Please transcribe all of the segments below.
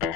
Good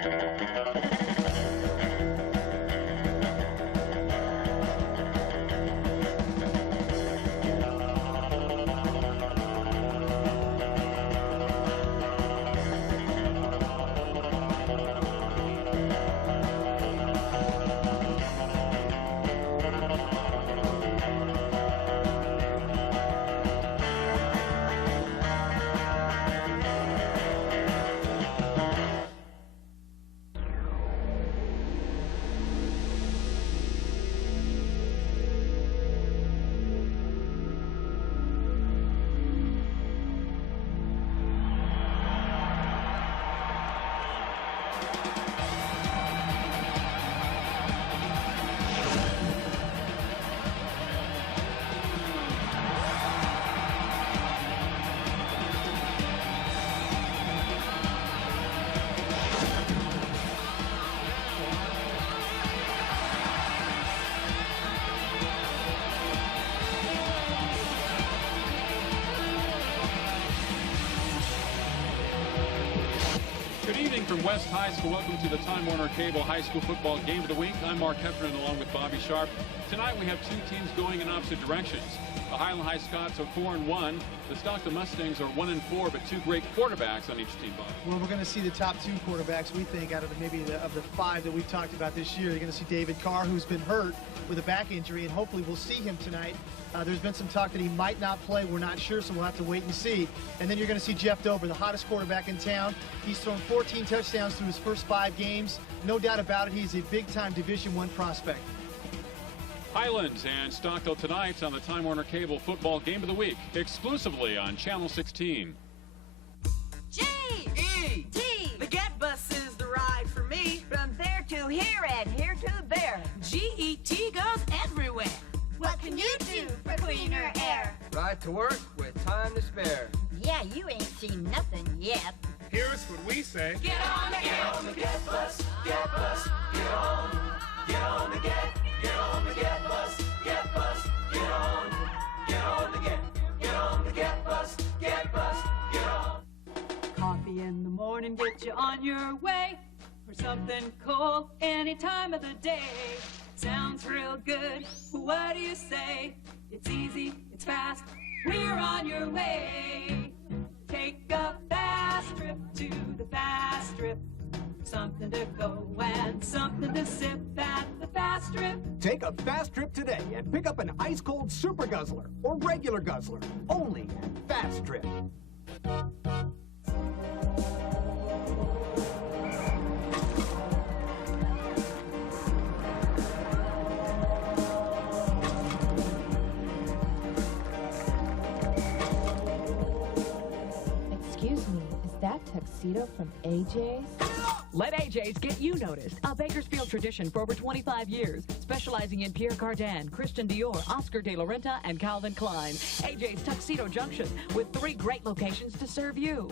evening from West High School. Welcome to the Time Warner Cable High School Football Game of the Week. I'm Mark Heffernan along with Bobby Sharp. Tonight we have two teams going in opposite directions. The Highland High Scots are 4-1. The Stockdale Mustangs are 1-4, but two great quarterbacks on each team, Bobby. Well, we're going to see the top two quarterbacks, we think, out of the five that we've talked about this year. You're going to see David Carr, who's been hurt with a back injury, and hopefully we'll see him tonight. There's been some talk that he might not play. We're not sure, so we'll have to wait and see. And then you're going to see Jeff Dober, the hottest quarterback in town. He's thrown 14 touchdowns through his first 5 games. No doubt about it, he's a big-time Division I prospect. Highlands and Stockdale tonight on the Time Warner Cable Football Game of the Week, exclusively on Channel 16. G-E-T. The Get Bus is the ride for me. From there to here and here to there. G-E-T goes everywhere. What can you do for cleaner air? Ride to work with time to spare. Yeah, you ain't seen nothing yet. Here's what we say. Get on the Get Bus, Get Bus, get on. Get on the Get on the Get Bus, Get Bus, get on. Get on the Get on the Get Bus, Get Bus, get on. Coffee in the morning, get you on your way. For something cold any time of the day. Sounds real good, what do you say? It's easy, it's fast, we're on your way. Take a fast trip to the fast trip. Something to go and something to sip at the fast trip. Take a fast trip today and pick up an ice-cold Super Guzzler or regular Guzzler, only at Fast Trip. Excuse me, is that tuxedo from AJ's? Let AJ's get you noticed. A Bakersfield tradition for over 25 years. Specializing in Pierre Cardin, Christian Dior, Oscar de la Renta, and Calvin Klein. AJ's Tuxedo Junction with 3 great locations to serve you.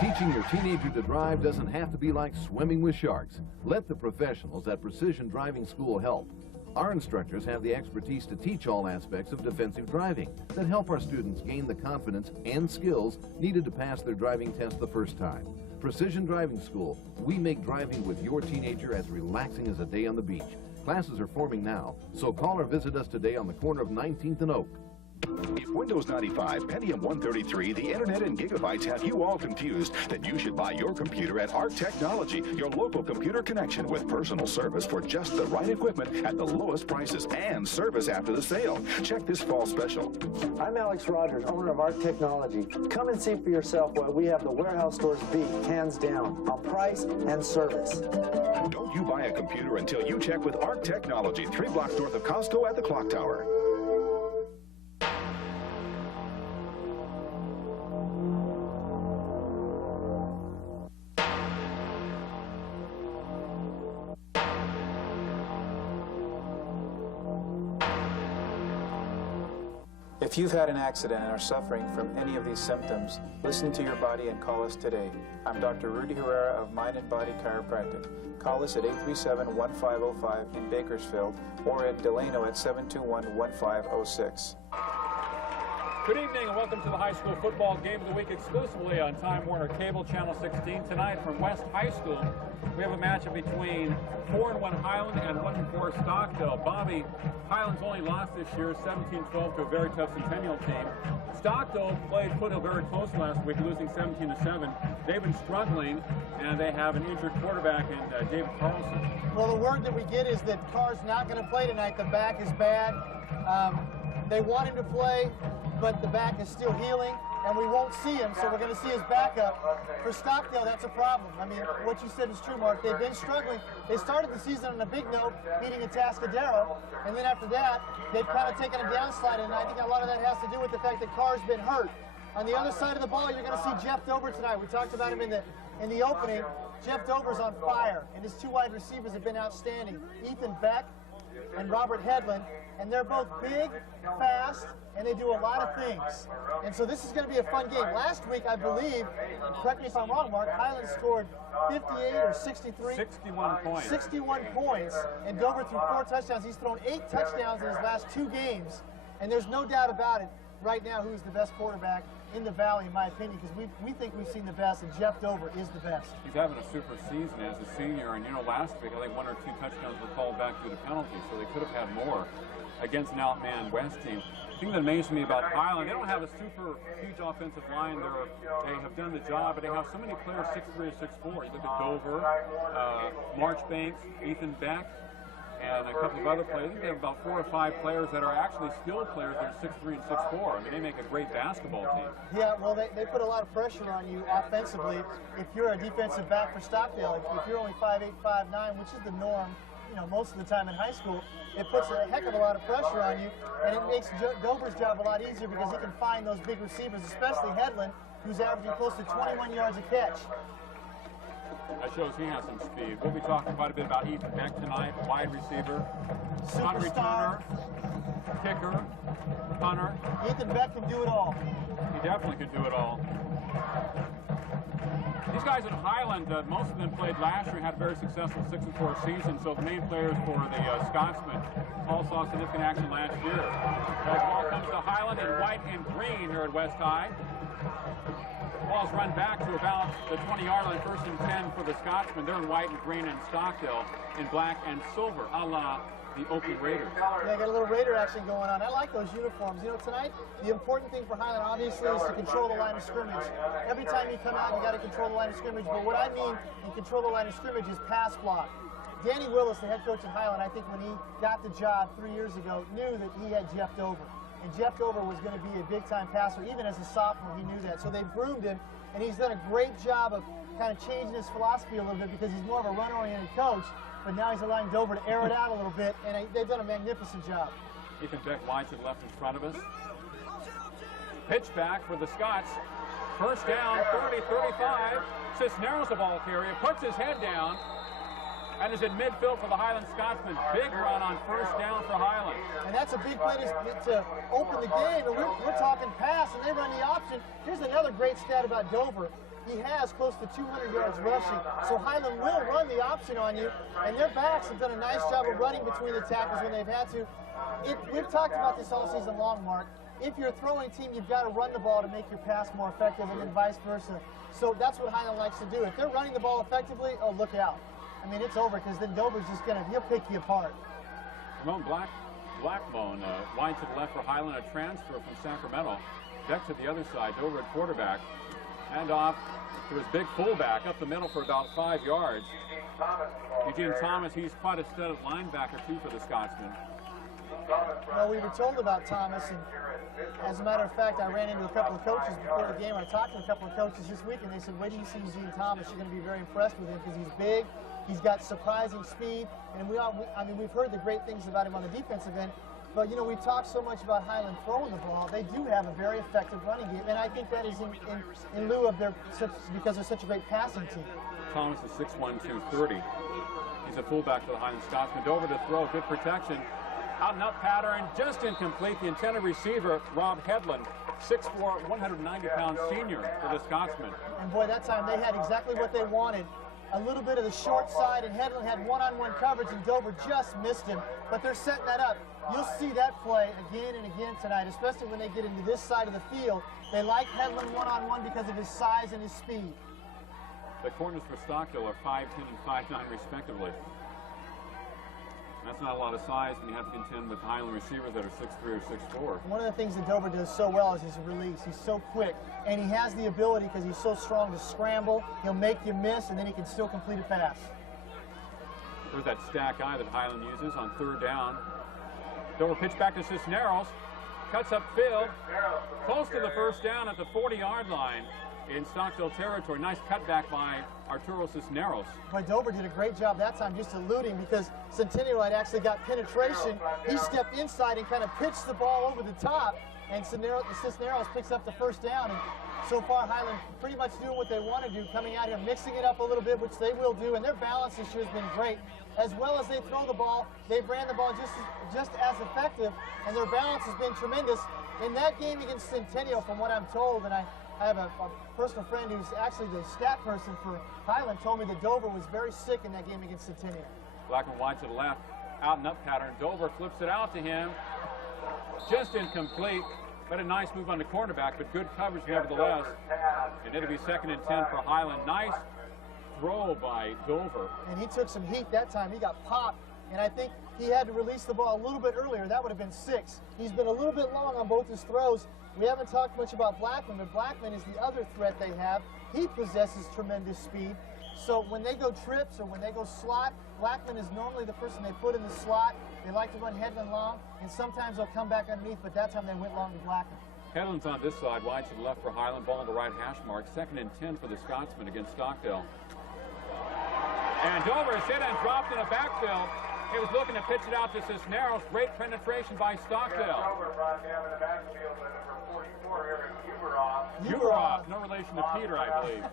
Teaching your teenager to drive doesn't have to be like swimming with sharks. Let the professionals at Precision Driving School help. Our instructors have the expertise to teach all aspects of defensive driving that help our students gain the confidence and skills needed to pass their driving test the first time. Precision Driving School, we make driving with your teenager as relaxing as a day on the beach. Classes are forming now, so call or visit us today on the corner of 19th and Oak. If Windows 95, Pentium 133, the Internet and gigabytes have you all confused, then you should buy your computer at Art Technology, your local computer connection with personal service for just the right equipment at the lowest prices and service after the sale. Check this fall special. I'm Alex Rogers, owner of Art Technology. Come and see for yourself why we have the warehouse stores beat hands down on price and service. Don't you buy a computer until you check with Art Technology, 3 blocks north of Costco at the Clock Tower. If you've had an accident and are suffering from any of these symptoms, listen to your body and call us today. I'm Dr. Rudy Herrera of Mind and Body Chiropractic. Call us at 837-1505 in Bakersfield or at Delano at 721-1506. Good evening and welcome to the high school football game of the week exclusively on Time Warner Cable Channel 16. Tonight from West High School, we have a matchup between 4-1 Highland and 1-4 Stockdale. Bobby, Highland's only lost this year 17-12 to a very tough Centennial team. Stockdale played Foothill very close last week, losing 17-7. They've been struggling, and they have an injured quarterback in David Carlson. Well, the word that we get is that Carr's not going to play tonight. The back is bad. They want him to play, but the back is still healing, and we won't see him, so we're going to see his backup. For Stockdale, that's a problem. I mean, what you said is true, Mark. They've been struggling. They started the season on a big note, beating Atascadero, and then after that, they've kind of taken a downslide, and I think a lot of that has to do with the fact that Carr's been hurt. On the other side of the ball, you're going to see Jeff Dover tonight. We talked about him in the opening. Jeff Dover's on fire, and his two wide receivers have been outstanding. Ethan Beck and Robert Headland, and they're both big, fast, and they do a lot of things. And so this is going to be a fun game. Last week, I believe, correct me if I'm wrong, Mark, Highland scored 58 or 63? 61 points. 61 points, and Dover threw 4 touchdowns. He's thrown 8 touchdowns in his last 2 games, and there's no doubt about it right now who's the best quarterback in the Valley, in my opinion, because we think we've seen the best, and Jeff Dover is the best. He's having a super season as a senior, and you know, last week I think 1 or 2 touchdowns were called back due to penalties, so they could have had more against an outmanned West team. The thing that amazes me about Highland, they don't have a super huge offensive line. They have done the job, but they have so many players 6'3" or 6'4". You look at Dover, Marchbanks, Ethan Beck, and a couple of other players. I think they have about 4 or 5 players that are actually skilled players that are 6'3" and 6'4". I mean, they make a great basketball team. Yeah, well, they put a lot of pressure on you offensively. If you're a defensive back for Stockdale, if you're only 5'8", 5'9", which is the norm, you know, most of the time in high school, it puts a heck of a lot of pressure on you, and it makes Dover's job a lot easier because he can find those big receivers, especially Headland, who's averaging close to 21 yards a catch. That shows he has some speed. We'll be talking quite a bit about Ethan Beck tonight, wide receiver, punt returner, kicker, punter. Ethan Beck can do it all. He definitely can do it all. These guys at Highland, most of them played last year and had a very successful 6-4 season, so the main players for the Scotsmen all saw significant action last year. The ball comes to Highland in white and green here at West High. The ball's run back to about the 20-yard line, 1st and 10 for the Scotsmen. They're in white and green, and Stockdale in black and silver, a la the Oakland Raiders. Yeah, got a little Raider action going on. I like those uniforms. You know, tonight, the important thing for Highland, obviously, is to control the line of scrimmage. Every time you come out, you got to control the line of scrimmage. But what I mean in control the line of scrimmage is pass block. Danny Willis, the head coach at Highland, I think when he got the job 3 years ago, knew that he had Jeff Dover. And Jeff Dover was going to be a big-time passer. Even as a sophomore, he knew that. So they groomed him, and he's done a great job of kind of changing his philosophy a little bit because he's more of a run-oriented coach. But now he's allowing Dover to air it out a little bit, and they've done a magnificent job. Ethan Beck wide to the left in front of us. Pitch back for the Scots. First down, 30, 35. Cisneros, the ball carrier, puts his head down and is in midfield for the Highland Scotsmen. Big run on first down for Highland. And that's a big play to open the game, and we're talking pass, and they run the option. Here's another great stat about Dover. He has close to 200 yards rushing, so Highland will run the option on you, and their backs have done a nice job of running between the tackles when they've had to. We've talked about this all season long, Mark. If you're a throwing team, you've got to run the ball to make your pass more effective, and then vice versa. So that's what Highland likes to do. If they're running the ball effectively, oh, look out. I mean, it's over, because then Dover's just he'll pick you apart. Ramon Blackbone, wide to the left for Highland, a transfer from Sacramento. Beck to the other side, Dover at quarterback. And off to his big fullback up the middle for about 5 yards. Eugene Thomas, he's quite a studded linebacker, too, for the Scotsmen. Well, we were told about Thomas, and as a matter of fact, I ran into a couple of coaches before the game. I talked to a couple of coaches this week, and they said, wait till you see Eugene Thomas. You're going to be very impressed with him because he's big, he's got surprising speed, and we've heard the great things about him on the defensive end. But, you know, we've talked so much about Highland throwing the ball. They do have a very effective running game, and I think that is in lieu of because they're such a great passing team. Thomas is 6'1", 230. He's a fullback for the Highland Scotsmen. Dover to throw, good protection. Out and up pattern, just incomplete. The intended receiver, Rob Headland, 6'4", 190-pound senior for the Scotsmen. And boy, that time they had exactly what they wanted. a little bit of the short side, and Highland had one-on-one coverage, and Dover just missed him. But they're setting that up. You'll see that play again and again tonight, especially when they get into this side of the field. They like Highland one-on-one because of his size and his speed. The corners for Stockdale are 5'10" and 5'9" respectively. That's not a lot of size when you have to contend with Highland receivers that are 6'3" or 6'4". One of the things that Dover does so well is his release. He's so quick, and he has the ability, because he's so strong, to scramble. He'll make you miss, and then he can still complete a pass. There's that stack eye that Highland uses on 3rd down. Dover pitch back to Cisneros. Cuts upfield. Close to the 1st down at the 40-yard line in Stockdale territory. Nice cutback by Arturo Cisneros. But Dover did a great job that time just eluding, because Centennial had actually got penetration. He stepped inside and kind of pitched the ball over the top, and Cisneros picks up the 1st down. And so far, Highland pretty much doing what they want to do, coming out here, mixing it up a little bit, which they will do, and their balance this year has been great. As well as they throw the ball, they've ran the ball just as effective, and their balance has been tremendous. In that game against Centennial, from what I'm told, and I have a personal friend who's actually the stat person for Highland, told me that Dover was very sick in that game against Centennial. Black and white to the left, out and up pattern. Dover flips it out to him. Just incomplete, but a nice move on the cornerback, but good coverage nevertheless. And it'll be 2nd and 10 for Highland. Nice throw by Dover. And he took some heat that time. He got popped, and I think he had to release the ball a little bit earlier. That would have been 6. He's been a little bit long on both his throws. We haven't talked much about Blackman, but Blackman is the other threat they have. He possesses tremendous speed. So when they go trips or when they go slot, Blackman is normally the person they put in the slot. They like to run Headland long, and sometimes they'll come back underneath, but that time they went long to Blackman. Headland's on this side, wide to the left for Highland, ball on the right hash mark. 2nd and 10 for the Scotsman against Stockdale. And Dover is hit and dropped in a backfield. He was looking to pitch it out to Cisneros. Great penetration by Stockdale. Uberoff, no relation to Peter, I believe.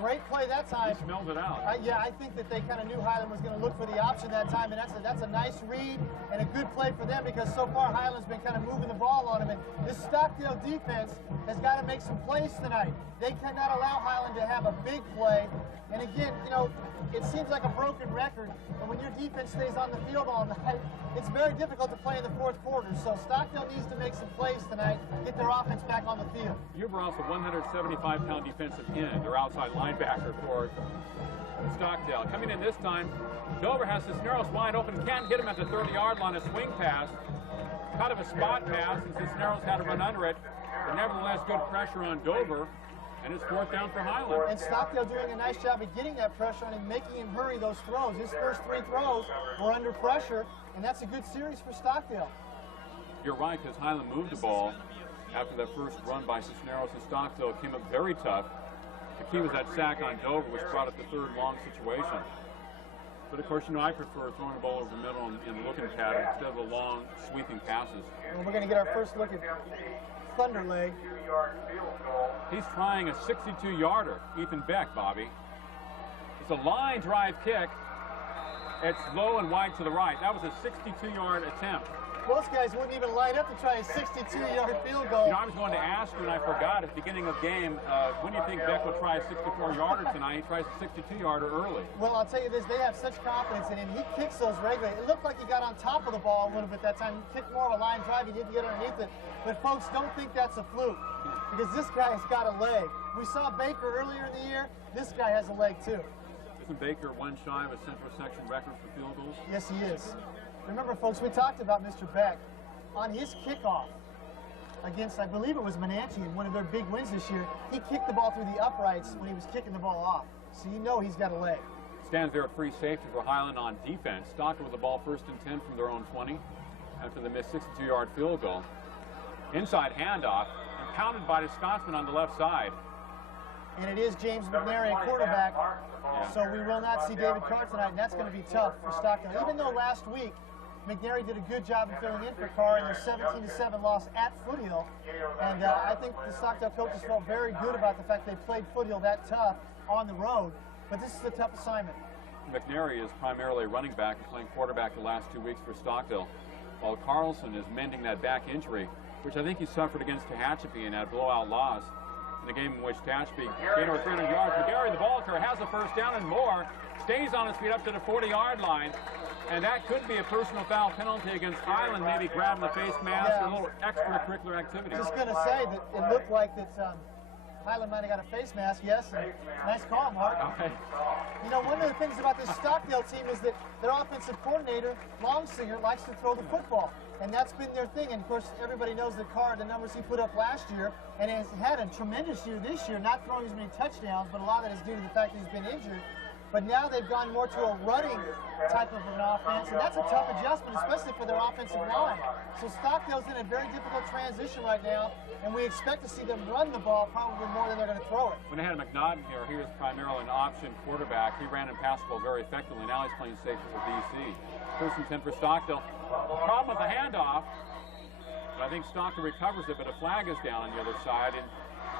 Great play that time. He smelled it out. Yeah, I think that they kind of knew Highland was going to look for the option that time, and that's a nice read and a good play for them, because so far Highland's been kind of moving the ball on them, and this Stockdale defense has got to make some plays tonight. They cannot allow Highland to have a big play. And again, you know, it seems like a broken record, but when your defense stays on the field all night, it's very difficult to play in the 4th quarter. So Stockdale needs to make some plays tonight, get their offense back on the field. Uberoff's a 175-pound defensive end, or outside linebacker for Stockdale. Coming in this time, Dover has Cisneros wide open, can't hit him at the 30-yard line, a swing pass. Kind of a spot pass, and Cisneros had to run under it. But nevertheless, good pressure on Dover. And it's 4th down for Highland. And Stockdale doing a nice job of getting that pressure on him, making him hurry those throws. His first 3 throws were under pressure, and that's a good series for Stockdale. You're right, because Highland moved the ball after that first run by Cisneros, and Stockdale came up very tough. The key was that sack on Dover, which brought up the 3rd long situation. But of course, you know, I prefer throwing the ball over the middle in looking pattern instead of the long, sweeping passes. Well, we're going to get our first look at Thunder Leg. He's trying a 62-yarder, Ethan Beck, Bobby. It's a line drive kick. It's low and wide to the right. That was a 62-yard attempt. Most guys wouldn't even line up to try a 62-yard field goal. You know, I was going to ask you, and I forgot at the beginning of the game, when do you think Beck will try a 64-yarder tonight? He tries a 62-yarder early. Well, I'll tell you this, they have such confidence in him. He kicks those regularly. It looked like he got on top of the ball a little bit that time. He kicked more of a line drive. He didn't get underneath it. But folks, don't think that's a fluke, because this guy's got a leg. We saw Baker earlier in the year. This guy has a leg, too. Isn't Baker one shy of a Central Section record for field goals? Yes, he is. Remember, folks, we talked about Mr. Beck. On his kickoff against, I believe it was Menanche in one of their big wins this year, he kicked the ball through the uprights when he was kicking the ball off. So you know he's got a leg. Stands there at free safety for Highland on defense. Stockdale with the ball 1st and 10 from their own 20 after the missed 62-yard field goal. Inside handoff, and pounded by the Scotsman on the left side. And it is James McNary at quarterback, so we will not see David Carr tonight, and that's going to be tough for Stockdale. Even though last week, McNary did a good job of filling in for Carr in their 17-7 loss at Foothill. And I think the Stockdale coaches felt very good about the fact they played Foothill that tough on the road. But this is a tough assignment. McNary is primarily a running back and playing quarterback the last 2 weeks for Stockdale, while Carlson is mending that back injury, which I think he suffered against Tehachapi in that blowout loss in the game in which Tehachapi gained over 300 yards. McGarry, the ball carrier, has the first down and more. Stays on his feet up to the 40-yard line. And that could be a personal foul penalty against Highland, maybe grabbing the face mask, or a little extracurricular activity. Just going to say that it looked like that Highland might have got a face mask, yes. Nice call, Mark. Okay. You know, one of the things about this Stockdale team is that their offensive coordinator, Longsinger, likes to throw the football. And that's been their thing. And, of course, everybody knows that Carr, the numbers he put up last year, and has had a tremendous year this year, not throwing as many touchdowns, but a lot of that is due to the fact that he's been injured. But now they've gone more to a running type of an offense, and that's a tough adjustment, especially for their offensive line. So Stockdale's in a very difficult transition right now, and we expect to see them run the ball probably more than they're going to throw it. When they had McNaughton here, he was primarily an option quarterback. He ran and passed the ball very effectively. Now he's playing safety for BC. First and 10 for Stockdale. The problem with the handoff, I think Stockdale recovers it, but a flag is down on the other side. And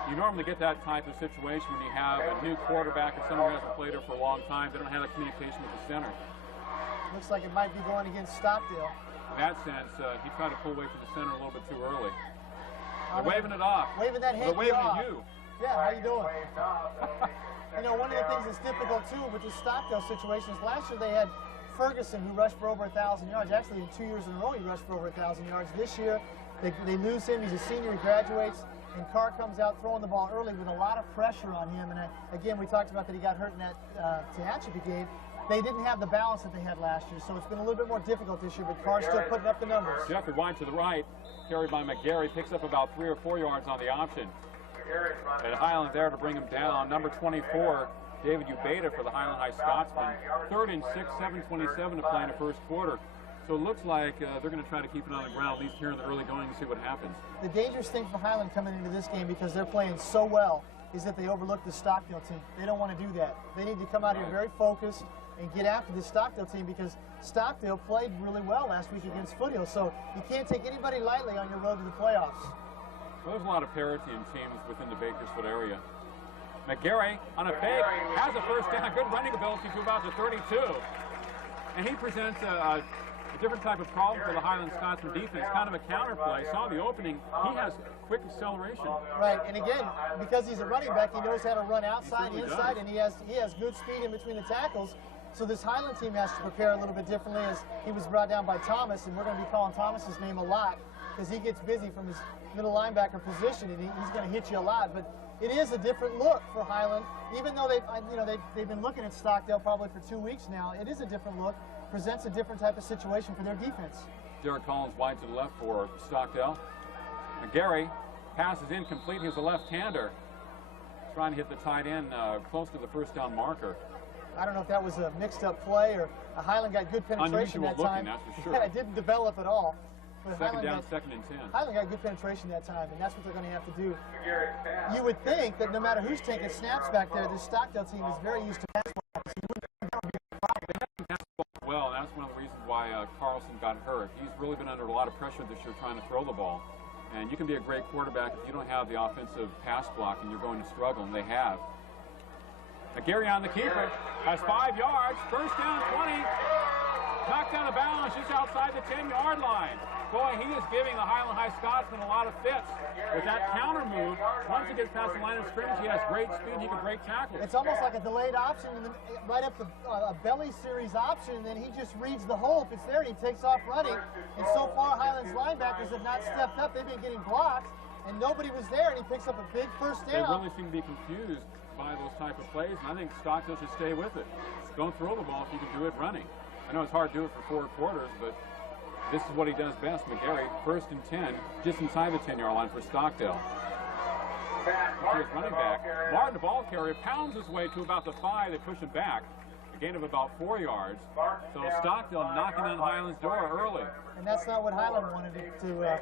you normally get that type of situation when you have a new quarterback and someone who hasn't played her for a long time. They don't have the communication with the center. Looks like it might be going against Stockdale. In that sense, he tried to pull away from the center a little bit too early. They're waving it off. Waving that hand. They're waving at you. Yeah, how you doing? You know, one of the things that's difficult, too, with the Stockdale situation is last year they had Ferguson, who rushed for over 1,000 yards. Actually, in 2 years in a row, he rushed for over 1,000 yards. This year, they lose him. He's a senior. He graduates. And Carr comes out throwing the ball early with a lot of pressure on him. And again, we talked about that he got hurt in that Tehachapi game. They didn't have the balance that they had last year, so it's been a little bit more difficult this year, but Carr's still putting up the numbers. Jeffrey wide to the right, carried by McGarry, picks up about 3 or 4 yards on the option. And Highland there to bring him down. Number 24, David Ubeda for the Highland High Scotsman. 3rd and 6, 7:27 to play in the first quarter. So it looks like they're going to try to keep it on the ground, at least here in the early going, and see what happens. The dangerous thing for Highland coming into this game, because they're playing so well, is that they overlook the Stockdale team. They don't want to do that. They need to come out here very focused and get after the Stockdale team, because Stockdale played really well last week against Foothills. So you can't take anybody lightly on your road to the playoffs. Well, there's a lot of parity in teams within the Bakersfield area. McGarry on a fake has a first down, good running ability to about the 32. And he presents a different type of problem for the Highland Scotsman defense, kind of a counter play. Saw the opening. He has quick acceleration. Right, and again, because he's a running back, he knows how to run outside, inside, and he has good speed in between the tackles. So this Highland team has to prepare a little bit differently, as he was brought down by Thomas, and we're going to be calling Thomas's name a lot because he gets busy from his middle linebacker position, and he's going to hit you a lot. But it is a different look for Highland, even though they've been looking at Stockdale probably for 2 weeks now. It is a different look. Presents a different type of situation for their defense. Derek Collins wide to the left for Stockdale. McGarry passes incomplete. He's a left-hander. Trying to hit the tight end close to the first down marker. I don't know if that was a mixed-up play or Highland got good penetration that time. That's for sure. Yeah, it didn't develop at all. But second down, 2nd and 10. Highland got good penetration that time, and that's what they're going to have to do. You would think that no matter who's taking snaps back there, this Stockdale team is very used to pass blocking. Well, that's one of the reasons why Carlson got hurt. He's really been under a lot of pressure this year trying to throw the ball. And you can be a great quarterback if you don't have the offensive pass block and you're going to struggle, and they have. McGarry on the keeper, has 5 yards, first down 20, knocked out of bounds just outside the 10-yard line. Boy, he is giving the Highland High Scotsman a lot of fits. With that counter move, once he gets past the line of scrimmage, he has great speed, he can break tackles. It's almost like a delayed option, and then right up a belly series option, and then he just reads the hole if it's there, and he takes off running. And so far, Highland's linebackers have not stepped up. They've been getting blocked, and nobody was there, and he picks up a big first down. They really seem to be confused by those type of plays, and I think Stockdale should stay with it. Don't throw the ball if you can do it running. I know it's hard to do it for 4 quarters, but this is what he does best. McGarry, 1st and 10, just inside the 10-yard line for Stockdale. Here's running back. Martin, the ball carrier, pounds his way to about the 5. They push him back. A gain of about 4 yards. So Stockdale knocking on Highland's door early. And that's not what Highland wanted to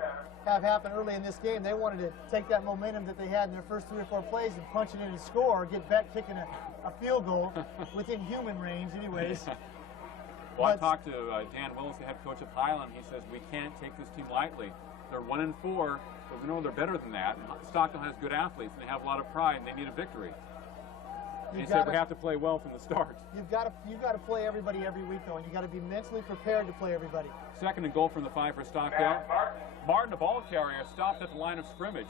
have happen early in this game. They wanted to take that momentum that they had in their first 3 or 4 plays and punch it in and score, or get back kicking a field goal within human range anyways. Well, I talked to Dan Willis, the head coach of Highland. He says, we can't take this team lightly. They're 1-4, but we know they're better than that. And Stockdale has good athletes, and they have a lot of pride, and they need a victory. And he said we have to play well from the start. You've got to play everybody every week, though, and you've got to be mentally prepared to play everybody. 2nd and goal from the 5 for Stockdale. Martin, the ball carrier, stopped at the line of scrimmage.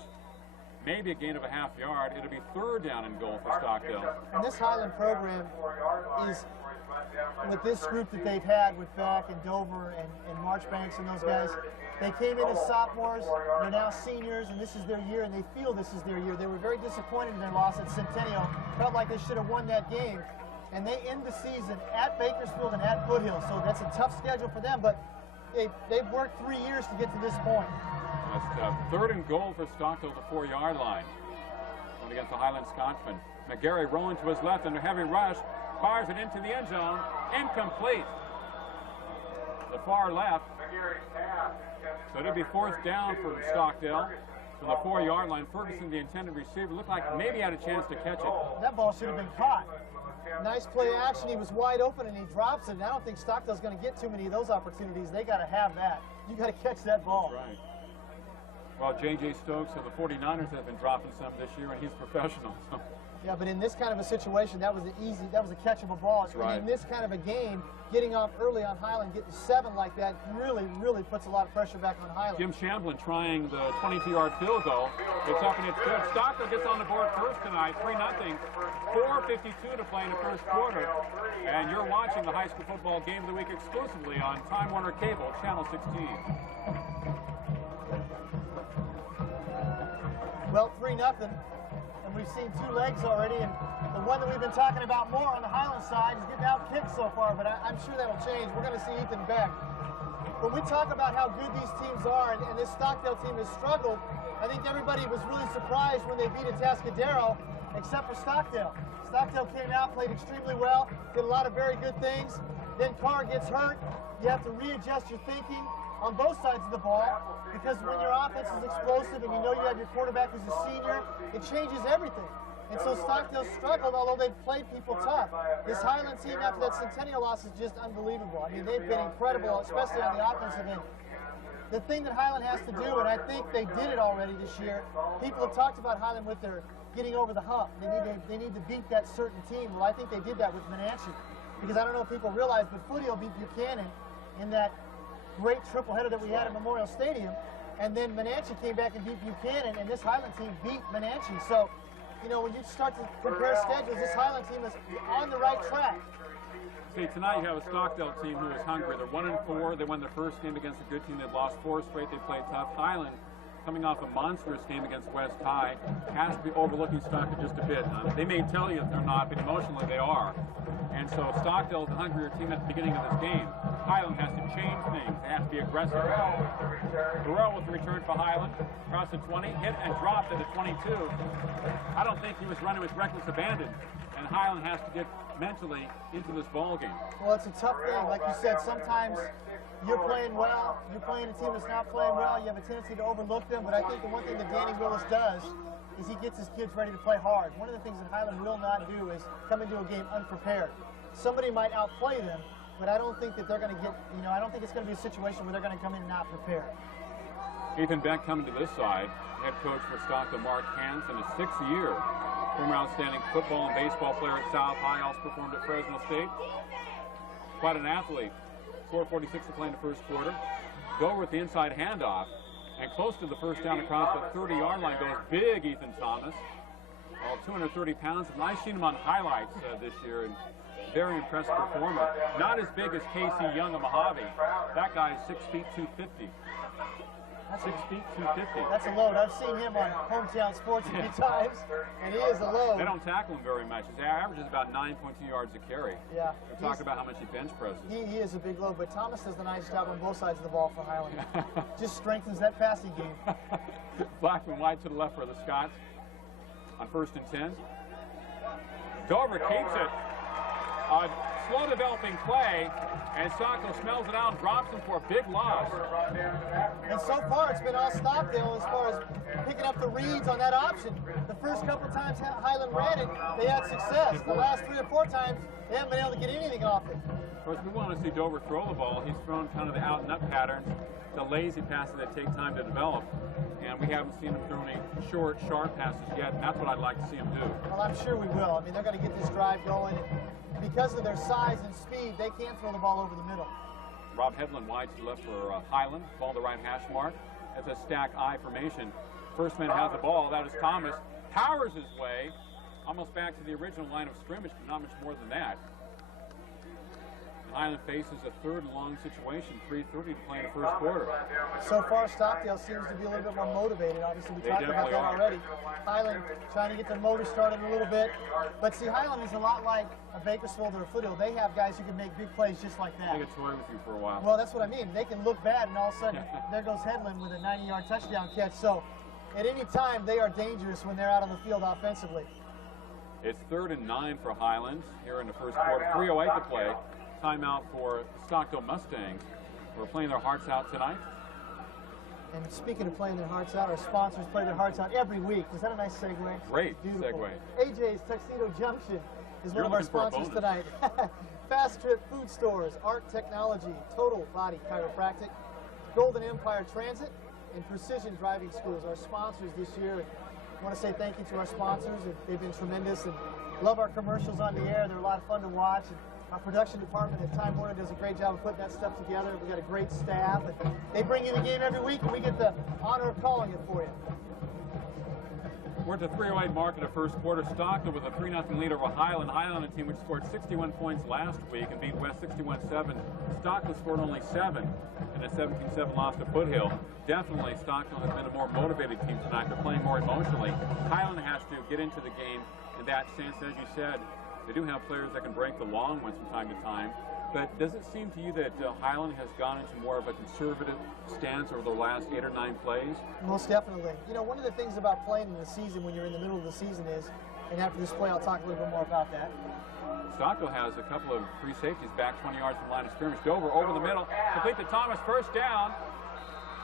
maybe a gain of a half yard. It'll be 3rd down and goal for Stockdale. And this Highland program is, with this group that they've had with Beck and Dover and Marchbanks and those guys, they came in as sophomores, they're now seniors, and this is their year, and they feel this is their year. They were very disappointed in their loss at Centennial, felt like they should have won that game, and they end the season at Bakersfield and at Foothill, so that's a tough schedule for them, but they've worked 3 years to get to this point. That's 3rd and goal for Stockdale at the 4-yard line. Going against the Highland Scotsman. McGarry rolling to his left under heavy rush, fires it into the end zone, incomplete. The far left. So it'll be 4th down for Stockdale from the 4-yard line. Ferguson, the intended receiver, looked like maybe had a chance to catch it. That ball should have been caught. Nice play action. He was wide open and he drops it. And I don't think Stockdale's going to get too many of those opportunities. They got to have that. You got to catch that ball. That's right. Well, J.J. Stokes of the 49ers has been dropping some this year, and he's professional. So. Yeah, but in this kind of a situation, that was a catchable ball. So in this kind of a game, getting off early on Highland, getting 7 like that, really puts a lot of pressure back on Highland. Jim Shamblin trying the 22-yard field goal. It's up and it's good. Stockdale gets on the board first tonight, 3-0. 4:52 to play in the first quarter. And you're watching the high school football game of the week exclusively on Time Warner Cable, Channel 16. Well, 3-0, and we've seen 2 legs already, and the one that we've been talking about more on the Highland side is getting out-kicked so far, but I'm sure that'll change. We're going to see Ethan Beck. When we talk about how good these teams are, and this Stockdale team has struggled, I think everybody was really surprised when they beat Atascadero, except for Stockdale. Stockdale came out, played extremely well, did a lot of very good things. Then Carr gets hurt. You have to readjust your thinking on both sides of the ball, because when your offense is explosive and you know you have your quarterback who's a senior, it changes everything. And so Stockdale struggled, although they've played people tough. This Highland team after that Centennial loss is just unbelievable. I mean, they've been incredible, especially on the offensive end. The thing that Highland has to do, and I think they did it already this year, people have talked about Highland with their getting over the hump. They need to beat that certain team. Well, I think they did that with Menanche, because I don't know if people realize, but Foothill beat Buchanan in that great triple header that we had at Memorial Stadium, and then Menanche came back and beat Buchanan, and this Highland team beat Menanche. So, you know, when you start to compare schedules, this Highland team is on the right track. See, tonight you have a Stockdale team who is hungry. They're 1-4. They won their first game against a good team. They've lost 4 straight. They played tough. Highland, coming off a monstrous game against West High, has to be overlooking Stockdale just a bit. They may tell you they're not, but emotionally they are. And so Stockdale is the hungrier team at the beginning of this game. Highland has to change things. They have to be aggressive. Burrell with the return for Highland. Across the 20, hit and dropped at the 22. I don't think he was running with reckless abandon. And Highland has to get mentally into this ball game. Well, it's a tough thing. Like you said, sometimes you're playing well, you're playing a team that's not playing well, you have a tendency to overlook them, but I think the one thing that Danny Willis does is he gets his kids ready to play hard. One of the things that Highland will not do is come into a game unprepared. Somebody might outplay them, but I don't think that they're going to get, you know, I don't think it's going to be a situation where they're going to come in not prepared. Ethan Beck coming to this side, head coach for Stockdale, Mark Hansen, his 6th year. Former outstanding football and baseball player at South High, also performed at Fresno State. Quite an athlete. 4:46 to play in the first quarter. Go with the inside handoff, and close to the first down across the 30-yard line goes big Ethan Thomas. All 230 pounds. And I've seen him on highlights this year, and very impressive performer. Not as big as Casey Young of Mojave. That guy is 6 feet 250. 6 feet 250. That's a load. I've seen him on Hometown Sports a few times, and he is a load. They don't tackle him very much. His average is about 9.2 yards a carry. Yeah. We're talking about how much he bench presses. He is a big load, but Thomas does a nice job on both sides of the ball for Highland. Just strengthens that passing game. Blackman wide to the left for the Scots on 1st and 10. Dover keeps it. A slow developing play, and Stockdale smells it out and drops him for a big loss. And so far it's been all Stockdale as far as picking up the reads on that option. The first couple times Highland ran it, they had success. The last 3 or 4 times, they haven't been able to get anything off it. Of course, we want to see Dover throw the ball. He's thrown kind of the out and up patterns, the lazy passes that take time to develop. And we haven't seen him throw any short, sharp passes yet, and that's what I'd like to see him do. Well, I'm sure we will. I mean, they're going to get this drive going. Because of their size and speed, they can't throw the ball over the middle. Rob Hedlund wide to the left for Highland. Ball the right hash mark. That's a stack I formation. First man has the ball. That is Thomas. Powers his way almost back to the original line of scrimmage, but not much more than that. Highland faces a third and long situation, 3:30 to play in the first quarter. So far, Stockdale seems to be a little bit more motivated. Obviously, we talked about that already. Highland trying to get their motor started a little bit. But see, Highland is a lot like a Bakersfield or a Foothill. They have guys who can make big plays just like that. They get toy with you for a while. Well, that's what I mean. They can look bad, and all of a sudden, there goes Headland with a 90-yard touchdown catch. So at any time, they are dangerous when they're out on the field offensively. It's 3rd and 9 for Highland here in the first quarter. 3:08 to play. Timeout for Stockdale Mustangs. We're playing their hearts out tonight. And speaking of playing their hearts out, our sponsors play their hearts out every week. Is that a nice segue? Great Beautiful. segue. AJ's Tuxedo Junction is one of our sponsors tonight. Fast Trip Food Stores, Art Technology, Total Body Chiropractic, Golden Empire Transit, and Precision Driving Schools, our sponsors this year. I want to say thank you to our sponsors. They've been tremendous, and love our commercials on the air. They're a lot of fun to watch. And our production department at Time Warner does a great job of putting that stuff together. We've got a great staff, and they bring you the game every week, and we get the honor of calling it for you. We're at the 3:08 mark in the first quarter. Stockdale with a 3-0 lead over Highland. Highland, a team which scored 61 points last week and beat West 61-7. Stockdale scored only 7 in a 17-7 loss to Foothill. Definitely, Stockdale has been a more motivated team tonight. They're playing more emotionally. Highland has to get into the game in that sense, as you said. They do have players that can break the long ones from time to time. But does it seem to you that Highland has gone into more of a conservative stance over the last 8 or 9 plays? Most definitely. You know, one of the things about playing in the season when you're in the middle of the season is, and after this play I'll talk a little bit more about that. Stockdale has a couple of free safeties back 20 yards from the line of scrimmage. Dover over the middle, complete to Thomas, first down,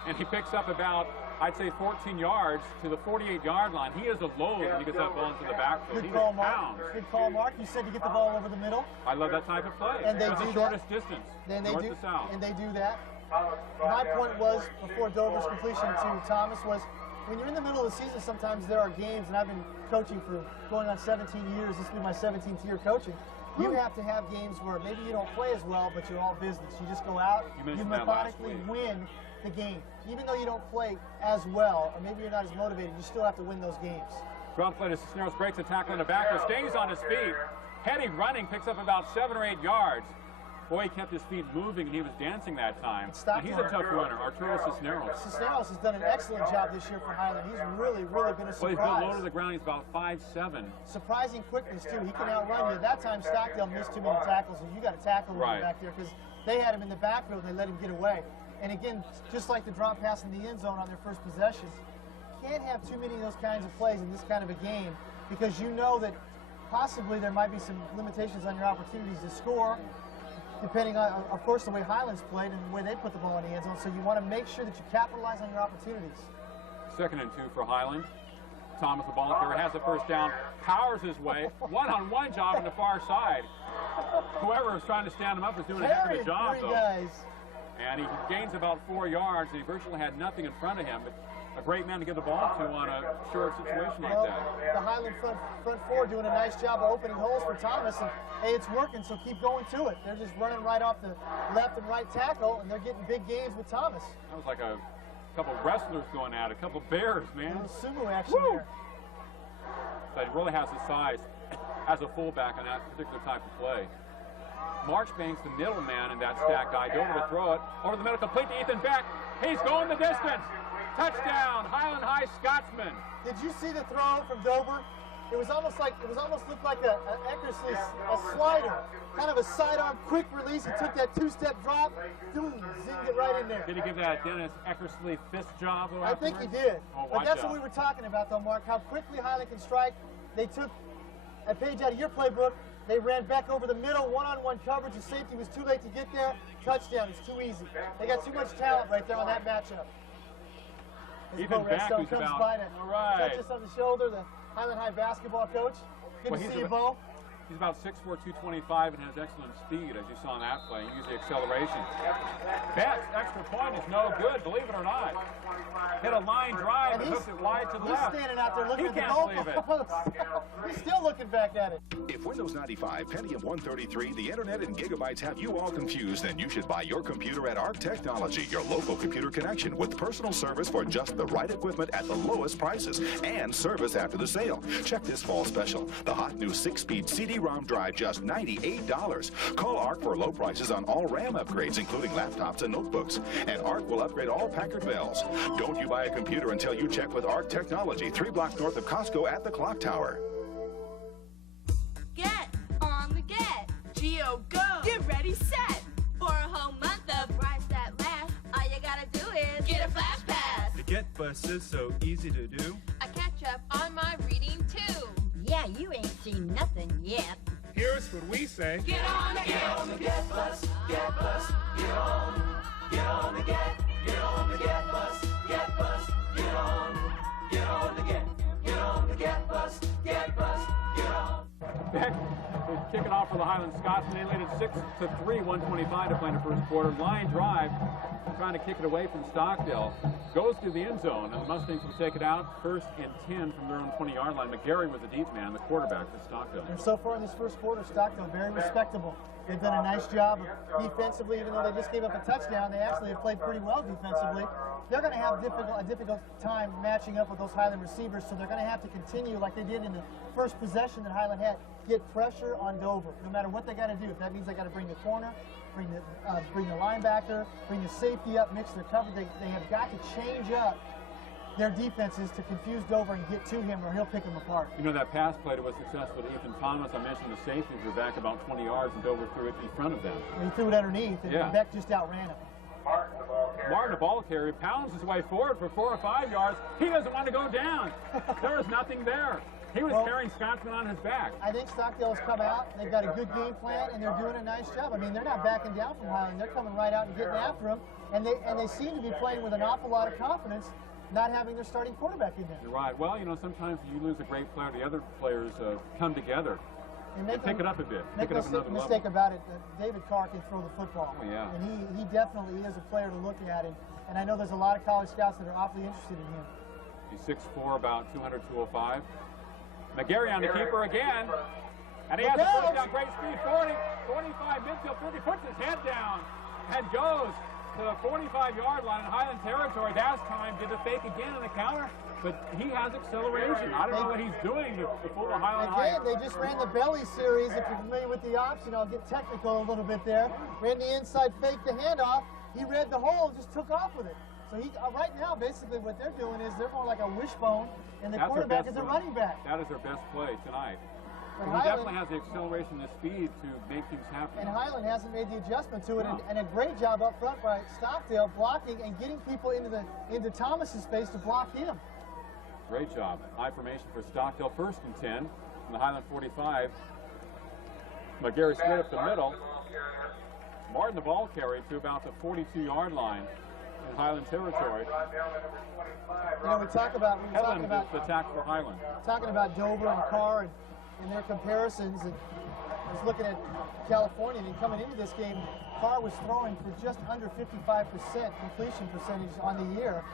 and he picks up about, I'd say, 14 yards to the 48-yard line. He is a load when he gets that ball into the backfield. Good call, Mark. Good call, Mark. You said to get the ball over the middle. I love that type of play. And they do the shortest distance, north to south. And they do that. My point was, before Dover's completion to Thomas, was when you're in the middle of the season, sometimes there are games, and I've been coaching for going on 17 years. This will be my 17th year coaching. You have to have games where maybe you don't play as well, but you're all business. You just go out, you methodically win the game. Even though you don't play as well, or maybe you're not as motivated, you still have to win those games. Ground play to Cisneros, breaks a tackle in the back, stays on his feet. Heady running, picks up about 7 or 8 yards. Boy, he kept his feet moving, and he was dancing that time. And he's a tough runner, Arturo Cisneros. Cisneros has done an excellent job this year for Highland. He's really been a surprise. Well, he's been low to the ground. He's about 5'7". Surprising quickness, too. He can outrun you. That time, Stockdale missed too many tackles, and you got to tackle him back there because they had him in the backfield and they let him get away. And again, just like the drop pass in the end zone on their first possession, can't have too many of those kinds of plays in this kind of a game because you know that possibly there might be some limitations on your opportunities to score, depending on, of course, the way Highlands played and the way they put the ball in the end zone. So you want to make sure that you capitalize on your opportunities. 2nd and 2 for Highland. Thomas, the ball carrier, has the first down, powers his way, one-on-one job on the far side. Whoever was trying to stand him up was doing a heck of a job, though. And he gains about 4 yards, and he virtually had nothing in front of him. But a great man to give the ball to on a short situation like that. The Highland front four doing a nice job of opening holes for Thomas, and hey, it's working, so keep going to it. They're just running right off the left and right tackle, and they're getting big gains with Thomas. That was like a couple wrestlers going at it, a couple bears, man. A little sumo action there. But he really has the size as a fullback on that particular type of play. Marchbank's the middleman in that stack guy. Dover to throw it. Over the middle, complete to Ethan Beck. He's going the distance. Touchdown, Highland High Scotsman. Did you see the throw from Dover? It was almost looked like an Eckersley, a slider, kind of a sidearm quick release. He took that 2-step drop, boom, zinged it right in there. Did he give that Dennis Eckersley fist job? I think he did. Oh, but that's what we were talking about, though, Mark. How quickly Highland can strike. They took a page out of your playbook. They ran back over the middle, one-on-one coverage. The safety was too late to get there. Touchdown. It's too easy. They got too much talent right there on that matchup. Even back who's about, touch us on the shoulder, the Highland High basketball coach. Good to see you, Bo. He's about 6'4", 225, and has excellent speed, as you saw in that play. Use the acceleration. Betts, extra point is no good, believe it or not. Hit a line drive and hooked it wide to the left. He's standing out there looking at the He can't believe it. He's still looking back at it. If Windows 95, Pentium 133, the internet and gigabytes have you all confused, then you should buy your computer at ARC Technology, your local computer connection with personal service for just the right equipment at the lowest prices and service after the sale. Check this fall special. The hot new 6-speed CD-ROM drive, just $98. Call ARC for low prices on all RAM upgrades, including laptops and notebooks. And ARC will upgrade all Packard Bells. Don't you buy a computer until you check with ARC Technology, 3 blocks north of Costco at the Clock Tower. Get on the get. Geo, go. Get ready, set. For a whole month of price that lasts, all you gotta do is get a flash pass. The Get Bus is so easy to do. I catch up on my reading too. Yeah, you ain't seen nothing yet. Here's what we say. Get on the get bus, get bus, get on. Get on the get on the get bus, get bus, get on. Get on the get bus, get bus, get on. Beck is kicking off for the Highland Scotsmen. They lead at 6-3, 125 to play in the first quarter. Line drive, trying to kick it away from Stockdale. Goes through the end zone, and the Mustangs will take it out. 1st and 10 from their own 20-yard line. McGarry was the deep man, the quarterback for Stockdale. And so far in this first quarter, Stockdale very respectable. They've done a nice job defensively, even though they just gave up a touchdown. They actually have played pretty well defensively. They're going to have a difficult time matching up with those Highland receivers, so they're going to have to continue like they did in the first possession that Highland had, get pressure on Dover, no matter what they got to do. If that means they got to bring the corner, bring the linebacker, bring the safety up, mix their coverage, they have got to change up their defenses to confuse Dover and get to him, or he'll pick them apart. You know, that pass play that was successful to Ethan Thomas, I mentioned the safeties were back about 20 yards, and Dover threw it in front of them. And he threw it underneath, and Beck just outran him. Martin, the ball carrier, pounds his way forward for 4 or 5 yards. He doesn't want to go down. There was nothing there. He was carrying Scotsman on his back. I think Stockdale has come out. They've got a good game plan, and they're doing a nice job. I mean, they're not backing down from Highland. They're coming right out and getting after them, and they seem to be playing with an awful lot of confidence, not having their starting quarterback in there. You're right. Well, you know, sometimes you lose a great player, the other players come together and pick it up a bit. Make no mistake about it, David Carr can throw the football. Oh, yeah. And he definitely is a player to look at, and I know there's a lot of college scouts that are awfully interested in him. He's 6'4", about 200, 205. McGarry on the keeper again. And he has a first down, great speed, 40, 45, midfield 30, puts his head down and goes to the 45-yard line in Highland territory. That's time. Did the fake again in the counter, but he has acceleration. I don't know what he's doing to fool the Highland High. Again, they just ran the belly series. If you're familiar with the option, I'll get technical a little bit there. Ran the inside fake, the handoff. He read the hole and just took off with it. So he, right now, basically what they're doing is they're more like a wishbone, and the quarterback is a running back. That is their best play tonight. He definitely has the acceleration and the speed to make things happen. And Highland hasn't made the adjustment to it, and a great job up front by Stockdale blocking and getting people into Thomas's space to block him. Great job. High formation for Stockdale, 1st and 10 from the Highland 45. McGarry straight up the middle. Martin the ball carried to about the 42-yard line in Highland territory. You know, we talk about the tackle for Highland. Talking about Dover and Carr and their comparisons, and I was looking at California, and coming into this game, Carr was throwing for just under 55% completion percentage on the year.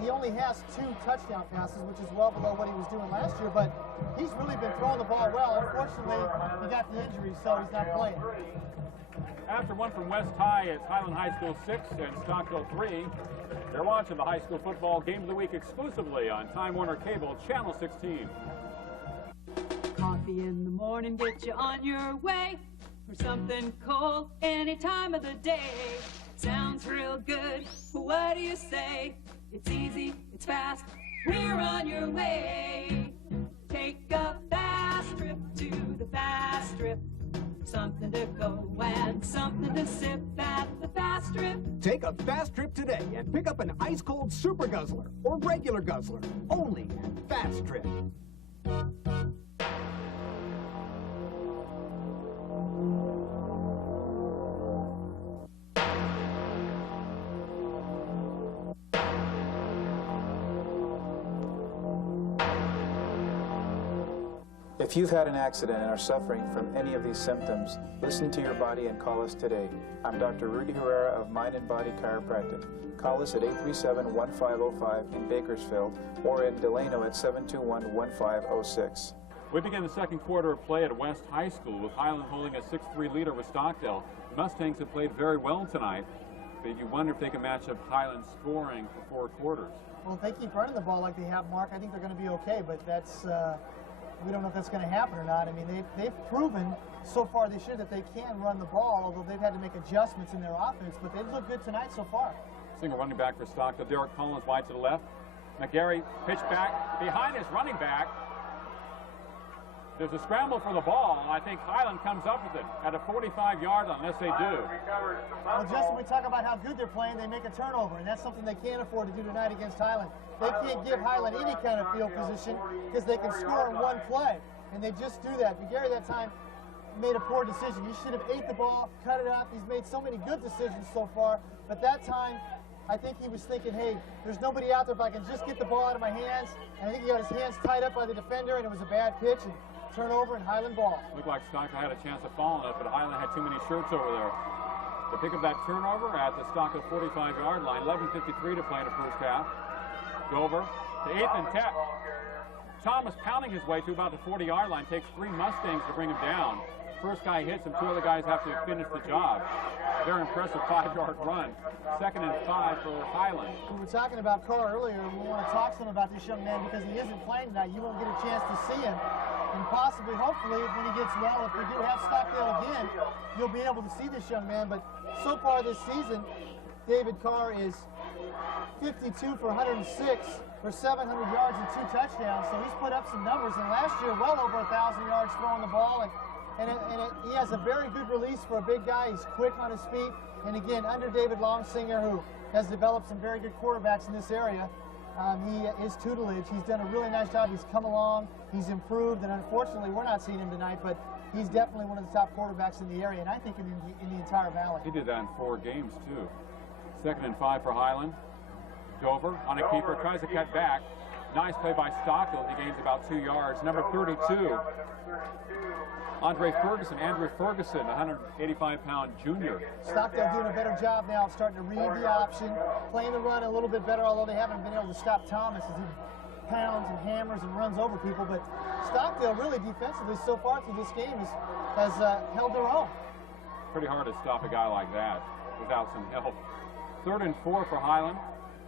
He only has 2 touchdown passes, which is well below what he was doing last year, but he's really been throwing the ball well. Unfortunately, he got the injury, so he's not playing. After one from West High, it's Highland High School 6 and Stockdale 3. You're watching the high school football game of the week exclusively on Time Warner Cable, Channel 16. Coffee in the morning, get you on your way. Or something cold any time of the day. Sounds real good, what do you say? It's easy, it's fast, we're on your way. Take a fast trip to the fast strip. Something to go and something to sip at the fast strip. Take a fast trip today and pick up an ice-cold super guzzler or regular guzzler, only at Fast Trip. If you've had an accident and are suffering from any of these symptoms, listen to your body and call us today. I'm Dr. Rudy Herrera of Mind and Body Chiropractic. Call us at 837-1505 in Bakersfield or in Delano at 721-1506. We begin the second quarter of play at West High School with Highland holding a 6-3 lead over Stockdale. The Mustangs have played very well tonight, but you wonder if they can match up Highland's scoring for 4 quarters. Well, if they keep running the ball like they have, Mark, I think they're going to be okay, but that's, we don't know if that's going to happen or not. I mean, they've proven so far this year that they can run the ball, although they've had to make adjustments in their offense, but they've looked good tonight so far. Single running back for Stockdale. Derek Collins wide to the left. McGarry pitch back behind his running back. There's a scramble for the ball, and I think Highland comes up with it at a 45-yard line, unless they do. Well, Justin, we talk about how good they're playing. They make a turnover, and that's something they can't afford to do tonight against Highland. They can't give Highland any kind of field position because they can score in one play, and they just do that. McGarry that time made a poor decision. He should have ate the ball, cut it up. He's made so many good decisions so far, but that time I think he was thinking, hey, there's nobody out there if I can just get the ball out of my hands. And I think he got his hands tied up by the defender, and it was a bad pitch. And turnover and Highland ball. Looked like Stockdale had a chance of falling up, but Highland had too many shirts over there. To pick up that turnover at the Stockdale 45-yard line, 11:53 to play in the first half. Dover to 8th and 10. Thomas pounding his way to about the 40-yard line, takes 3 Mustangs to bring him down. First guy hits him, 2 other guys have to finish the job. Very impressive 5-yard run. 2nd and 5 for Highland. We were talking about Carr earlier, and we want to talk to him about this young man because he isn't playing tonight. You won't get a chance to see him. And possibly, hopefully, when he gets well, if we do have Stockdale again, you'll be able to see this young man. But so far this season, David Carr is 52 for 106 for 700 yards and 2 touchdowns. So he's put up some numbers. And last year, well over 1,000 yards throwing the ball. And he has a very good release for a big guy. He's quick on his feet. And again, under David Longsinger, who has developed some very good quarterbacks in this area, his tutelage, he's done a really nice job. He's come along, he's improved, and unfortunately, we're not seeing him tonight, but he's definitely one of the top quarterbacks in the area, and I think in the entire valley. He did that in 4 games, too. 2nd and 5 for Highland. Dover on a keeper, tries to cut back. Nice play by Stockdale. He gains about 2 yards. Number 32, Andrew Ferguson, a 185-pound junior. Stockdale doing a better job now of starting to read the option, playing the run a little bit better, although they haven't been able to stop Thomas as he pounds and hammers and runs over people. But Stockdale really defensively so far through this game has held their own. Pretty hard to stop a guy like that without some help. 3rd and 4 for Highland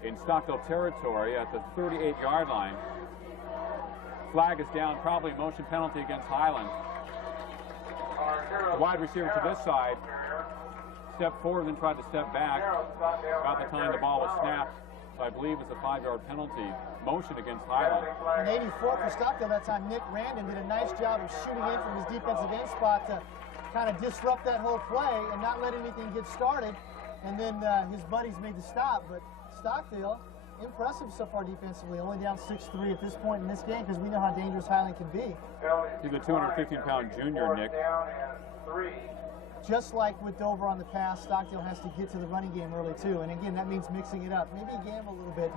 in Stockdale territory at the 38-yard line. Flag is down, probably a motion penalty against Highland. The wide receiver to this side stepped forward and then tried to step back. About the time the ball was snapped, so I believe it's a 5-yard penalty. Motion against Highland. And 84 for Stockdale that time. Nick Randon did a nice job of shooting in from his defensive end spot to kind of disrupt that whole play and not let anything get started. And then his buddies made the stop. But Stockdale, impressive so far defensively, only down 6-3 at this point in this game because we know how dangerous Highland can be. He's a 215-pound junior, Nick. Just like with Dover on the pass, Stockdale has to get to the running game early too. And again, that means mixing it up. Maybe you gamble a little bit.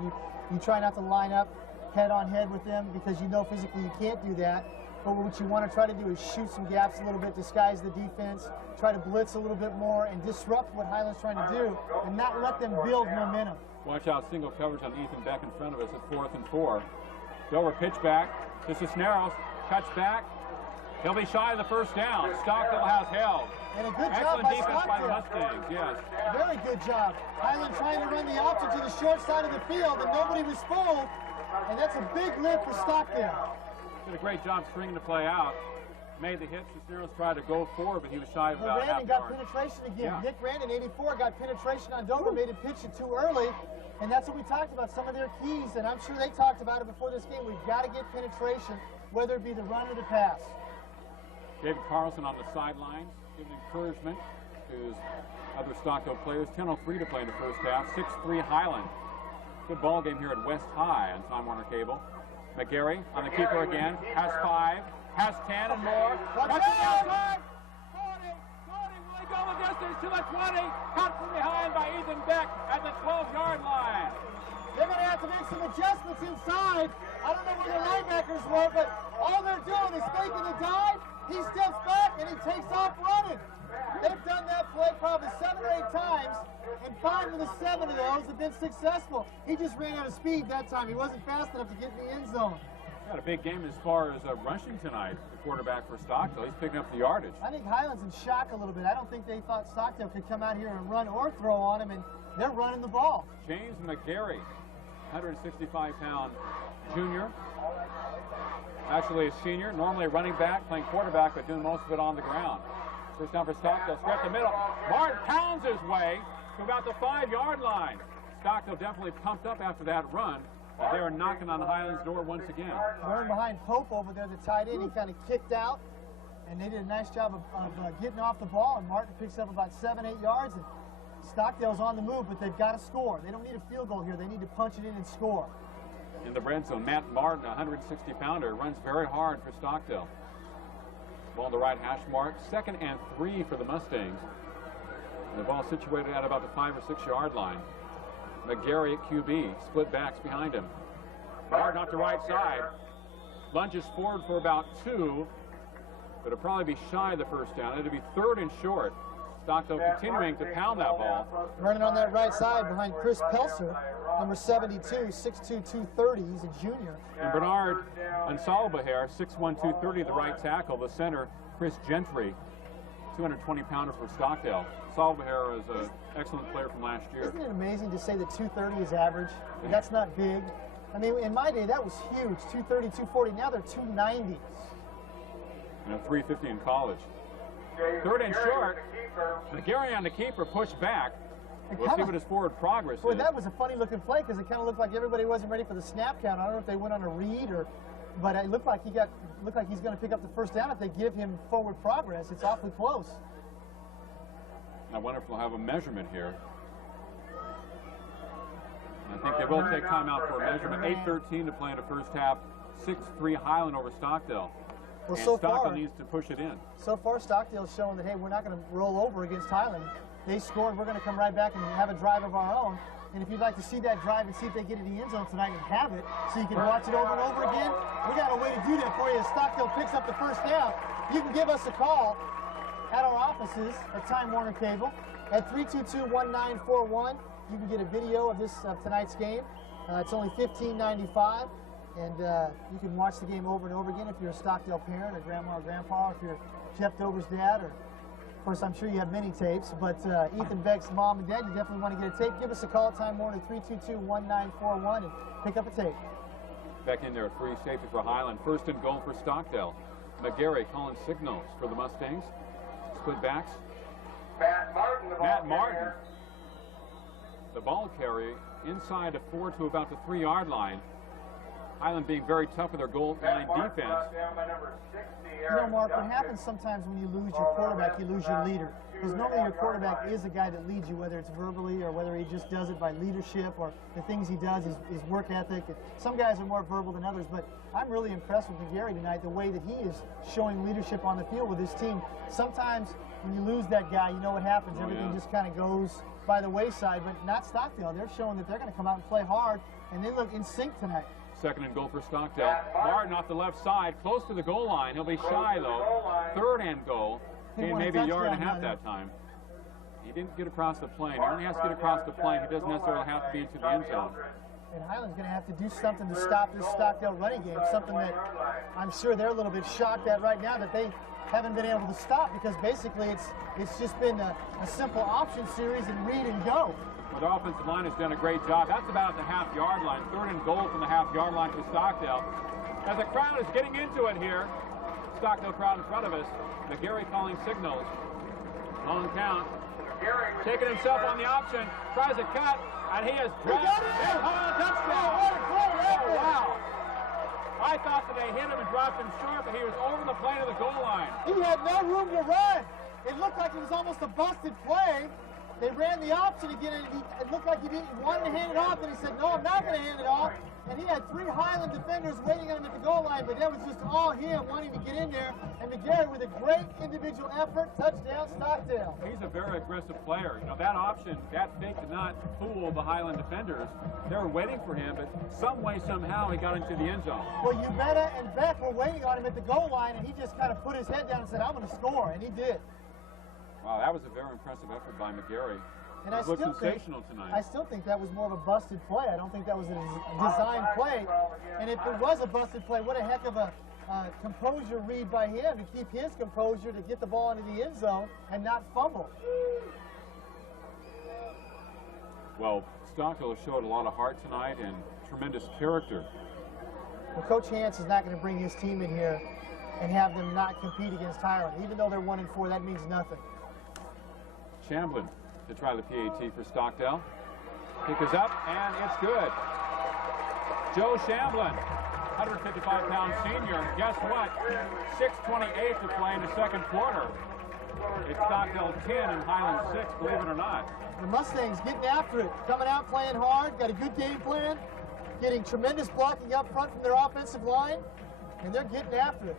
You try not to line up head-on-head with them because you know physically you can't do that. But what you want to try to do is shoot some gaps a little bit, disguise the defense, try to blitz a little bit more, and disrupt what Highland's trying to do, and not let them build momentum. Watch out, single coverage on Ethan Beck in front of us at 4th and 4. Dover pitch back to Cisneros, cuts back. He'll be shy of the first down. Stockdale has held. And a good Excellent job by defense by the Stockdale. Mustangs, yes. Very good job. Highland trying to run the option to the short side of the field, and nobody was fooled. And that's a big lift for Stockdale. Did a great job stringing the play out. Made the hit. Cisneros tried to go forward, but he was shy of about half Randon got yard. penetration again. Yeah. Nick Randon, 84, got penetration on Dover, made him pitch it too early. And that's what we talked about, some of their keys, and I'm sure they talked about it before this game. We've got to get penetration, whether it be the run or the pass. David Carlson on the sidelines, giving encouragement to his other Stockdale players. 10:03 to play in the first half. 6-3 Highland. Good ball game here at West High on Time Warner Cable. McGarry on the keeper again. Has 5, has 10 and more. Watch it outside. 40, will he go the distance to the 20? Cut from behind by Ethan Beck at the 12-yard line. They're going to have to make some adjustments inside. I don't know where their linebackers were, but all they're doing is faking the dive. He steps back and he takes off running. They've done that play probably 7 or 8 times, and 5 of the 7 of those have been successful. He just ran out of speed that time. He wasn't fast enough to get in the end zone. Got a big game as far as rushing tonight. The quarterback for Stockdale, he's picking up the yardage. I think Highland's in shock a little bit. I don't think they thought Stockdale could come out here and run or throw on him, and they're running the ball. James McGarry, 165-pound junior. Actually a senior, normally a running back, playing quarterback, but doing most of it on the ground. First down for Stockdale, straight up the middle. Martin pounds his way to about the 5-yard line. Stockdale definitely pumped up after that run. They are knocking on Highland's door once again. They're behind Pope over there, the tight end. He kind of kicked out, and they did a nice job of getting off the ball, and Martin picks up about 7-8 yards, and Stockdale's on the move, but they've got to score. They don't need a field goal here. They need to punch it in and score. In the red zone, Matt Martin, a 160-pounder, runs very hard for Stockdale. Ball on the right hash mark, 2nd and 3 for the Mustangs. And the ball situated at about the 5 or 6-yard line. McGarry at QB, split backs behind him. Martin off the right side, lunges forward for about 2, but it'll probably be shy of the first down. It'll be 3rd and short. Stockdale continuing to pound that ball. Running on that right side behind Chris Pelser, number 72, 6'2", 230. He's a junior. And Bernard Ansalbaher, 6'1", 230, the right tackle. The center, Chris Gentry, 220-pounder for Stockdale. Salbaher is an excellent player from last year. Isn't it amazing to say that 230 is average? That's not big. I mean, in my day, that was huge. 230, 240. Now they're 290s. And a 350 in college. 3rd and short. McGarry on the keeper, pushed back. We'll see what his forward progress is. That was a funny-looking play because it kind of looked like everybody wasn't ready for the snap count. I don't know if they went on a read or, but it looked like he's going to pick up the first down if they give him forward progress. It's awfully close. I wonder if we'll have a measurement here. I think they will take time out for a measurement. 8:13 to play in the first half. 6-3 Highland over Stockdale. Well, and so Stockdale far, needs to push it in. So far, Stockdale's showing that, hey, we're not going to roll over against Highland. They scored. We're going to come right back and have a drive of our own. And if you'd like to see that drive and see if they get in the end zone tonight and have it, so you can watch it over and over again, we got a way to do that for you. As Stockdale picks up the first down, you can give us a call at our offices at Time Warner Cable at 322-1941. You can get a video of tonight's game. It's only $15.95. And you can watch the game over and over again if you're a Stockdale parent or grandma or grandpa, or if you're Jeff Dover's dad, or of course I'm sure you have many tapes, but Ethan Beck's mom and dad, you definitely want to get a tape. Give us a call at Time Warner, 322-1941, and pick up a tape. Back in there at free safety for Highland. 1st and goal for Stockdale. McGarry calling signals for the Mustangs. Split backs. Matt Martin. The ball carry inside the 4 to about the 3-yard line. Highland being very tough with their goal line defense. You know, Mark, what happens sometimes when you lose your quarterback, you lose your leader. Because normally your quarterback is a guy that leads you, whether it's verbally or whether he just does it by leadership or the things he does, his work ethic. Some guys are more verbal than others, but I'm really impressed with McGarry tonight, the way that he is showing leadership on the field with his team. Sometimes when you lose that guy, you know what happens. Everything just kind of goes by the wayside, but not Stockdale. They're showing that they're going to come out and play hard, and they look in sync tonight. 2nd and goal for Stockdale. Martin off the left side, close to the goal line. He'll be shy, though. 3rd and goal. Gained maybe a yard and a half that time. He didn't get across the plane. He only has to get across the plane. He doesn't necessarily have to be into the end zone. And Highland's going to have to do something to stop this Stockdale running game, something that I'm sure they're a little bit shocked at right now that they haven't been able to stop, because basically it's just been a simple option series and read and go. Well, the offensive line has done a great job. That's about the half-yard line. 3rd and goal from the half-yard line for Stockdale. As the crowd is getting into it here, Stockdale crowd in front of us, McGarry calling signals. Long count. Taking himself on the option, tries a cut, and he has dropped it. Touchdown! Oh, wow! I thought that they hit him and dropped him short, but he was over the plane of the goal line. He had no room to run. It looked like it was almost a busted play. They ran the option again, and it looked like he wanted to hand it off, and he said, no, I'm not going to hand it off. And he had 3 Highland defenders waiting on him at the goal line, but that was just all him wanting to get in there. And McGarry, with a great individual effort, touchdown, Stockdale. He's a very aggressive player. You know, that option, that fake did not fool the Highland defenders. They were waiting for him, but some way, somehow, he got into the end zone. Well, Ubetta and Beck were waiting on him at the goal line, and he just kind of put his head down and said, I'm going to score, and he did. Wow, that was a very impressive effort by McGarry. And it looked sensational tonight. I still think that was more of a busted play. I don't think that was a designed play. And if it was a busted play, what a heck of a composure read by him to keep his composure to get the ball into the end zone and not fumble. Well, Stockdale showed a lot of heart tonight and tremendous character. Well, Coach Hans is not going to bring his team in here and have them not compete against Highland. Even though they're 1-4, that means nothing. Chamblin to try the PAT for Stockdale. Kick is up, and it's good. Joe Chamblin, 155-pound senior. Guess what? 6:28 to play in the second quarter. It's Stockdale 10 and Highland 6, believe it or not. The Mustangs getting after it, coming out playing hard, got a good game plan, getting tremendous blocking up front from their offensive line, and they're getting after it.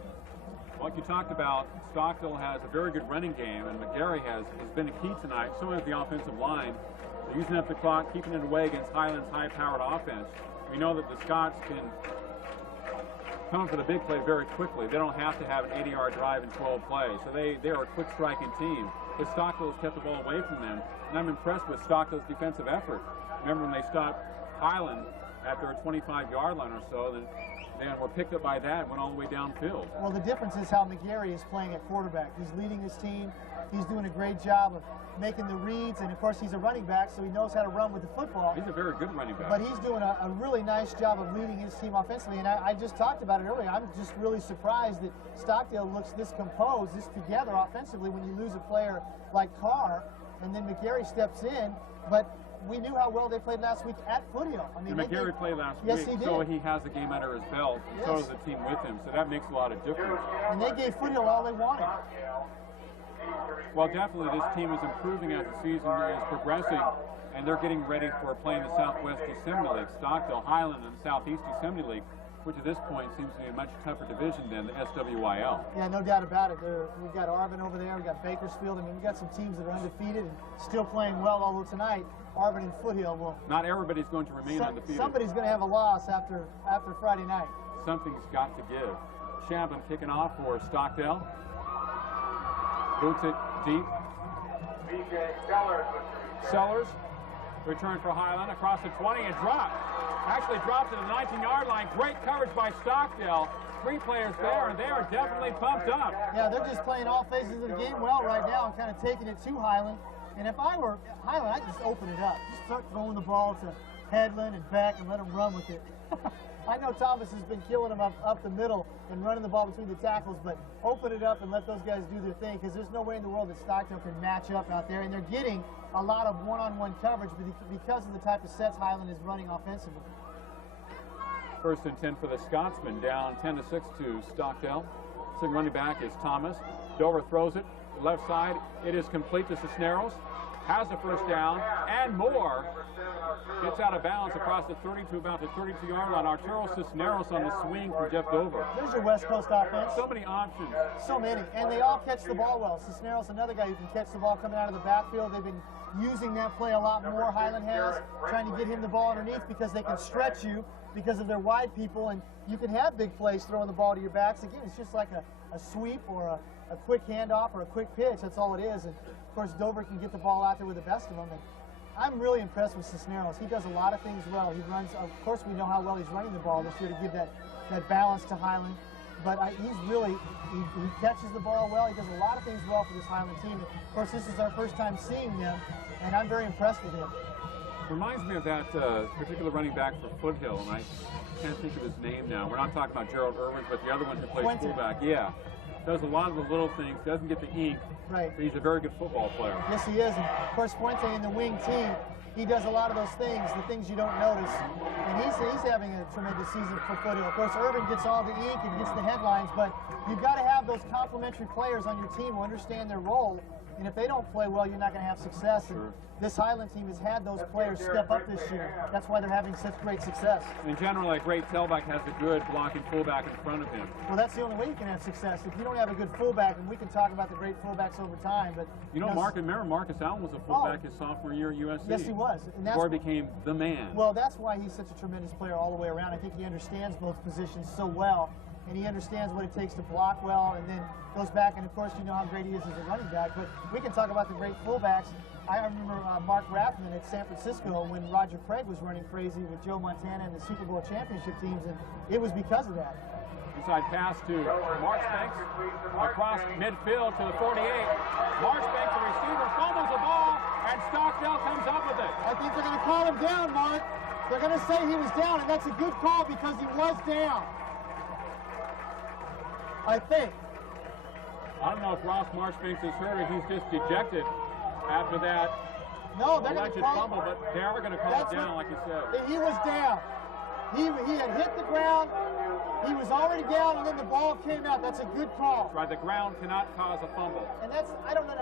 Like you talked about, Stockdale has a very good running game, and McGarry has been a key tonight. So has the offensive line. They're using up the clock, keeping it away against Highland's high-powered offense. We know that the Scots can come for the big play very quickly. They don't have to have an 80-yard drive in 12 plays. So they are a quick-striking team. But Stockdale has kept the ball away from them, and I'm impressed with Stockdale's defensive effort. Remember when they stopped Highland at their 25-yard line or so, then were picked up by that and went all the way downfield. Well, the difference is how McGarry is playing at quarterback. He's leading his team. He's doing a great job of making the reads, and of course he's a running back, so he knows how to run with the football. He's a very good running back. But he's doing a really nice job of leading his team offensively, and I just talked about it earlier. I'm just really surprised that Stockdale looks this composed, this together offensively when you lose a player like Carr, and then McGarry steps in, but we knew how well they played last week at Foothill. I mean, McGarry played last week, he so he has a game under his belt, and so does the team with him, so that makes a lot of difference. And they gave Foothill all they wanted. Well, definitely this team is improving as the season is progressing, and they're getting ready for playing the Southwest Assembly League, Stockdale, Highland, and Southeast Assembly League, which at this point seems to be a much tougher division than the SWYL. Yeah, no doubt about it. We've got Arvin over there, we've got Bakersfield. I mean, we've got some teams that are undefeated and still playing well, although tonight, Arvin and Foothill will... Not everybody's going to remain undefeated. Somebody's going to have a loss after Friday night. Something's got to give. Chamblin kicking off for Stockdale. Boots it deep. Sellers return for Highland across the 20 and dropped. Actually dropped to the 19-yard line. Great coverage by Stockdale. 3 players there, and they are definitely pumped up. Yeah, they're just playing all phases of the game well right now and kind of taking it to Highland. And if I were Highland, I'd just open it up. Just start throwing the ball to Headland and Beck and let them run with it. I know Thomas has been killing them up the middle and running the ball between the tackles, but open it up and let those guys do their thing, because there's no way in the world that Stockdale can match up out there, and they're getting a lot of one-on-one coverage because of the type of sets Highland is running offensively. First and 10 for the Scotsmen, down 10-6 to Stockdale. Second running back is Thomas. Dover throws it left side. It is complete to Cisneros. Has the first down and more. Gets out of bounds across the 30 to about the 32-yard line. Arturo Cisneros on the swing for Jeff Dover. There's your West Coast offense. So many options. So many. And they all catch the ball well. Cisneros, another guy who can catch the ball coming out of the backfield. They've been using that play a lot more, Highland has, trying to get him the ball underneath because they can stretch you because of their wide people, and you can have big plays throwing the ball to your backs. Again, it's just like a sweep or a quick handoff or a quick pitch. That's all it is. And, of course, Dover can get the ball out there with the best of them. And I'm really impressed with Cisneros. He does a lot of things well. He runs, of course, we know how well he's running the ball this year to give that balance to Highland. But he's really, he catches the ball well. He does a lot of things well for this Highland team. Of course, this is our first time seeing them, and I'm very impressed with him. Reminds me of that particular running back for Foothill, and I can't think of his name now. We're not talking about Gerald Irwin, but the other one who plays fullback. Yeah. does a lot of the little things, doesn't get the ink, right? But he's a very good football player. Yes, he is. And of course, Fuente in the wing team, he does a lot of those things, the things you don't notice. And he's having a tremendous season for footy. Of course, Irvin gets all the ink and gets the headlines, but you've got to have those complementary players on your team who understand their role. And if they don't play well, you're not going to have success. Sure. And this Highland team has had those players step up this year. That's why they're having such great success. In general, a great tailback has a good blocking fullback in front of him. Well, that's the only way you can have success. If you don't have a good fullback, and we can talk about the great fullbacks over time, but you know, remember Marcus Allen was a fullback his sophomore year at USC. Yes, he was. And that's before he became the man. Well, that's why he's such a tremendous player all the way around. I think he understands both positions so well, and he understands what it takes to block well, and then goes back, and of course, you know how great he is as a running back. But we can talk about the great fullbacks. I remember Mark Rathman at San Francisco when Roger Craig was running crazy with Joe Montana and the Super Bowl championship teams, and it was because of that. Inside pass to Marchbanks, across midfield to the 48. Marchbanks, the receiver, fumbles the ball, and Stockdale comes up with it. I think they're going to call him down, Mark. They're going to say he was down, and that's a good call because he was down. I think. I don't know if Ross Marchbanks is hurt or he's just dejected after that alleged fumble, but they are going to call it down, like you said. He was down. He had hit the ground. He was already down, and then the ball came out. That's a good call. That's right. The ground cannot cause a fumble. And that's, I don't know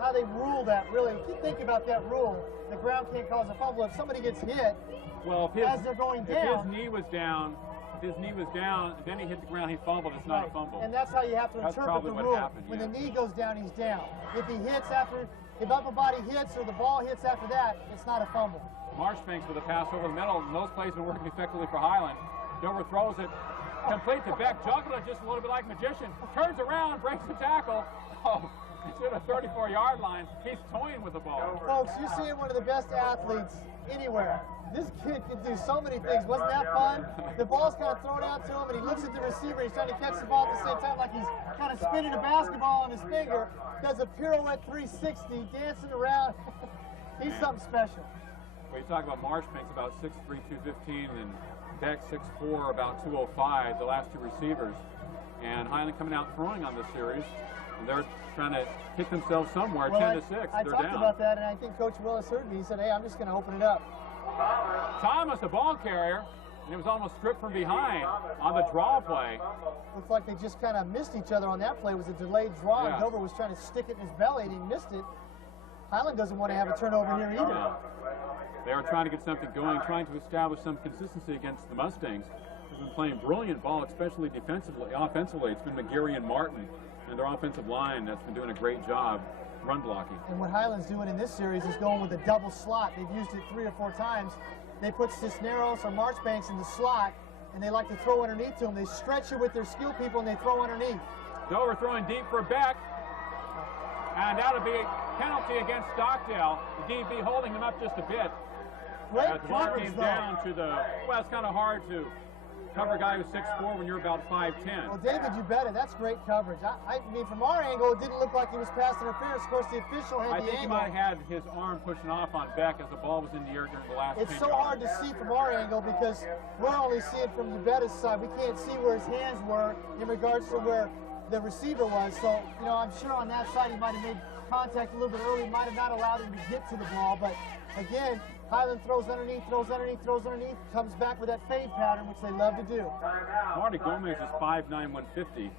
how they rule that, really. If you think about that rule, the ground can't cause a fumble. If somebody gets hit, well, as they're going down. If his knee was down, then he hit the ground, he fumbled. It's not a fumble. And that's how you have to interpret the rule. Happened, when the knee goes down, he's down. If he hits if upper body hits or the ball hits after that, it's not a fumble. Marchbanks with a pass over the middle, and those plays have been working effectively for Highland. Dover throws it complete to Beck, juggled it just a little bit like magician, turns around, breaks the tackle. Oh, it's at a 34-yard line. He's toying with the ball. Folks, you're seeing one of the best athletes anywhere. This kid can do so many things. Wasn't that fun? The ball's kind of thrown out to him, and he looks at the receiver. He's trying to catch the ball at the same time, like he's kind of spinning a basketball on his finger. Does a pirouette 360, dancing around. He's something special. Well, you talk about Marchbanks, about 6'3", 215, and Beck 6'4", about 205, the last two receivers. And Highland coming out throwing on this series, and they're trying to kick themselves somewhere, 10-6. I They're talked down. about that, and I think Coach Willis heard me. He said, hey, I'm just going to open it up. Thomas, the ball carrier, and it was almost stripped from behind on the draw play. Looks like they just kind of missed each other on that play. It was a delayed draw, and Dover was trying to stick it in his belly, and he missed it. Highland doesn't want to have a turnover here either. Yeah. They are trying to get something going, trying to establish some consistency against the Mustangs. They've been playing brilliant ball, especially defensively. Offensively, it's been McGarry and Martin, and their offensive line that's been doing a great job run blocking. And what Highland's doing in this series is going with a double slot. They've used it 3 or 4 times. They put Cisneros or Marchbanks in the slot, and they like to throw underneath to them. They stretch it with their skill people, and they throw underneath. Dover throwing deep for Beck, and that'll be a penalty against Stockdale. The DB holding him up just a bit. Great the ball coverage, came though. down to the, well, it's kind of hard to cover a guy who's 6'4" when you're about 5'10". Well, David, you bet it. That's great coverage. I mean, from our angle, it didn't look like he was pass interference. Of course, the official had I the think angle. he might have had his arm pushing off on Beck as the ball was in the air during the last It's so changeover. hard to see from our angle because we're only seeing from Ubetta's side. We can't see where his hands were in regards to where the receiver was. So, you know, I'm sure on that side he might have made contact a little bit early, might have not allowed him to get to the ball. But again, Highland throws underneath, comes back with that fade pattern, which they love to do. Marty Gomez is 5'9", 150. He's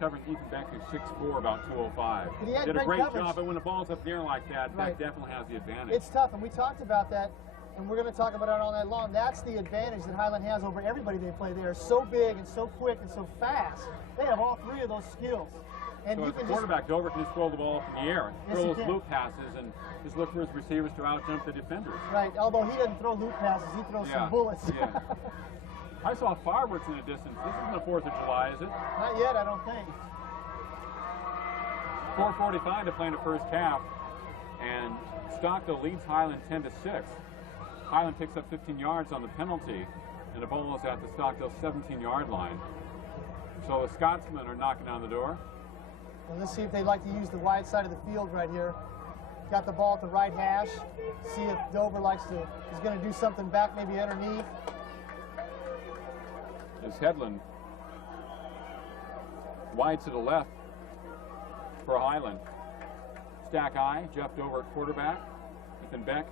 covering Ethan Beck, who's 6'4", about 205. But he had did a great great coverage. job, but when the ball's up in the air like that, Right. Beck definitely has the advantage. It's tough, and we talked about that, and we're going to talk about it all night long. That's the advantage that Highland has over everybody they play. They are so big and so quick and so fast. They have all 3 of those skills. And so you as a can quarterback, Dover can just throw the ball up in the air, Yes, throw he those can. loop passes, and just look for his receivers to out-jump the defenders. Right, although he doesn't throw loop passes, he throws some bullets. Yeah. I saw fireworks in the distance. This isn't the 4th of July, is it? Not yet, I don't think. 4:45 to play in the first half, and Stockdale leads Highland 10-6. Highland picks up 15 yards on the penalty, and the ball is at the Stockdale 17-yard line. So the Scotsmen are knocking on the door. And let's see if they'd like to use the wide side of the field right here. Got the ball at the right hash. See if Dover is going to do something back, maybe underneath. Is Headland Wide to the left for Highland. Stack high, Jeff Dover at quarterback. Ethan Beck,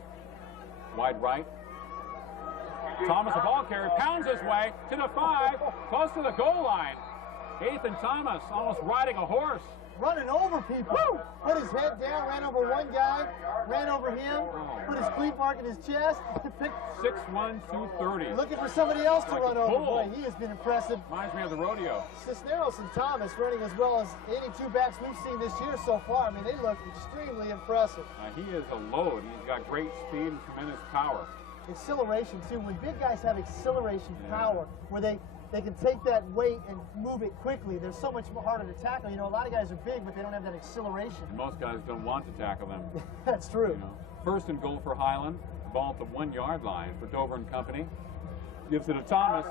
wide right. Thomas, the ball carrier, pounds his way to the 5, close to the goal line. Ethan Thomas almost riding a horse. Running over people. Woo! Put his head down, ran over one guy, ran over him, put his cleat mark in his chest. 6'1", 230. Looking for somebody else to Like run a over. bull. Boy, he has been impressive. Reminds me of the rodeo. Cisneros and Thomas running as well as any two backs we've seen this year so far. I mean, they look extremely impressive. He is a load. He's got great speed and tremendous power. Acceleration, too. When big guys have acceleration power, where they can take that weight and move it quickly, they're so much harder to tackle. You know, a lot of guys are big, but they don't have that acceleration. And most guys don't want to tackle them. That's true. You know. First and goal for Highland. Ball at the 1-yard line for Dover and company. Gives it to Thomas.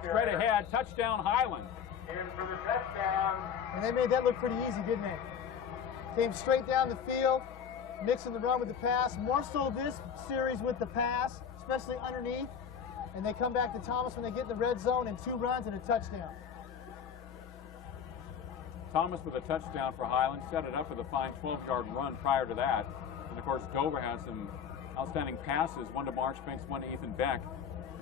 Straight ahead. Touchdown Highland. In for the touchdown. And they made that look pretty easy, didn't they? Came straight down the field, mixing the run with the pass. More so this series with the pass, especially underneath. And they come back to Thomas when they get in the red zone and 2 runs and a touchdown. Thomas with a touchdown for Highland. Set it up with a fine 12-yard run prior to that. And of course, Dover has some outstanding passes, one to Marchbanks, one to Ethan Beck.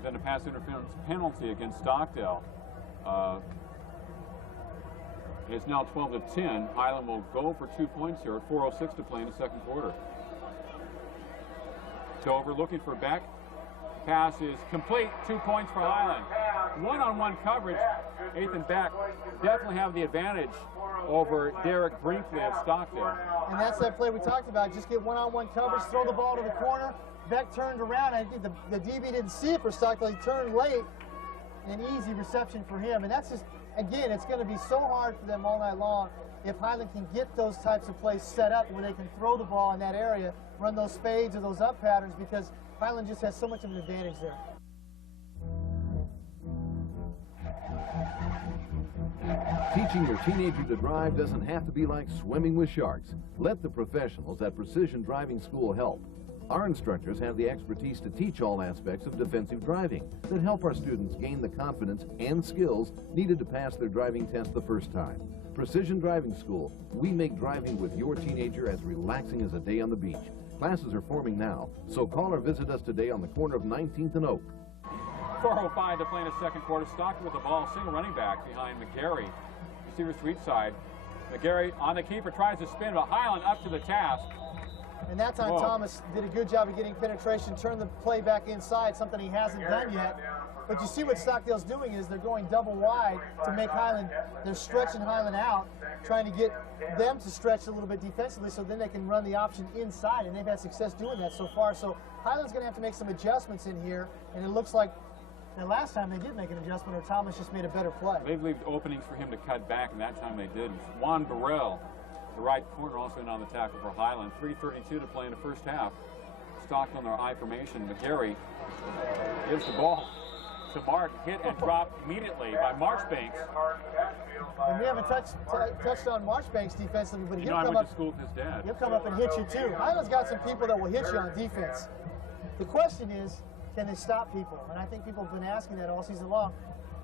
Then a pass interference penalty against Stockdale. It's now 12-10. Highland will go for 2 points here at 4:06 to play in the second quarter. Dover looking for Beck. Pass is complete. 2 points for Highland. One-on-one coverage. Ethan Beck definitely have the advantage over Derek Brinkley of Stockdale. And that's that play we talked about. Just get one-on-one coverage, throw the ball to the corner. Beck turned around. I think the DB didn't see it for Stockdale. He turned late. An easy reception for him. And that's just, again, it's going to be so hard for them all night long if Highland can get those types of plays set up where they can throw the ball in that area, run those fades or those up patterns, because Highland just has so much of an advantage there. Teaching your teenager to drive doesn't have to be like swimming with sharks. Let the professionals at Precision Driving School help. Our instructors have the expertise to teach all aspects of defensive driving that help our students gain the confidence and skills needed to pass their driving test the first time. Precision Driving School, we make driving with your teenager as relaxing as a day on the beach. Classes are forming now, so call or visit us today on the corner of 19th and Oak. 4:05 to play in the second quarter. Stockton with the ball, single running back behind McGarry. Receiver sweet side. McGarry on the keeper, tries to spin, but Highland up to the task. And that time Thomas did a good job of getting penetration, turned the play back inside, something he hasn't done yet. But you see what Stockdale's doing is they're going double wide to make Highland, they're stretching Highland out, trying to get them to stretch a little bit defensively so then they can run the option inside, and they've had success doing that so far. So Highland's going to have to make some adjustments in here, and it looks like the last time they did make an adjustment, or Thomas just made a better play. They've left openings for him to cut back, and that time they didn't. Juan Burrell, the right corner, also in on the tackle for Highland. 3:32 to play in the first half. Stockton on their I formation. McGarry gives the ball to Mark, hit and dropped immediately by Marchbanks. And we haven't touched on Marchbanks defensively, but I went to school with his dad. He'll come up and hit you too. Highland's got some people that will hit you on defense. The question is, can they stop people? And I think people have been asking that all season long.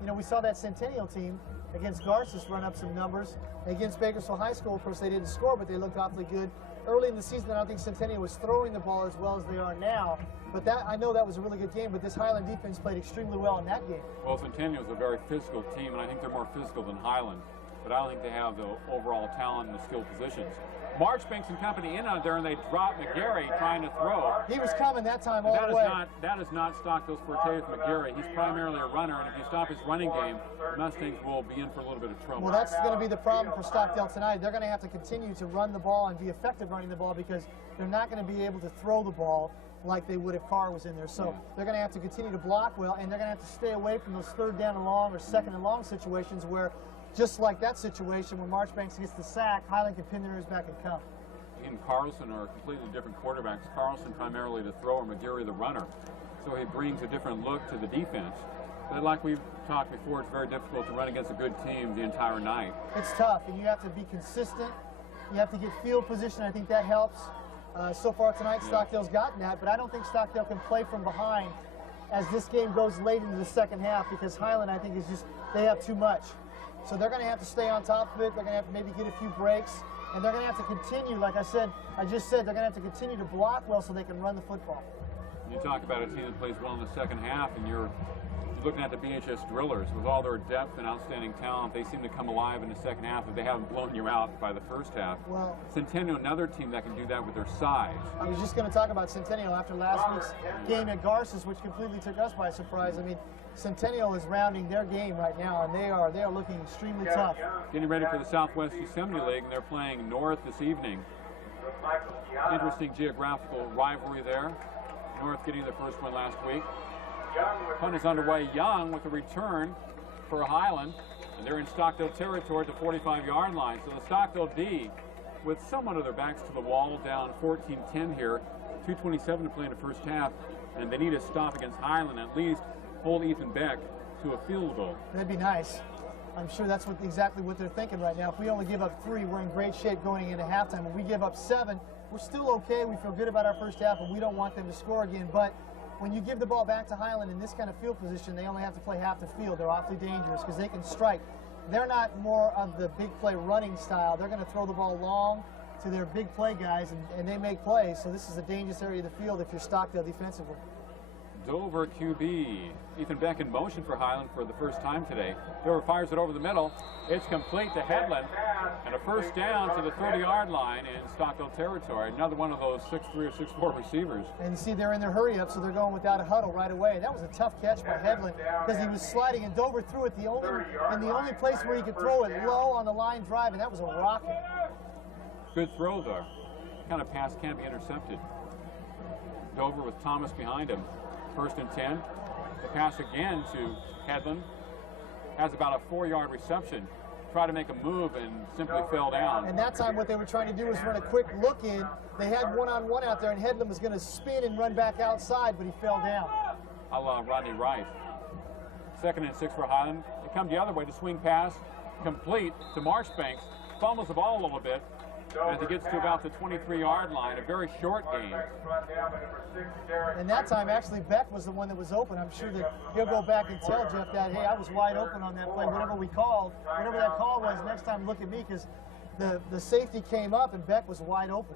You know, we saw that Centennial team against Garces run up some numbers. Against Bakersfield High School, of course, they didn't score, but they looked awfully good. Early in the season, I don't think Centennial was throwing the ball as well as they are now. But that, I know that was a really good game, but this Highland defense played extremely well in that game. Well, Centennial is a very physical team, and I think they're more physical than Highland. But I don't think they have the overall talent and the skill positions. Marchbanks and company in on there, and they drop McGarry trying to throw. He was coming that time all the way. That is not Stockdale's forte with McGarry. He's primarily a runner, and if you stop his running game, Mustangs will be in for a little bit of trouble. Well, that's going to be the problem for Stockdale tonight. They're going to have to continue to run the ball and be effective running the ball because they're not going to be able to throw the ball like they would if Carr was in there. So they're going to have to continue to block well, and they're going to have to stay away from those third down and long or second and long situations where, just like that situation when Marchbanks gets the sack, Highland can pin their ears back and come. He and Carlson are completely different quarterbacks. Carlson primarily the thrower, McGarry the runner. So he brings a different look to the defense. But like we've talked before, it's very difficult to run against a good team the entire night. It's tough, and you have to be consistent. You have to get field position. I think that helps. So far tonight, Stockdale's gotten that, but I don't think Stockdale can play from behind as this game goes late into the second half because Highland, I think, is just, they have too much. So they're going to have to stay on top of it. They're going to have to maybe get a few breaks. And they're going to have to continue, like I just said, they're going to have to continue to block well so they can run the football. You talk about a team that plays well in the second half, and you're looking at the BHS Drillers. With all their depth and outstanding talent, they seem to come alive in the second half if they haven't blown you out by the first half. Well, Centennial, another team that can do that with their size. I was just going to talk about Centennial after last week's game at Garces, which completely took us by surprise. I mean, Centennial is rounding their game right now, and they are looking extremely tough. Getting ready for the Southwest Yosemite League, and they're playing North this evening. Interesting geographical rivalry there. North getting their first win last week. Punt is underway. Young with a return for Highland, and they're in Stockdale territory at the 45-yard line. So the Stockdale D, with somewhat of their backs to the wall, down 14-10 here. 2:27 to play in the first half, and they need a stop against Highland, at least hold Ethan Beck to a field goal. That'd be nice. I'm sure that's exactly what they're thinking right now. If we only give up 3, we're in great shape going into halftime. If we give up 7, we're still okay. We feel good about our first half, and we don't want them to score again. But when you give the ball back to Highland in this kind of field position, they only have to play half the field. They're awfully dangerous because they can strike. They're not more of the big play running style. They're going to throw the ball long to their big play guys, and they make plays. So this is a dangerous area of the field if you're Stockdale defensively. Dover QB. Ethan Beck in motion for Highland for the first time today. Dover fires it over the middle. It's complete to Headland. And a first down to the 30-yard line in Stockdale territory. Another one of those 6'3" or 6'4" receivers. And you see they're in their hurry up, so they're going without a huddle right away. That was a tough catch by Headland because he was sliding, and Dover threw it the only place where he could throw it low on the line drive, and that was a rocket. Good throw, though. Kind of pass can't be intercepted. Dover with Thomas behind him. 1st and 10. The pass again to Headland. Has about a 4-yard reception. Tried to make a move and simply fell down. And that time what they were trying to do was run a quick look in. They had one-on-one out there, and Headland was going to spin and run back outside, but he fell down. A la Rodney Wright. 2nd and 6 for Highland. They come the other way to swing pass. Complete to Marchbanks. Fumbles the ball a little bit as he gets to about the 23-yard line. A very short game. And that time, actually, Beck was the one that was open. I'm sure that he'll go back and tell Jeff that, hey, I was wide open on that play. Whatever we called, whatever that call was, next time look at me, because the safety came up and Beck was wide open.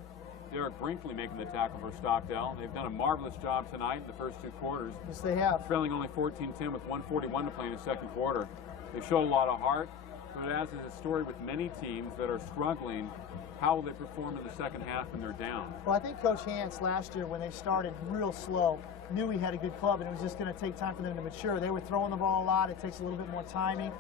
Derek Brinkley making the tackle for Stockdale. They've done a marvelous job tonight in the first 2 quarters. Yes, they have. Trailing only 14-10 with 1:41 to play in the second quarter. They've showed a lot of heart, but as is a story with many teams that are struggling, how will they perform in the second half when they're down? Well, I think Coach Hance last year, when they started real slow, knew he had a good club, and it was just going to take time for them to mature. They were throwing the ball a lot. It takes a little bit more timing.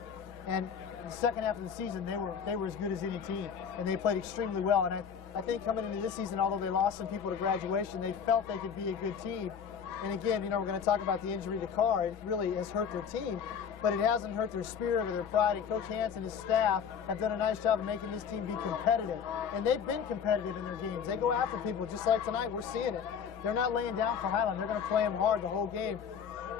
And the second half of the season, they were as good as any team, and they played extremely well. And I think coming into this season, although they lost some people to graduation, they felt they could be a good team. And again, you know, we're going to talk about the injury to Carr. It really has hurt their team, but it hasn't hurt their spirit or their pride. And Coach Hance and his staff have done a nice job of making this team be competitive. And they've been competitive in their games. They go after people, just like tonight. We're seeing it. They're not laying down for Highland. They're going to play them hard the whole game.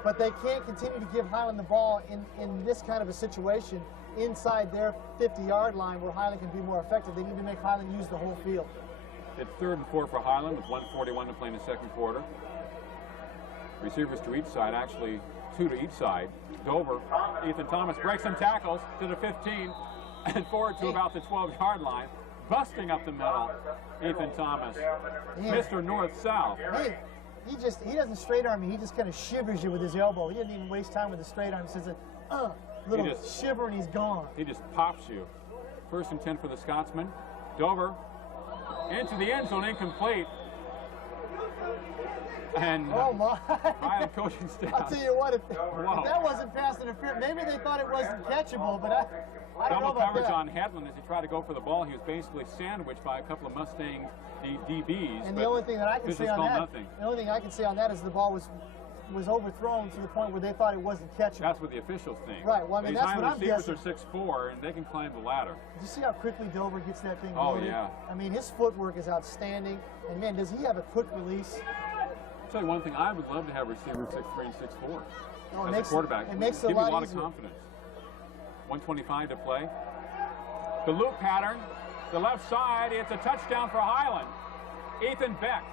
But they can't continue to give Highland the ball in this kind of a situation inside their 50-yard line where Highland can be more effective. They need to make Highland use the whole field. It's 3rd and 4 for Highland with 1:41 to play in the second quarter. Receivers to each side, actually 2 to each side. Dover, Ethan Thomas breaks some tackles to the 15 and forward to about the 12-yard line. Busting up the middle, Ethan Thomas. Mr. North-South. Hey, he doesn't straight arm you. He just kind of shivers you with his elbow. He doesn't even waste time with the straight arm. He says, little shiver and he's gone. He just pops you. 1st and 10 for the Scotsman. Dover into the end zone, incomplete. And oh my! Highland coaching staff. I'll tell you what, if that wasn't pass interference, maybe they thought it wasn't catchable, but I don't know Double about coverage that. on Headland as he tried to go for the ball. He was basically sandwiched by a couple of Mustang DBs. And the only thing that I can say on that, the only thing I can say on that is the ball was overthrown to the point where they thought it wasn't catchable. That's what the officials think. Right. Well, I mean, these that's what I'm guessing. receivers are 6'4", and they can climb the ladder. Did you see how quickly Dover gets that thing Oh, loaded? yeah. I mean, his footwork is outstanding. And, man, does he have a quick release? I'll tell you one thing. I would love to have receivers 6'3" and 6'4". Oh, as a quarterback. It makes it give a you a lot easier. of confidence. 1:25 to play. The loop pattern, the left side, it's a touchdown for Highland. Ethan Beck.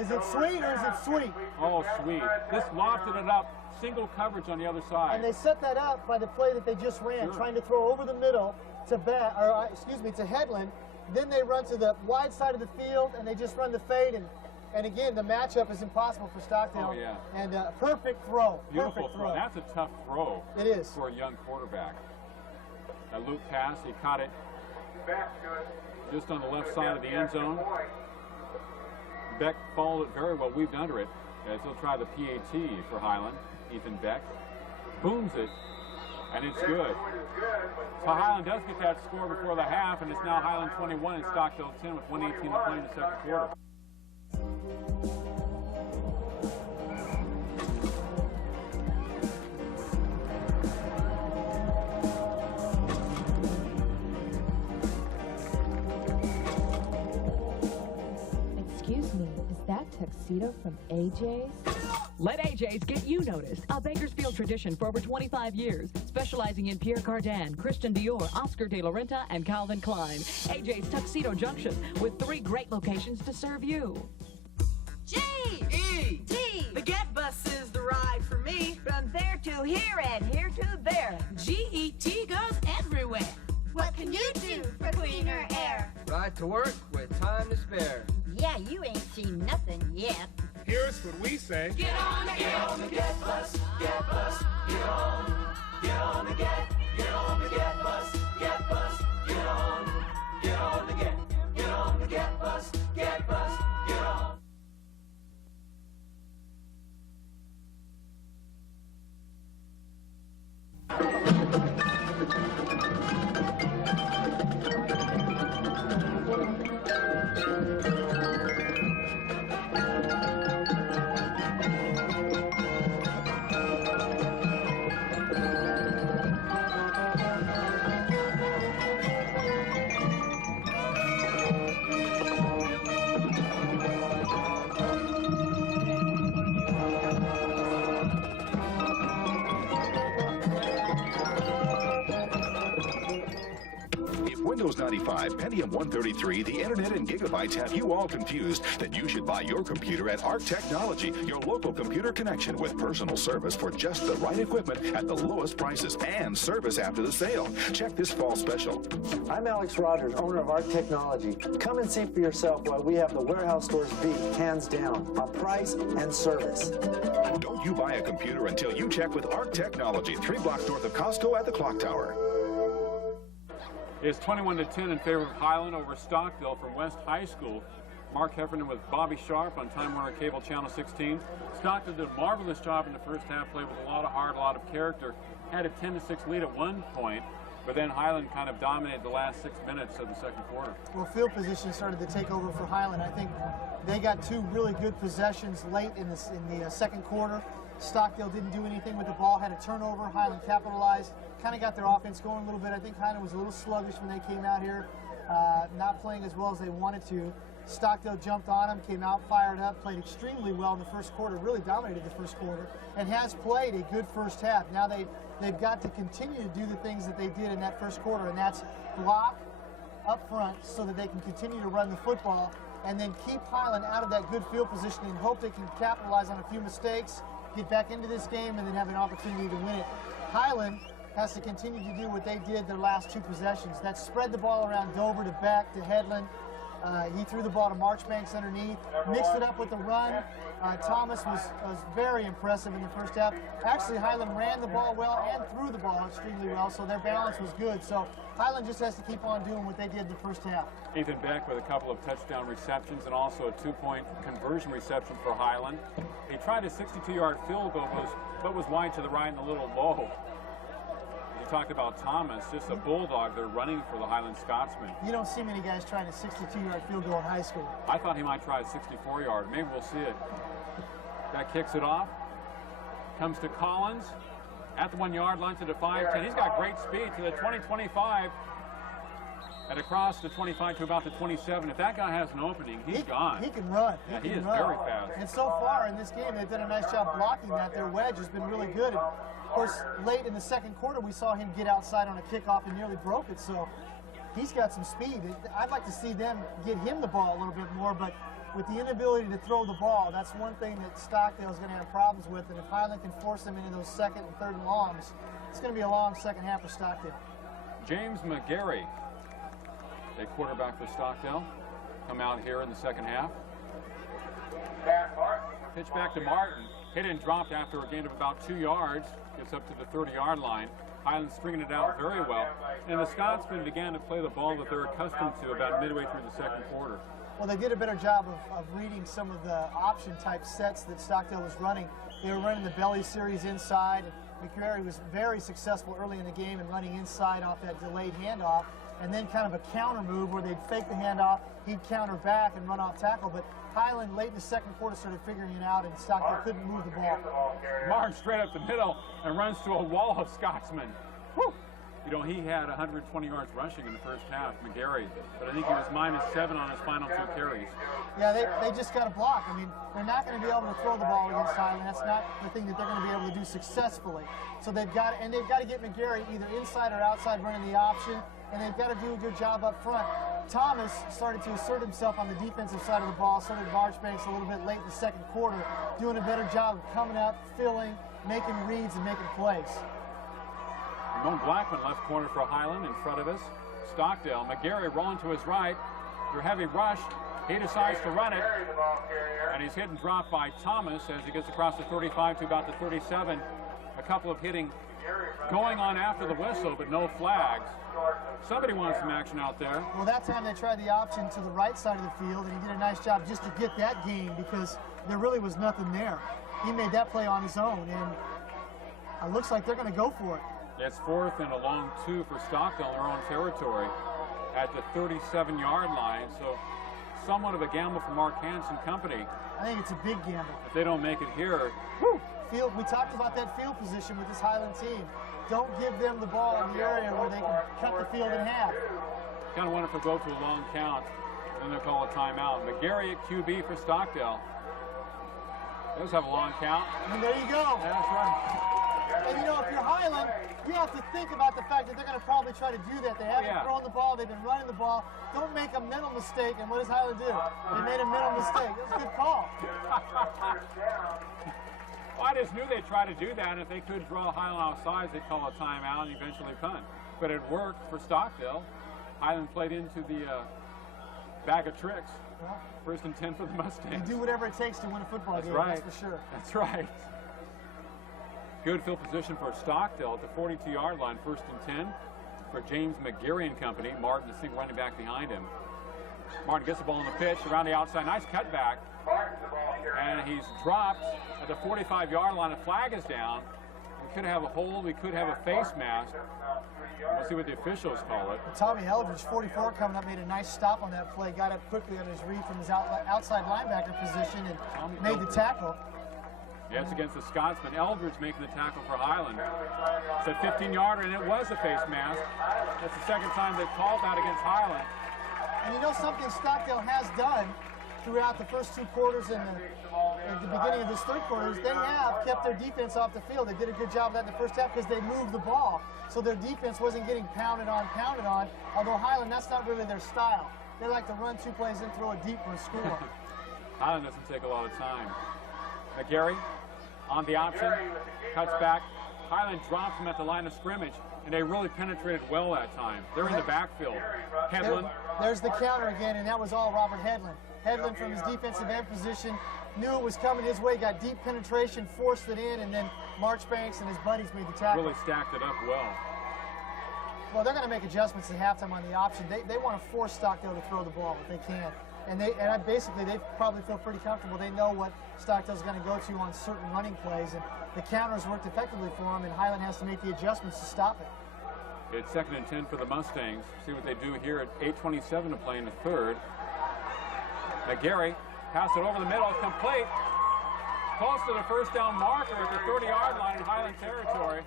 Is it sweet or is it sweet? Oh, sweet. This lofted it up single coverage on the other side. And they set that up by the play that they just ran, trying to throw over the middle to to Headland. Then they run to the wide side of the field, and they just run the fade. And again, the matchup is impossible for Stockdale. Oh, yeah. And perfect throw. Beautiful Perfect throw. That's a tough throw. It is. For a young quarterback. That loop pass, he caught it just on the left side of the end zone. Beck followed it very well, weaved under it, as he'll try the PAT for Highland. Ethan Beck booms it, and it's good. So Highland does get that score before the half, and it's now Highland 21 and Stockdale 10 with 1:18 to play in the second quarter. Excuse me, is that tuxedo from AJ's? Let AJ's get you noticed. A Bakersfield tradition for over 25 years, specializing in Pierre Cardin, Christian Dior, Oscar de la Renta, and Calvin Klein. AJ's Tuxedo Junction, with 3 great locations to serve you. G E T. The Get Bus is the ride for me. From there to here and here to there. GET goes everywhere. What can you do for cleaner air? Ride to work with time to spare. Yeah, you ain't seen nothing yet. Here's what we say. Get on the Get Bus, Get Bus, get on the Get on the Get Bus, Get Bus, get on the Get Bus, Get Bus, get on. Windows 95, Pentium 133, the internet and gigabytes have you all confused, then you should buy your computer at Arc Technology, your local computer connection with personal service for just the right equipment at the lowest prices and service after the sale. Check this fall special. I'm Alex Rogers, owner of Arc Technology. Come and see for yourself why we have the warehouse stores beat hands down on price and service. Don't you buy a computer until you check with Arc Technology, 3 blocks north of Costco at the Clock Tower. It's 21-10 in favor of Highland over Stockdale from West High School. Mark Heffernan with Bobby Sharp on Time Warner Cable Channel 16. Stockdale did a marvelous job in the first half, played with a lot of heart, a lot of character. Had a 10-6 lead at one point, but then Highland kind of dominated the last 6 minutes of the second quarter. Well, field position started to take over for Highland. I think they got 2 really good possessions late in the second quarter. Stockdale didn't do anything with the ball, had a turnover. Highland capitalized, kind of got their offense going a little bit. I think Highland was a little sluggish when they came out here, not playing as well as they wanted to. Stockdale jumped on them, came out fired up, played extremely well in the first quarter, really dominated the first quarter, and has played a good first half. Now they've got to continue to do the things that they did in that first quarter, and that's block up front so that they can continue to run the football, and then keep Highland out of that good field position and hope they can capitalize on a few mistakes, get back into this game, and then have an opportunity to win it. Highland has to continue to do what they did their last 2 possessions. That's spread the ball around Dover to Beck to Headland. He threw the ball to Marchbanks underneath, mixed it up with the run. Thomas was very impressive in the first half. Actually, Highland ran the ball well and threw the ball extremely well, so their balance was good. So Highland just has to keep on doing what they did in the first half. Ethan Beck with a couple of touchdown receptions and also a 2-point conversion reception for Highland. He tried a 62-yard field goal, but was wide to the right and a little low. You talked about Thomas, just a bulldog. They're running for the Highland Scotsman. You don't see many guys trying a 62-yard field goal in high school. I thought he might try a 64-yard. Maybe we'll see it. That kicks it off. Comes to Collins at the 1-yard line to the 5-10. He's got great speed to the 20-25 and across the 25 to about the 27. If that guy has an opening, he's gone. He can run. Yeah, he is very fast. And so far in this game, they've done a nice job blocking that. Their wedge has been really good. And of course, late in the second quarter, we saw him get outside on a kickoff and nearly broke it. So he's got some speed. I'd like to see them get him the ball a little bit more, but with the inability to throw the ball, that's one thing that Stockdale is going to have problems with, and if Highland can force them into those second and third and longs, it's going to be a long second half for Stockdale. James McGarry, a quarterback for Stockdale, come out here in the second half. Pitch back to Martin. Hit and dropped after a gain of about 2 yards. Gets up to the 30-yard line. Highland stringing it out very well. And the Scotsmen began to play the ball that they're accustomed to about midway through the second quarter. Well, they did a better job of reading some of the option-type sets that Stockdale was running. They were running the belly series inside. McGarry was very successful early in the game in running inside off that delayed handoff, and then kind of a counter move where they'd fake the handoff, he'd counter back and run off tackle. But Highland, late in the second quarter, started figuring it out, and Stockdale couldn't move the ball. Martin straight up the middle and runs to a wall of Scotsmen. Whew. You know, he had 120 yards rushing in the first half, McGarry, but I think he was -7 on his final 2 carries. Yeah, they just got to block. I mean, they're not going to be able to throw the ball against Highland. That's not the thing that they're going to be able to do successfully. So they've got to get McGarry either inside or outside running the option, and they've got to do a good job up front. Thomas started to assert himself on the defensive side of the ball, so did Marchbanks a little bit late in the second quarter, doing a better job of coming up, filling, making reads, and making plays. Ramon Blackman left corner for Highland in front of us. Stockdale, McGarry rolling to his right. Through heavy rush, he decides to run it, and he's hit and dropped by Thomas as he gets across the 35 to about the 37. A couple of hitting going on after the whistle, but no flags. Somebody wants some action out there. Well, that time they tried the option to the right side of the field, and he did a nice job just to get that gain because there really was nothing there. He made that play on his own, and it looks like they're going to go for it. It's 4th and a long 2 for Stockdale in their own territory at the 37-yard line. So somewhat of a gamble for Mark Hansen Company. I think it's a big gamble. If they don't make it here. We talked about that field position with this Highland team. Don't give them the ball in the area where they can cut the field in half. Kind of wonder if they'll go to a long count, then they'll call a timeout. McGarry at QB for Stockdale. Those have a long count. And there you go. That's right. And you know, if you're Highland, you have to think about the fact that they're going to probably try to do that. They haven't thrown the ball. They've been running the ball. Don't make a mental mistake. And what does Highland do? They made a mental mistake. It was a good call. Well, I just knew they'd try to do that, and if they could draw Highland offsides, they'd call a timeout and eventually punt. But it worked for Stockdale. Highland played into the bag of tricks. Well, 1st and 10 for the Mustangs. You do whatever it takes to win a football game, right. that's for sure. That's right. Good field position for Stockdale at the 42-yard line, 1st and 10 for James McGarry and company. Martin, the single running back behind him. Martin gets the ball on the pitch around the outside. Nice cutback. And he's dropped at the 45-yard line. A flag is down. We could have a hold. We could have a face mask. We'll see what the officials call it. Tommy Eldridge, 44, coming up, made a nice stop on that play. Got up quickly on his read from his outside linebacker position and made the tackle. Yeah, it's against the Scotsman. Eldridge making the tackle for Highland. It's a 15-yarder, and it was a face mask. That's the second time they've called that against Highland. And you know something Stockdale has done throughout the first 2 quarters and at the beginning of this third quarter is they have kept their defense off the field. They did a good job of that in the first half because they moved the ball. So their defense wasn't getting pounded on. Although Highland, that's not really their style. They like to run 2 plays and throw it deep for a score. Highland doesn't take a lot of time. McGarry on the option, cuts back. Highland drops him at the line of scrimmage, and they really penetrated well that time. They're in the backfield. Headland. There's the counter again, and that was all Robert Headland. Headland from his defensive end position knew it was coming his way, got deep penetration, forced it in, and then Marchbanks and his buddies made the tackle. Really stacked it up well. Well, they're going to make adjustments at halftime on the option. They want to force Stockdale to throw the ball if they can. And they probably feel pretty comfortable. They know what Stockdale's going to go to on certain running plays, and the counters worked effectively for them, and Highland has to make the adjustments to stop it. It's 2nd and 10 for the Mustangs. See what they do here at 8:27 to play in the third. McGarry pass it over the middle. It's complete. Close to the first down marker at the 30-yard line in Highland territory.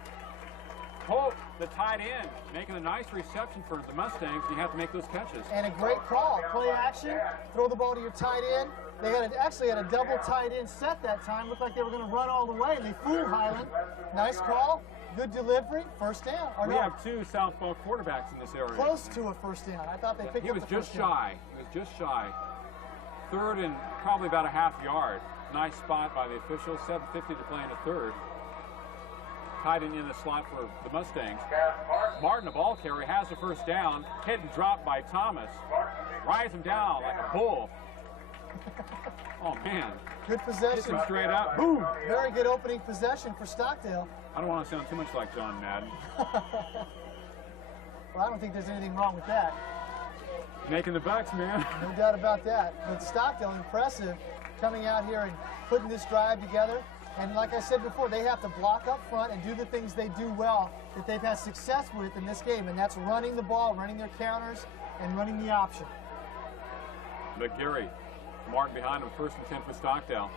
Hope, the tight end, making a nice reception for the Mustangs, and you have to make those catches. And a great call. Play action, throw the ball to your tight end. They actually had a double tight end set that time. Looked like they were going to run all the way, and they fooled Highland. Nice call. Good delivery, first down. Or We no, have two southpaw quarterbacks in this area. close to a first down. I thought they picked He up was the just first down. shy. He was just shy. Third and probably about a half yard. Nice spot by the officials. 7:50 to play in the third. Tied in the slot for the Mustangs. Martin, the ball carrier, has the first down. Hit and dropped by Thomas. Rides him down like a bull. Oh, man. Good possession. Hits him straight up. Boom. Very good opening possession for Stockdale. I don't want to sound too much like John Madden. Well, I don't think there's anything wrong with that. Making the bucks, man. No doubt about that. But Stockdale, impressive, coming out here and putting this drive together. And like I said before, they have to block up front and do the things they do well that they've had success with in this game, and that's running the ball, running their counters, and running the option. McGarry, Martin behind him, 1st and 10 for Stockdale.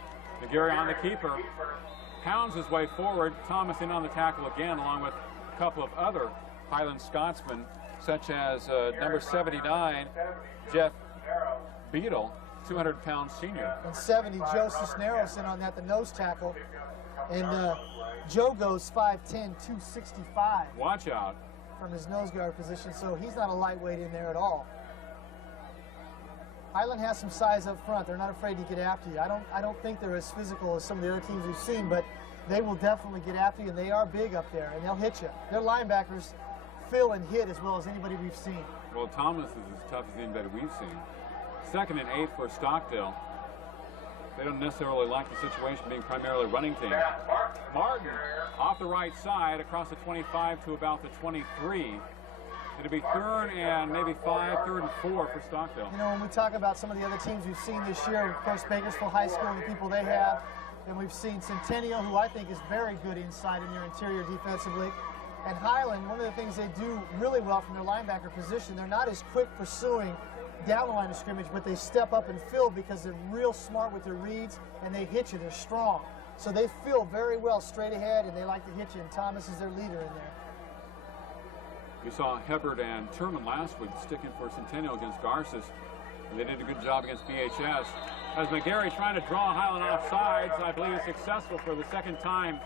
McGarry on the keeper, pounds his way forward. Thomas in on the tackle again, along with a couple of other Highland Scotsmen, such as number 79, Jeff Beadle, 200-pound senior. And 70, Joe Cisneros in on that, the nose tackle. And Joe goes 5'10", 265. Watch out. From his nose guard position, so he's not a lightweight in there at all. Highland has some size up front. They're not afraid to get after you. I don't think they're as physical as some of the other teams we've seen, but they will definitely get after you, and they are big up there, and they'll hit you. Their linebackers fill and hit as well as anybody we've seen. Well, Thomas is as tough as anybody we've seen. 2nd and 8 for Stockdale. They don't necessarily like the situation being primarily running team. Martin off the right side across the 25 to about the 23. It'll be 3rd and maybe 5, 3rd and 4 for Stockdale. You know, when we talk about some of the other teams we've seen this year, of course, Bakersfield High School and the people they have, and we've seen Centennial, who I think is very good inside in their interior defensively. And Highland, one of the things they do really well from their linebacker position, they're not as quick pursuing down the line of scrimmage, but they step up and fill because they're real smart with their reads, and they hit you. They're strong. So they fill very well straight ahead, and they like to hit you, and Thomas is their leader in there. We saw Hubbard and Turman last week sticking for Centennial against Garces, and they did a good job against BHS. As McGarry trying to draw Highland off sides, I believe successful for the 2nd time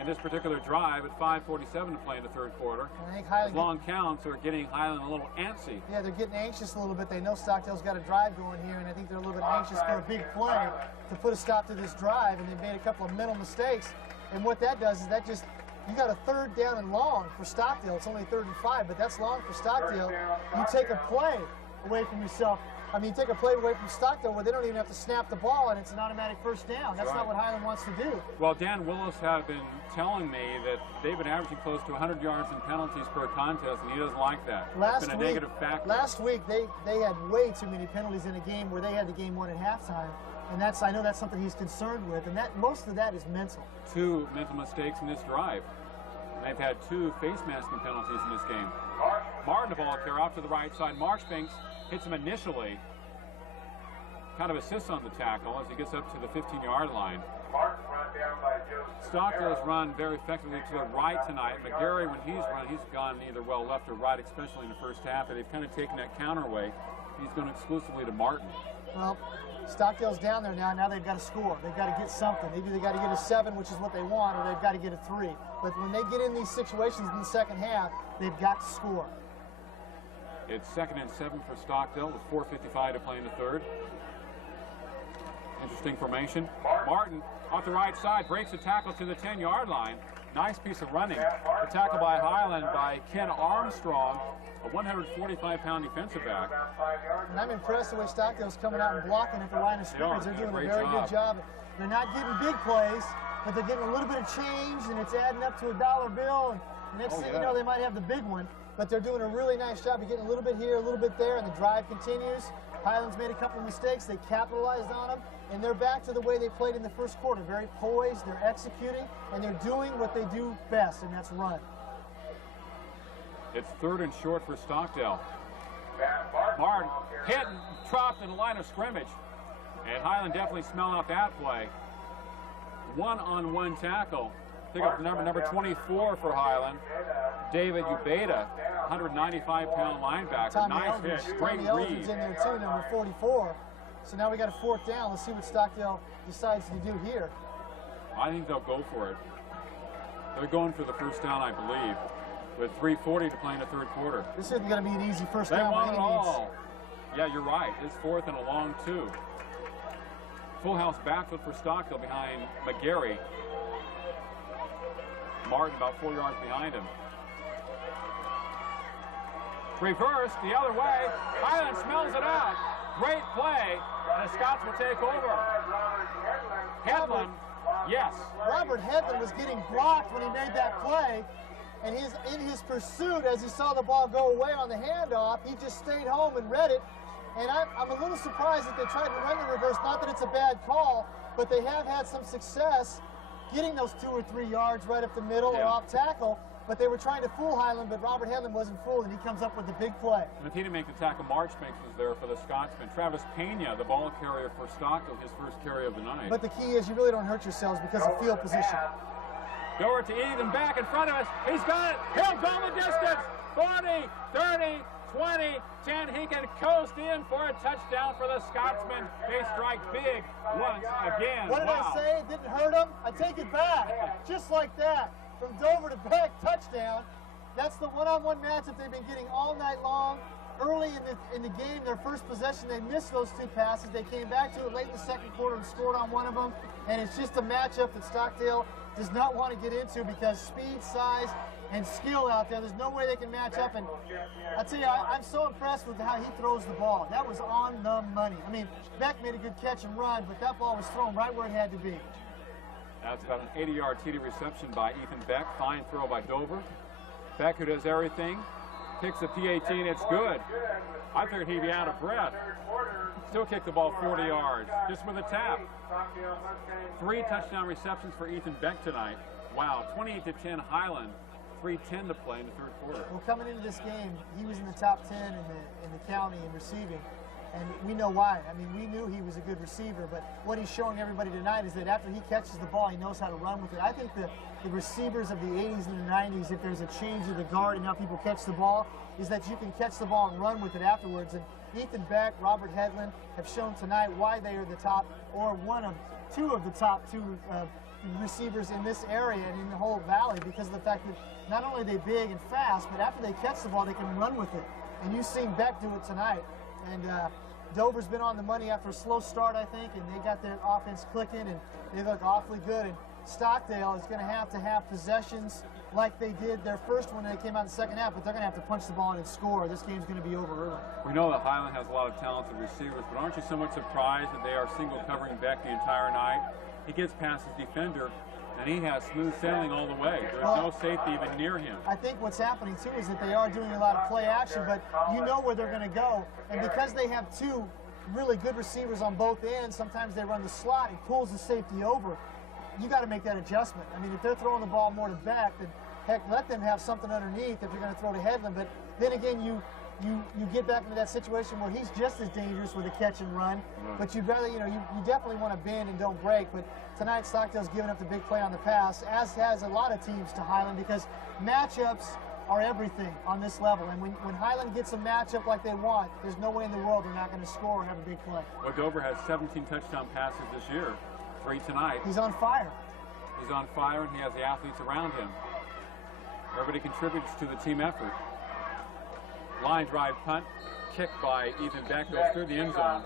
in this particular drive at 5:47 to play in the 3rd quarter. I think Highland long counts are getting Highland a little antsy. Yeah, they're getting anxious a little bit. They know Stockdale's got a drive going here, and I think they're a little bit anxious for a big play to put a stop to this drive, and they've made a couple of mental mistakes. And what that does is that just, you got a 3rd down and long for Stockdale. It's only 3rd and 5, but that's long for Stockdale. You take a play away from yourself. I mean, take a play away from Stockdale where they don't even have to snap the ball, and it's an automatic first down. That's not what Highland wants to do. Well, Dan Willis have been telling me that they've been averaging close to 100 yards in penalties per contest, and he doesn't like that. It's been a negative factor. Last week, they had way too many penalties in a game where they had the game won at halftime, and I know that's something he's concerned with, and that most of that is mental. 2 mental mistakes in this drive. They've had 2 face masking penalties in this game. Martin, the ball carrier off to the right side. Marchbanks hits him initially. Kind of assists on the tackle as he gets up to the 15-yard line. Stockdale's run very effectively to the right tonight. McGarry, when he's run, he's gone either well left or right, especially in the first half, and they've kind of taken that counter away. He's going exclusively to Martin. Well, Stockdale's down there now. Now they've got to score. They've got to get something. Maybe they've got to get a 7, which is what they want, or they've got to get a 3. But when they get in these situations in the second half, they've got to score. It's 2nd and 7 for Stockdale with 4:55 to play in the 3rd. Interesting formation. Martin off the right side breaks the tackle to the 10-yard line. Nice piece of running. The tackle by Highland by Ken Armstrong, a 145-pound defensive back. And I'm impressed the way Stockdale's coming out and blocking at the line of scrimmage. They're doing a very good job. They're not getting big plays, but they're getting a little bit of change, and it's adding up to a dollar bill. And next thing you know, they might have the big one. But they're doing a really nice job of getting a little bit here, a little bit there, and the drive continues. Highland's made a couple of mistakes. They capitalized on them, and they're back to the way they played in the first quarter. Very poised, they're executing, and they're doing what they do best, and that's run. It's 3rd and short for Stockdale. Martin hit and dropped in the line of scrimmage, and Highland definitely smelled out that play. One-on-one tackle. Pick up number 24 for Highland, David Ubeda, 195-pound linebacker. Tommy Nice hit, great read. Eldridge in there too, number 44. So now we got a 4th down. Let's see what Stockdale decides to do here. I think they'll go for it. They're going for the first down, I believe, with 3:40 to play in the third quarter. This isn't going to be an easy first They down. want it all. Yeah, you're right. It's 4th and a long 2. Full house backfield for Stockdale behind McGarry. Martin about 4 yards behind him. Reverse the other way. Highland smells it out. Great play. And the Scots will take over. Headland, yes. Robert Headland was getting blocked when he made that play. And in his pursuit, as he saw the ball go away on the handoff, he just stayed home and read it. And I'm a little surprised that they tried to run the reverse. Not that it's a bad call, but they have had some success getting those 2 or 3 yards right up the middle or off tackle. But they were trying to fool Highland, but Robert Headland wasn't fooled, and he comes up with the big play. And if he didn't make the tackle, Marchbanks was there for the Scotsman. Travis Pena, the ball carrier for Stockdale, his first carry of the night. But the key is you really don't hurt yourselves because of field position. Over to Ethan, back in front of us. He's got it. He'll go the distance. 40, 30, 20, 10. He can coast in for a touchdown for the Scotsman. They strike big once again. What did I say? It didn't hurt him? I take it back. Just like that. From Dover to Beck, touchdown. That's the one-on-one matchup they've been getting all night long. Early in the game, their first possession, they missed those 2 passes. They came back to it late in the second quarter and scored on one of them. And it's just a matchup that Stockdale does not want to get into because speed, size, and skill out there. There's no way they can match up. And I'll tell you, I'm so impressed with how he throws the ball. That was on the money. I mean, Beck made a good catch and run, but that ball was thrown right where it had to be. That's about an 80-yard TD reception by Ethan Beck. Fine throw by Dover. Beck, who does everything, kicks a P18. It's good. I figured he'd be out of breath. Still kicked the ball 40 yards, just with a tap. 3 touchdown receptions for Ethan Beck tonight. Wow, 28-10 Highland. 3:10 to play in the third quarter. Well, coming into this game, he was in the top 10 in the county in receiving. And we know why. I mean, we knew he was a good receiver, but what he's showing everybody tonight is that after he catches the ball, he knows how to run with it. I think the receivers of the 80s and the 90s, if there's a change of the guard and how people catch the ball, is that you can catch the ball and run with it afterwards. And Ethan Beck, Robert Headland have shown tonight why they are the top, or two of the top 2 receivers in this area and in the whole valley, because of the fact that not only are they big and fast, but after they catch the ball, they can run with it. And you've seen Beck do it tonight. And Dover's been on the money after a slow start, I think, and they got their offense clicking, and they look awfully good. And Stockdale is going to have possessions like they did their first one when they came out in the second half, but they're going to have to punch the ball in and score. This game's going to be over early. We know that Highland has a lot of talented receivers, but aren't you somewhat surprised that they are single covering Beck the entire night? He gets past his defender, and he has smooth sailing all the way. There's no safety even near him. I think what's happening, too, is that they are doing a lot of play action, but you know where they're going to go. And because they have 2 really good receivers on both ends, sometimes they run the slot and pulls the safety over. You got to make that adjustment. I mean, if they're throwing the ball more to Beck, then heck, let them have something underneath if you're going to throw to Headland. But then again, you get back into that situation where he's just as dangerous with a catch and run. Right. But you'd rather, you definitely want to bend and don't break. But tonight, Stockdale's given up the big play on the pass, as has a lot of teams to Highland, because matchups are everything on this level. And when Highland gets a matchup like they want, there's no way in the world they're not going to score and have a big play. Well, Dover has 17 touchdown passes this year, 3 tonight. He's on fire. He's on fire, and he has the athletes around him. Everybody contributes to the team effort. Line drive punt, kicked by Ethan Beck, goes through the end zone.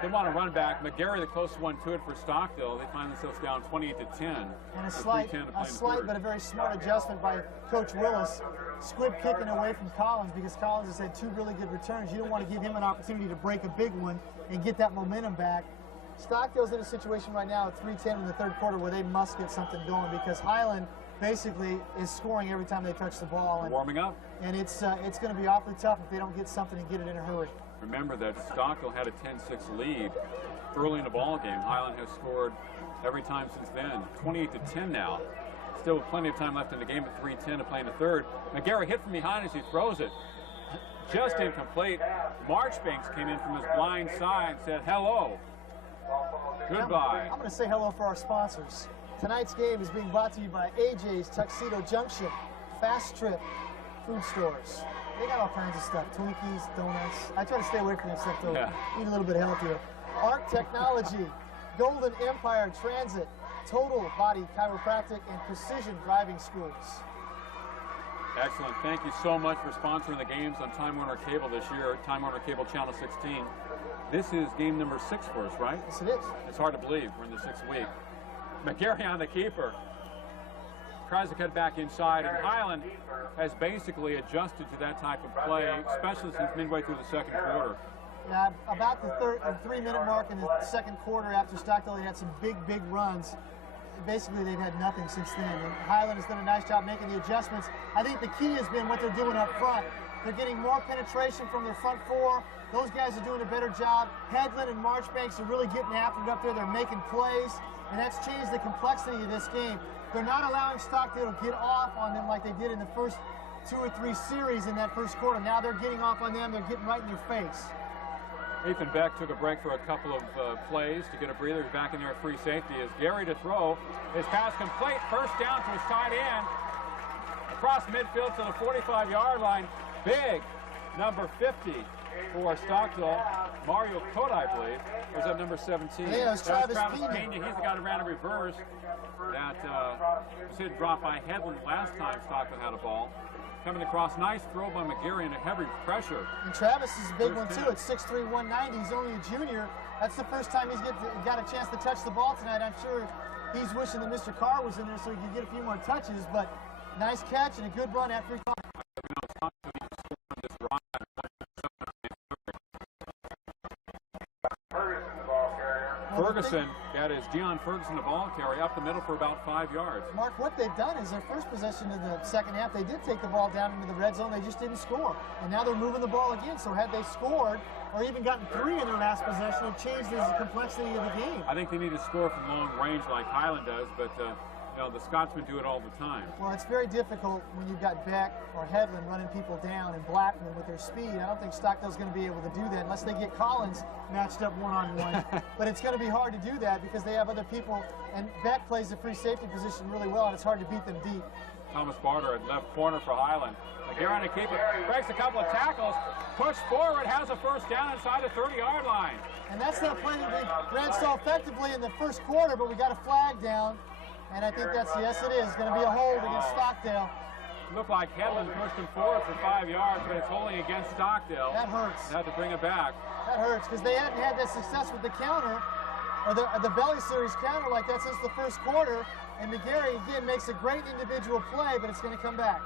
They want to run back. McGarry, the closest one to it for Stockdale. They find themselves down 28-10. And a slight but a very smart adjustment by Coach Willis. Squib kicking away from Collins, because Collins has had 2 really good returns. You don't want to give him an opportunity to break a big one and get that momentum back. Stockdale's in a situation right now at 3:10 in the third quarter where they must get something going, because Highland basically is scoring every time they touch the ball. And warming up. And it's going to be awfully tough if they don't get something and get it in a hurry. Remember that Stockdale had a 10-6 lead early in the ball game. Highland has scored every time since then. 28-10 now. Still plenty of time left in the game at 3:10 to play in the third. McGarry hit from behind as he throws it. Just incomplete. Marchbanks came in from his blind side and said, hello. Goodbye. I'm going to say hello for our sponsors. Tonight's game is being brought to you by AJ's Tuxedo Junction, Fast Trip Food Stores. They got all kinds of stuff, Twinkies, donuts. I try to stay away from that stuff, though. Yeah. Eat a little bit healthier. Arc Technology, Golden Empire Transit, total body chiropractic and precision driving schools. Excellent. Thank you so much for sponsoring the games on Time Warner Cable this year, Time Warner Cable Channel 16. This is game number 6 for us, right? Yes, it is. It's hard to believe we're in the 6th week. McGarry on the keeper. Tries to cut back inside, and Highland has basically adjusted to that type of play, especially since midway through the 2nd quarter. Yeah, about the 3-minute mark in the 2nd quarter after Stockdale had some big runs. Basically, they've had nothing since then. And Highland has done a nice job making the adjustments. I think the key has been what they're doing up front. They're getting more penetration from their front 4. Those guys are doing a better job. Headland and Marchbanks are really getting after it up there. They're making plays, and that's changed the complexity of this game. They're not allowing Stockdale to get off on them like they did in the first 2 or 3 series in that 1st quarter. Now they're getting off on them. They're getting right in their face. Ethan Beck took a break for a couple of plays to get a breather. He's back in there at free safety. As Gary to throw. His pass complete. First down to his tight end. Across midfield to the 45-yard line. Big number 50 for Stockdale. Mario Cota, I believe, was at number 17. Yeah, it was Travis Pena. He's the guy that ran a reverse. That was hit drop by Headland last time Stockdale had a ball. Coming across, nice throw by McGarry and a heavy pressure. And Travis is a big one too. At 6'3", 190. He's only a junior. That's the first time he's got a chance to touch the ball tonight. I'm sure he's wishing that Mr. Carr was in there so he could get a few more touches. But nice catch and a good run after he caught. Ferguson, that is Dion Ferguson, the ball carry up the middle for about 5 yards. Mark, what they've done is their first possession in the 2nd half, they did take the ball down into the red zone. They just didn't score. And now they're moving the ball again. So had they scored or even gotten 3 in their last possession, it changed the complexity of the game. I think they need to score from long range like Highland does, but you know, the Scotsmen do it all the time. Well, it's very difficult when you've got Beck or Headland running people down and Blackman with their speed. I don't think Stockdale's going to be able to do that unless they get Collins matched up one-on-one. But it's going to be hard to do that because they have other people, and Beck plays the free safety position really well, and it's hard to beat them deep. Thomas Barter at left corner for Highland. McGarry on the keeper, breaks a couple of tackles, push forward, has a first down inside the 30-yard line. And that's that play that we ran so effectively in the 1st quarter, but we got a flag down. And I think that's, yes it is, going to be a hold against Stockdale. Looked like Headland pushed him forward for 5 yards, but it's holding against Stockdale. That hurts. Had to bring it back. That hurts, because they hadn't had that success with the counter, or the belly series counter like that since the 1st quarter. And McGarry, again, makes a great individual play, but it's going to come back.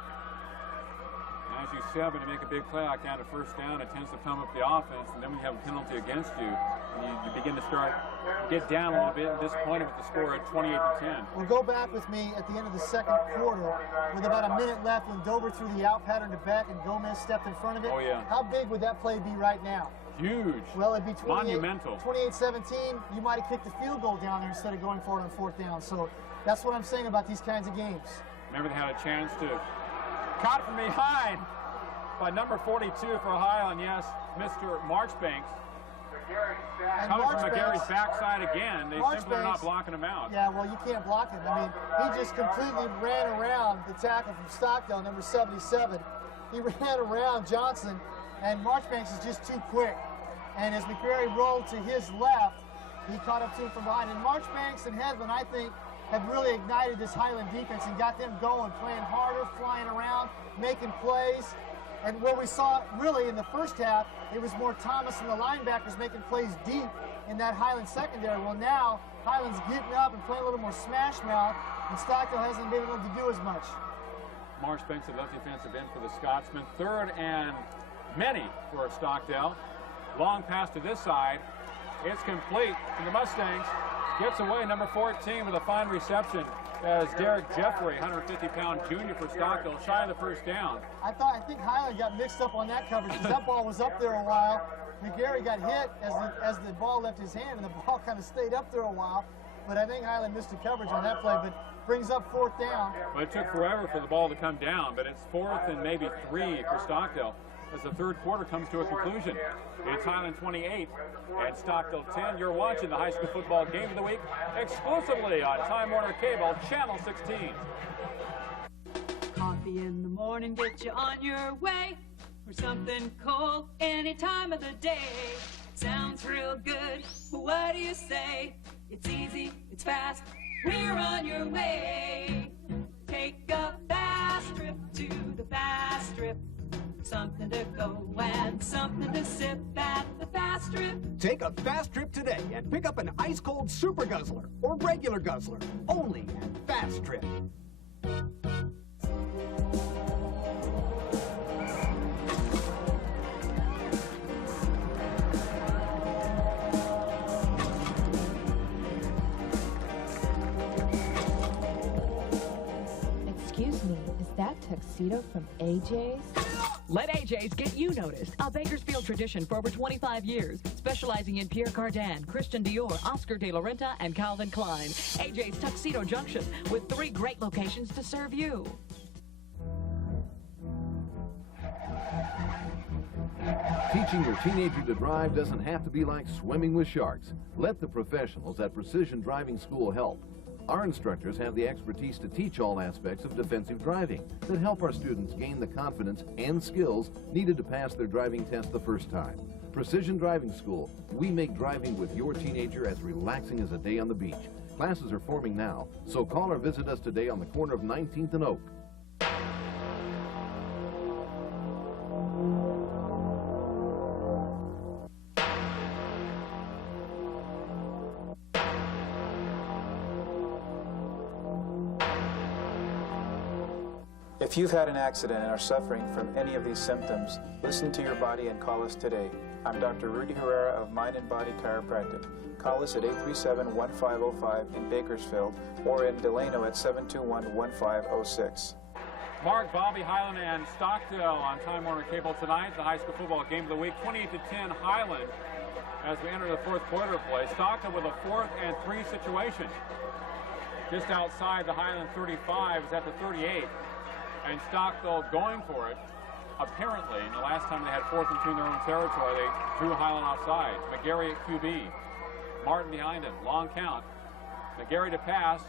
As you said, when you make a big play like that, a first down, it tends to pump up the offense, and then when you have a penalty against you, you begin to get down a little bit and disappointed with the score at 28-10. Well, go back with me at the end of the 2nd quarter with about a minute left when Dover threw the out pattern to Beck and Gomez stepped in front of it. Oh, yeah. How big would that play be right now? Huge. Well, it'd be monumental. 28-17. You might have kicked the field goal down there instead of going for it on 4th down. So that's what I'm saying about these kinds of games. Remember, they had a chance to caught from behind by number 42 for Highland, yes, Mr. Marchbanks. Coming from McGarry's backside again, they simply are not blocking him out. Yeah, well, you can't block him. I mean, he just completely ran around the tackle from Stockdale, number 77. He ran around Johnson, and Marchbanks is just too quick. And as McGarry rolled to his left, he caught up to him from behind. And Marchbanks and Headland, I think, have really ignited this Highland defense and got them going, playing harder, flying around, making plays. And where we saw really in the 1st half, it was more Thomas and the linebackers making plays deep in that Highland secondary. Well, now Highland's getting up and playing a little more smash mouth, and Stockdale hasn't been able to do as much. Marchbanks, the left defensive end for the Scotsmen. 3rd and many for Stockdale. Long pass to this side. It's complete, and the Mustangs gets away, number 14 with a fine reception as Derek Jeffrey, 150-pound junior for Stockdale, shy of the first down. I think Highland got mixed up on that coverage because that ball was up there a while. McGarry got hit as the ball left his hand, and the ball kind of stayed up there a while. But I think Highland missed the coverage on that play, but brings up 4th down. Well, it took forever for the ball to come down, but it's 4th and maybe 3 for Stockdale as the 3rd quarter comes to a conclusion. It's Highland 28 and Stockdale 10. You're watching the high school football game of the week exclusively on Time Warner Cable, Channel 16. Coffee in the morning, get you on your way. Or something cold any time of the day. Sounds real good, but what do you say? It's easy, it's fast, We're on your way. Take a fast trip to the fast strip. Something to go and something to sip at the fast trip. Take a fast trip today and pick up an ice-cold Super Guzzler or regular Guzzler, only at Fast Trip. Excuse me, is that tuxedo from AJ's? Let AJ's get you noticed. A Bakersfield tradition for over 25 years, specializing in Pierre Cardin, Christian Dior, Oscar de la Renta, and Calvin Klein. AJ's Tuxedo Junction, with 3 great locations to serve you. Teaching your teenager to drive doesn't have to be like swimming with sharks. Let the professionals at Precision Driving School help. Our instructors have the expertise to teach all aspects of defensive driving that help our students gain the confidence and skills needed to pass their driving test the first time. Precision Driving School, we make driving with your teenager as relaxing as a day on the beach. Classes are forming now, so call or visit us today on the corner of 19th and Oak. If you've had an accident and are suffering from any of these symptoms, listen to your body and call us today. I'm Dr. Rudy Herrera of Mind and Body Chiropractic. Call us at 837-1505 in Bakersfield or in Delano at 721-1506. Mark, Bobby, Highland, and Stockdale on Time Warner Cable tonight. The high school football game of the week, 28-10 Highland as we enter the fourth quarter of play. Stockdale with a 4th and 3 situation. Just outside the Highland 35 is at the 38. And Stockdale going for it. Apparently, the last time they had 4th and 2 in their own territory, they drew Highland offside. McGarry at QB. Martin behind him. Long count. McGarry to pass.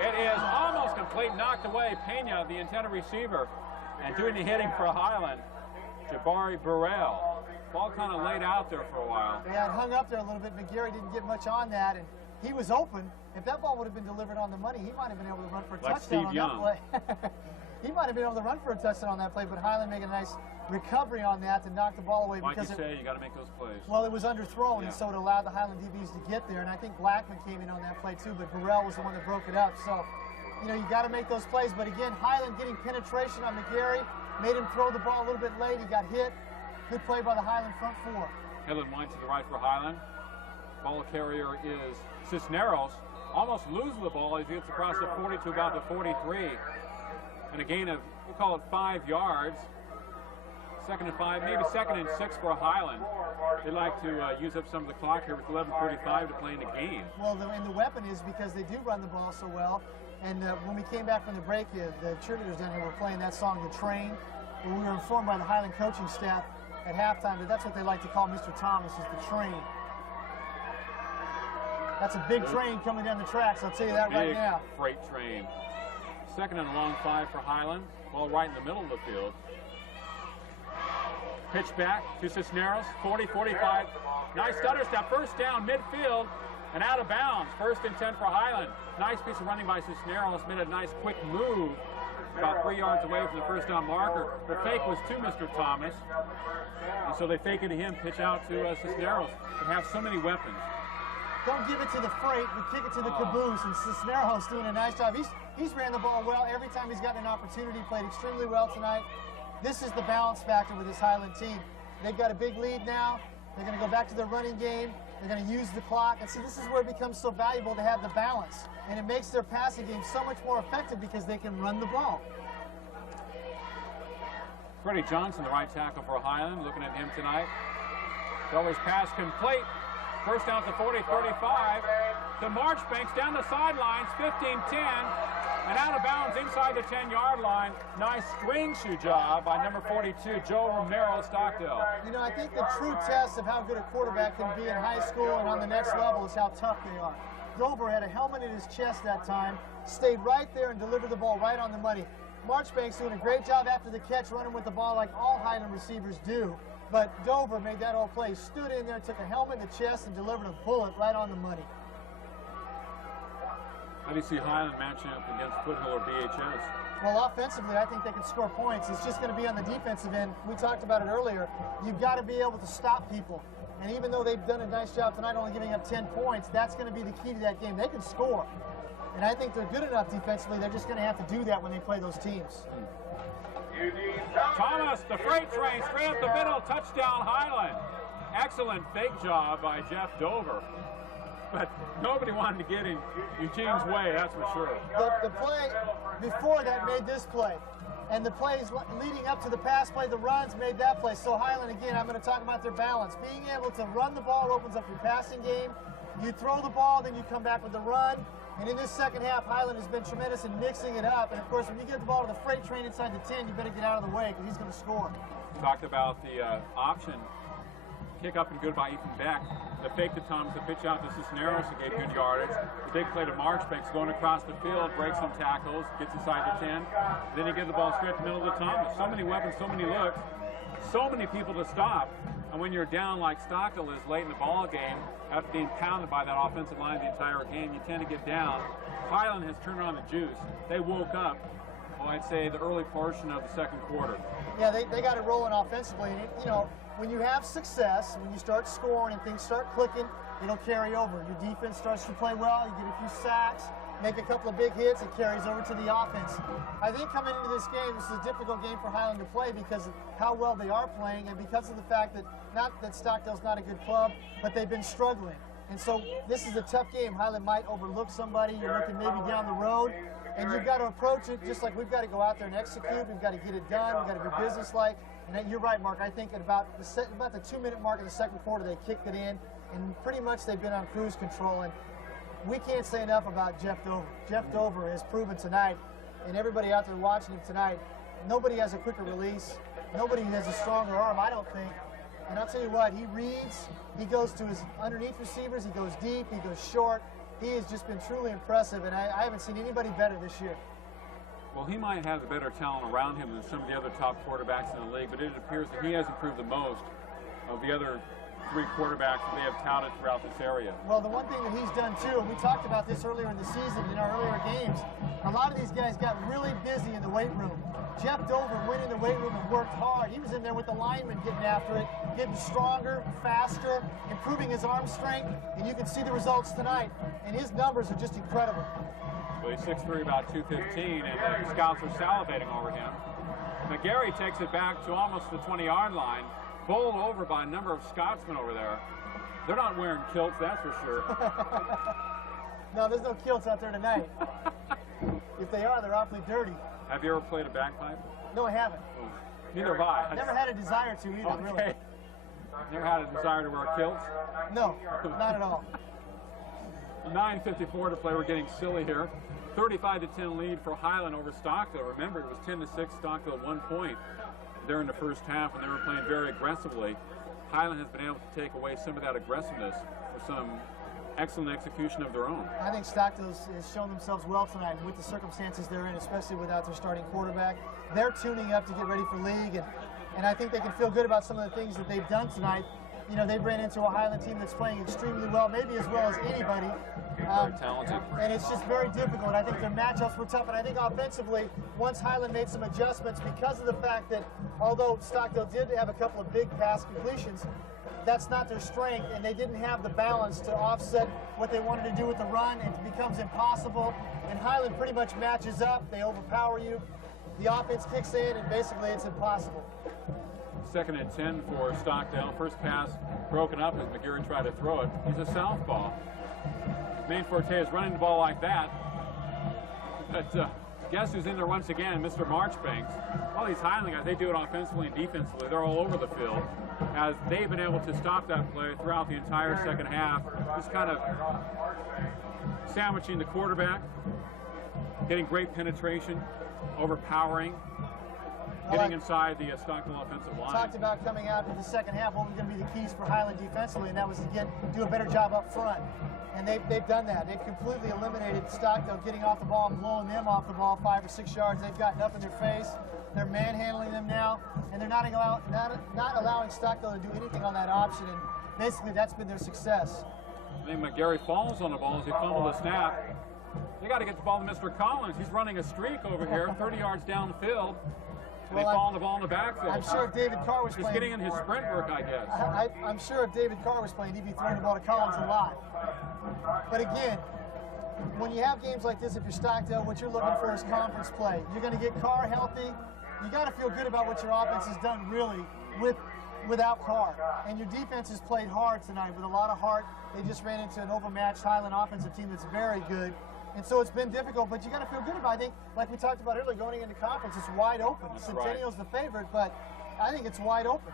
It is almost complete. Knocked away. Pena, the intended receiver. And doing the hitting for Highland, Jabari Burrell. Ball kind of laid out there for a while. Yeah, it hung up there a little bit. McGarry didn't get much on that, and he was open. If that ball would have been delivered on the money, he might have been able to run for a touchdown on that play. He might have been able to run for a touchdown on that play, but Highland making a nice recovery on that to knock the ball away. Like because you say, you got to make those plays. Well, it was underthrown, and so it allowed the Highland DBs to get there. And I think Blackman came in on that play too, but Burrell was the one that broke it up. So, you know, you got to make those plays. But again, Highland getting penetration on McGarry, made him throw the ball a little bit late. He got hit. Good play by the Highland front 4. Highland winds to the right for Highland. Ball carrier is Cisneros. Almost loses the ball as he gets across the 40 to about the 43. And a gain of, we'll call it 5 yards. 2nd and 5, maybe 2nd and 6 for Highland. They like to use up some of the clock here with 11:35 to play in the game. Well, and the weapon is because they do run the ball so well. And when we came back from the break, the cheerleaders down here were playing that song, The Train. Well, we were informed by the Highland coaching staff at halftime that that's what they like to call Mr. Thomas, is the train. That's a big train coming down the tracks, I'll tell you that right now. Freight train. 2nd and a long 5 for Highland. Ball right in the middle of the field. Pitch back to Cisneros, 40, 45. Nice stutter step, first down, midfield, and out of bounds. 1st and 10 for Highland. Nice piece of running by Cisneros, made a nice quick move about 3 yards away from the first down marker. The fake was to Mr. Thomas, and so they fake it to him, pitch out to Cisneros. They have so many weapons. Don't give it to the freight, but kick it to the caboose, and Cisneros doing a nice job. He's ran the ball well every time he's gotten an opportunity, played extremely well tonight. This is the balance factor with this Highland team. They've got a big lead now. They're going to go back to their running game. They're going to use the clock. And see, this is where it becomes so valuable to have the balance. And it makes their passing game so much more effective because they can run the ball. Freddie Johnson, the right tackle for Highland, looking at him tonight. Thrower's pass complete. First down at the 40-35 to Marchbanks down the sidelines, 15-10, and out of bounds inside the 10-yard line. Nice string shoe job by number 42, Joe Romero, Stockdale. You know, I think the true test of how good a quarterback can be in high school and on the next level is how tough they are. Dover had a helmet in his chest that time, stayed right there and delivered the ball right on the money. Marchbanks doing a great job after the catch, running with the ball like all Highland receivers do. But Dover made that whole play, stood in there, took a helmet in the chest, and delivered a bullet right on the money. How do you see Highland matching up against Foothill or BHS? Well, offensively, I think they can score points. It's just going to be on the defensive end. We talked about it earlier. You've got to be able to stop people. And even though they've done a nice job tonight only giving up 10 points, that's going to be the key to that game. They can score. And I think they're good enough defensively. They're just going to have to do that when they play those teams. Thomas, the freight train, straight up the middle, touchdown Highland. Excellent fake job by Jeff Dover. But nobody wanted to get in Eugene's way, that's for sure. The play before that made this play. And the plays leading up to the pass play, the runs made that play. So Highland, again, I'm going to talk about their balance. Being able to run the ball opens up your passing game. You throw the ball, then you come back with the run. And in this second half, Highland has been tremendous in mixing it up. And of course, when you get the ball to the freight train inside the 10, you better get out of the way because he's going to score. Talked about the option. Kick up and good by Ethan Beck. The fake to Thomas, the pitch out to Cisneros, who gave good yardage. The big play to Marchbanks going across the field, breaks some tackles, gets inside the 10. Then he gives the ball straight to the middle of the Thomas. So many weapons, so many looks, so many people to stop. And when you're down like Stockdale is late in the ball game, after being pounded by that offensive line the entire game, you tend to get down. Highland has turned on the juice. They woke up, well, I'd say, the early portion of the second quarter. Yeah, they got it rolling offensively. And, you know, when you have success, when you start scoring and things start clicking, it'll carry over. Your defense starts to play well, you get a few sacks, make a couple of big hits, it carries over to the offense. I think coming into this game, this is a difficult game for Highland to play because of how well they are playing and because of the fact that, not that Stockdale's not a good club, but they've been struggling. And so this is a tough game. Highland might overlook somebody, you're looking maybe down the road, and you've got to approach it just like we've got to go out there and execute, we've got to get it done, we've got to be businesslike. And you're right, Mark. I think at about the 2-minute mark of the second quarter, they kicked it in, and pretty much they've been on cruise control. And we can't say enough about Jeff Dover. Jeff Dover has proven tonight, and everybody out there watching him tonight, nobody has a quicker release. Nobody has a stronger arm, I don't think. And I'll tell you what, he reads, he goes to his underneath receivers, he goes deep, he goes short. He has just been truly impressive, and I haven't seen anybody better this year. Well, he might have the better talent around him than some of the other top quarterbacks in the league, but it appears that he has improved the most of the other three quarterbacks that they have touted throughout this area. Well, the one thing that he's done too, and we talked about this earlier in the season in our earlier games, a lot of these guys got really busy in the weight room. Jeff Dover went in the weight room and worked hard. He was in there with the linemen getting after it, getting stronger, faster, improving his arm strength, and you can see the results tonight. And his numbers are just incredible. Well, he's 6'3", about 215, and the scouts are salivating over him. McGarry takes it back to almost the 20-yard line, bowled over by a number of Scotsmen over there. They're not wearing kilts, that's for sure. No, there's no kilts out there tonight. If they are, they're awfully dirty. Have you ever played a bagpipe? No, I haven't. Oh, neither have I. Never had a desire to either, okay. really. Never had a desire to wear kilts? No, not at all. 9:54 to play. We're getting silly here. 35-10 lead for Highland over Stockdale. Remember, it was 10-6, Stockdale 1 point there in the first half, and they were playing very aggressively. Highland has been able to take away some of that aggressiveness for some excellent execution of their own. I think Stockdale has shown themselves well tonight with the circumstances they're in, especially without their starting quarterback. They're tuning up to get ready for league, and I think they can feel good about some of the things that they've done tonight. You know, they've ran into a Highland team that's playing extremely well, maybe as well as anybody. Very talented. And it's just very difficult. I think their matchups were tough, and I think offensively, once Highland made some adjustments because of the fact that although Stockdale did have a couple of big pass completions, that's not their strength, and they didn't have the balance to offset what they wanted to do with the run, and it becomes impossible. And Highland pretty much matches up. They overpower you. The offense kicks in, and basically it's impossible. 2nd and 10 for Stockdale. First pass broken up as McGarry tried to throw it. He's a southpaw. His main forte is running the ball like that. But guess who's in there once again? Mr. Marchbanks. All these Highland guys, they do it offensively and defensively. They're all over the field as they've been able to stop that play throughout the entire second half. Just kind of sandwiching the quarterback, getting great penetration, overpowering, getting inside the Stockdale offensive line. Talked about coming out in the second half, what was going to be the keys for Highland defensively, and that was to do a better job up front. And they've done that. They've completely eliminated Stockdale getting off the ball and blowing them off the ball 5 or 6 yards. They've gotten up in their face. They're manhandling them now, and they're not allowing Stockdale to do anything on that option. And basically, that's been their success. I think McGarry falls on the ball as he fumbled the snap. They got to get the ball to Mr. Collins. He's running a streak over here, 30 yards downfield. And they fall on the ball in the backfield. I'm sure if David Carr was just getting in his sprint work, I guess. I'm sure if David Carr was playing, he'd be throwing the ball to Collins a lot. But again, when you have games like this, if you're Stockdale, what you're looking for is conference play. You're going to get Carr healthy. You got to feel good about what your offense has done really without Carr. And your defense has played hard tonight with a lot of heart. They just ran into an overmatched Highland offensive team that's very good. And so it's been difficult, but you got to feel good about it. I think, like we talked about earlier, going into conference, it's wide open. That's Centennial's right. the favorite, but I think it's wide open.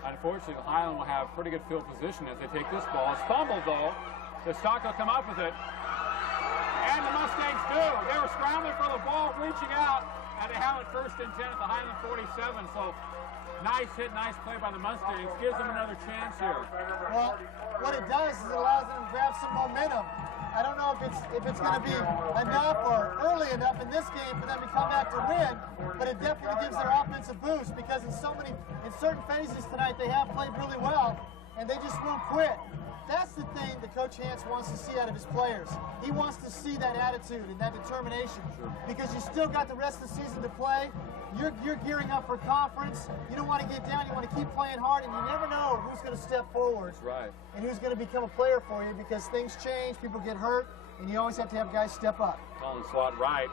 Unfortunately, Highland will have pretty good field position as they take this ball. It's fumbled, though. The Stockdale come up with it. And the Mustangs do. They were scrambling for the ball, reaching out, and they have it 1st and 10 at the Highland 47. So nice hit, nice play by the Mustangs. Gives them another chance here. Well, what it does is it allows them to grab some momentum. I don't know if it's going to be enough or early enough in this game for them to come back to win, but it definitely gives their offense a boost because in certain phases tonight they have played really well and they just won't quit. That's the thing that Coach Hance wants to see out of his players. He wants to see that attitude and that determination because you still got the rest of the season to play. You're gearing up for conference. You don't want to get down. You want to keep playing hard, and you never know who's going to step forward. That's right. And who's going to become a player for you because things change, people get hurt, and you always have to have guys step up. Collins slot right.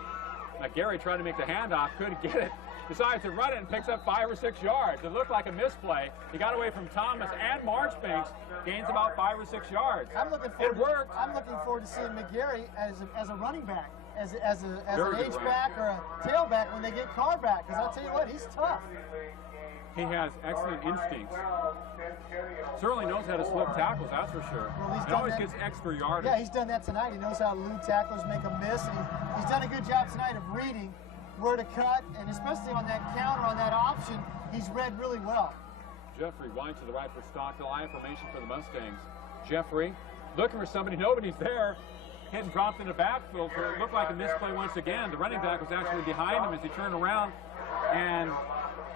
Now Gary tried to make the handoff, couldn't get it. Decides to run it and picks up 5 or 6 yards. It looked like a misplay. He got away from Thomas and Marchbanks, gains about 5 or 6 yards. It worked. I'm looking forward to seeing McGarry as a running back, as an Very H-back or a tailback when they get Carr back, because I'll tell you what, he's tough. He has excellent instincts. Certainly knows how to slip tackles, that's for sure. Well, and always gets extra yardage. Yeah, he's done that tonight. He knows how to elude tacklers, make them miss, and he's done a good job tonight of reading where to cut, and especially on that counter, on that option, he's read really well. Jeffrey wide to the right for Stockdale. I formation for the Mustangs. Jeffrey looking for somebody. Nobody's there. Hit and dropped in the backfield. So it looked like a misplay once again. The running back was actually behind him as he turned around, and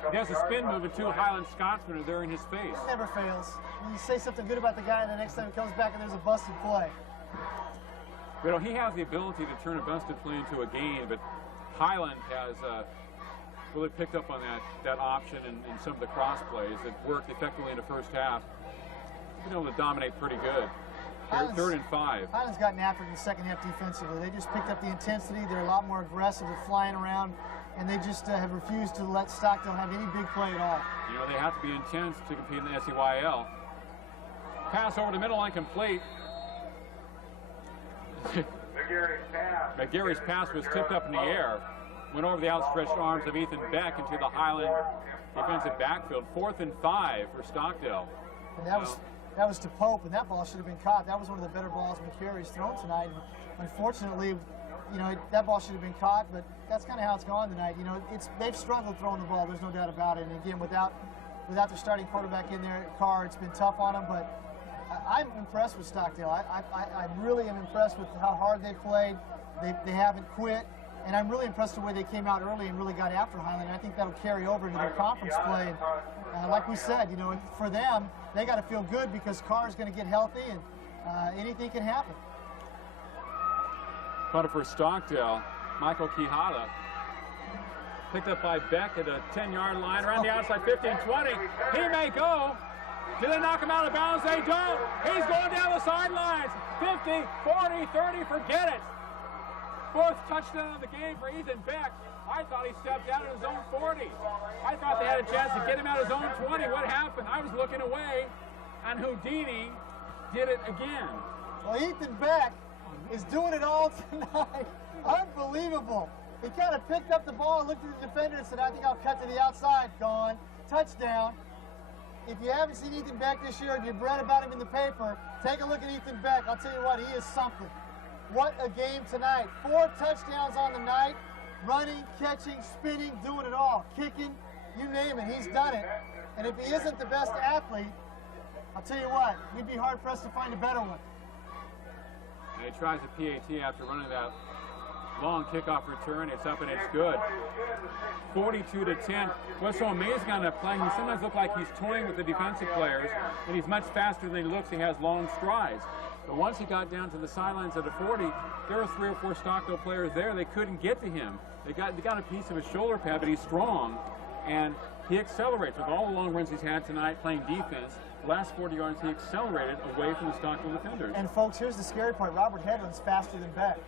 he does a spin move, and 2 Highland Scotsmen are there in his face. It never fails. You say something good about the guy, and the next time he comes back and there's a busted play. You know, he has the ability to turn a busted play into a gain, but Highland has really picked up on that option and some of the cross plays that worked effectively in the first half. Been able to dominate pretty good. 3rd and 5. Highland's gotten after it in the second half defensively. They just picked up the intensity. They're a lot more aggressive. They're flying around, and they just have refused to let Stockdale have any big play at all. You know, they have to be intense to compete in the SEYL. Pass over the middle line complete. McGarry's pass was tipped up in the air, went over the outstretched arms of Ethan Beck into the Highland defensive backfield. 4th and 5 for Stockdale. And that was to Pope, and that ball should have been caught. That was one of the better balls McGarry's thrown tonight. And unfortunately, you know, that ball should have been caught, but that's kind of how it's gone tonight. You know, they've struggled throwing the ball. There's no doubt about it. And again, without their starting quarterback in there, Carr, it's been tough on them, but I'm impressed with Stockdale. I really am impressed with how hard they played. They haven't quit, and I'm really impressed with the way they came out early and really got after Highland. And I think that'll carry over into their conference play. And like we said, you know, for them, they got to feel good because Carr is going to get healthy, and anything can happen. Punter for Stockdale, Michael Quijada. Picked up by Beck at the 10-yard line, around the outside 15-20. He may go. Do they knock him out of bounds? They don't. He's going down the sidelines. 50, 40, 30, forget it. 4th touchdown of the game for Ethan Beck. I thought he stepped out of his own 40. I thought they had a chance to get him out of his own 20. What happened? I was looking away, and Houdini did it again. Well, Ethan Beck is doing it all tonight. Unbelievable. He kind of picked up the ball, looked at the defender, and said, I think I'll cut to the outside. Gone. Touchdown. If you haven't seen Ethan Beck this year, if you've read about him in the paper, take a look at Ethan Beck. I'll tell you what, he is something. What a game tonight. 4 touchdowns on the night. Running, catching, spinning, doing it all. Kicking, you name it, he's done it. And if he isn't the best athlete, I'll tell you what, we'd be hard-pressed to find a better one. And he tries a PAT after running that long kickoff return. It's up and it's good. 42-10. What's so amazing on that play, he sometimes looks like he's toying with the defensive players, and he's much faster than he looks. He has long strides. But once he got down to the sidelines at the 40, there were 3 or 4 Stockdale players there. They couldn't get to him. They got a piece of his shoulder pad, but he's strong, and he accelerates with all the long runs he's had tonight playing defense. The last 40 yards, he accelerated away from the Stockdale defenders. And folks, here's the scary part. Robert Hedlund's faster than Beck.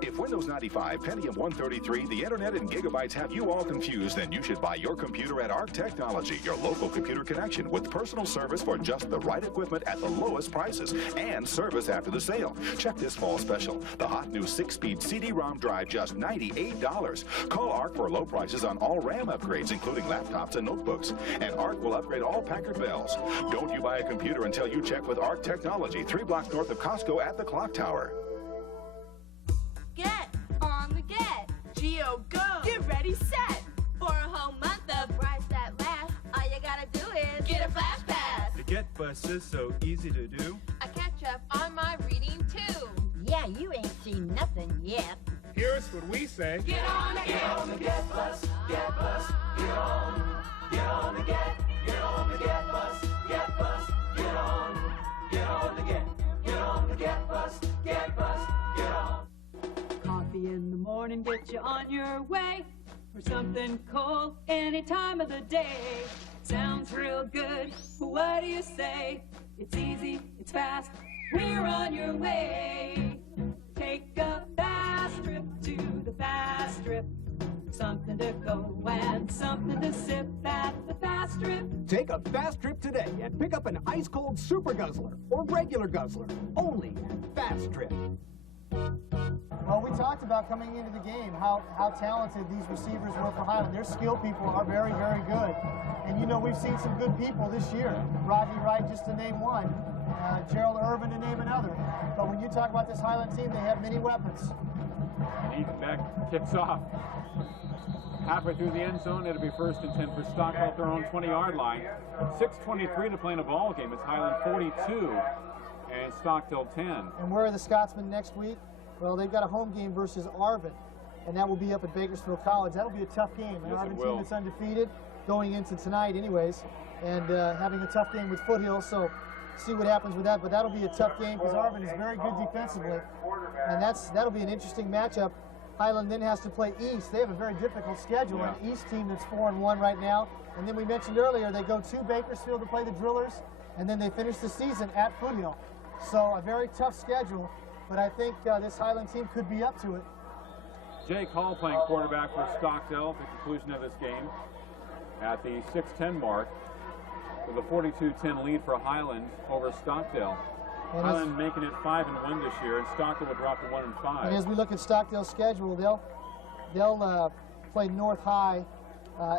If Windows 95, Pentium 133, the internet and gigabytes have you all confused, then you should buy your computer at Arc Technology, your local computer connection with personal service for just the right equipment at the lowest prices and service after the sale. Check this fall special. The hot new 6-speed CD-ROM drive, just $98. Call Arc for low prices on all RAM upgrades, including laptops and notebooks. And Arc will upgrade all Packard Bells. Don't you buy a computer until you check with Arc Technology, 3 blocks north of Costco at the Clock Tower. Get on the get. Geo, go. Get ready, set. For a whole month of price that lasts, all you gotta do is get a flash pass. The Get Bus is so easy to do. I catch up on my reading too. Yeah, you ain't seen nothing yet. Here's what we say. Get on the Get Bus, Get Bus, get on. Get on the Get on the Get Bus, Get Bus, get on. Get on the Get Bus, Get Bus, get on. Coffee in the morning, get you on your way. Or something cold any time of the day. Sounds real good, what do you say? It's easy, it's fast, we're on your way. Take a fast trip to the fast strip. Something to go and something to sip at the fast strip. Take a fast trip today and pick up an ice-cold Super Guzzler or regular Guzzler, only at Fast Trip. Well, we talked about coming into the game how talented these receivers were for Highland. Their skill people are very, very good. And, you know, we've seen some good people this year. Rodney Wright, just to name one. Gerald Irvin, to name another. But when you talk about this Highland team, they have many weapons. Ethan Beck kicks off. Halfway through the end zone, it'll be 1st and 10 for Stockdale at their own 20-yard line. 6:23 to play in a ball game. It's Highland 42 and Stockdale 10. And where are the Scotsmen next week? Well, they've got a home game versus Arvin, and that will be up at Bakersfield College. That'll be a tough game. An Arvin team that's undefeated going into tonight anyways, and having a tough game with Foothill, so see what happens with that. But that'll be a tough game because Arvin is very good defensively, and that'll be an interesting matchup. Highland then has to play East. They have a very difficult schedule, an East team that's 4-1 right now. And then we mentioned earlier, they go to Bakersfield to play the Drillers, and then they finish the season at Foothill. So a very tough schedule, but I think this Highland team could be up to it. Jake Hall playing quarterback for Stockdale at the conclusion of this game at the 6:10 mark with a 42-10 lead for Highland over Stockdale. And Highland making it 5-1 this year, and Stockdale will drop to 1-5. And as we look at Stockdale's schedule, they'll play North High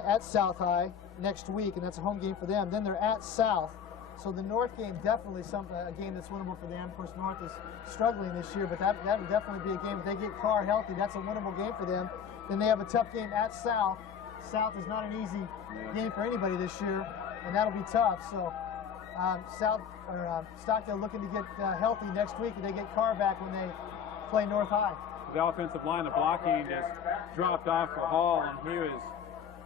at South High next week, and that's a home game for them. Then they're at South. So the North game definitely a game that's winnable for them. Of course, North is struggling this year, but that would definitely be a game. If they get Carr healthy, that's a winnable game for them. Then they have a tough game at South. South is not an easy game for anybody this year, and that'll be tough. So Stockdale looking to get healthy next week, and they get Carr back when they play North High. The offensive line, the blocking is dropped off for Hall, and he was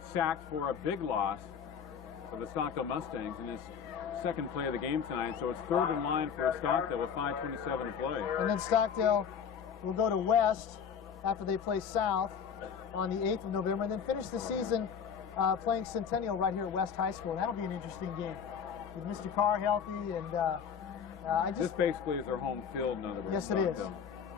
sacked for a big loss for the Stockdale Mustangs in his second play of the game tonight. So it's 3rd and line for Stockdale with 5:27 to play. And then Stockdale will go to West after they play South on the 8th of November, and then finish the season playing Centennial right here at West High School. That'll be an interesting game with Mr. Carr healthy, and this basically is their home field, in other words. Yes, it is.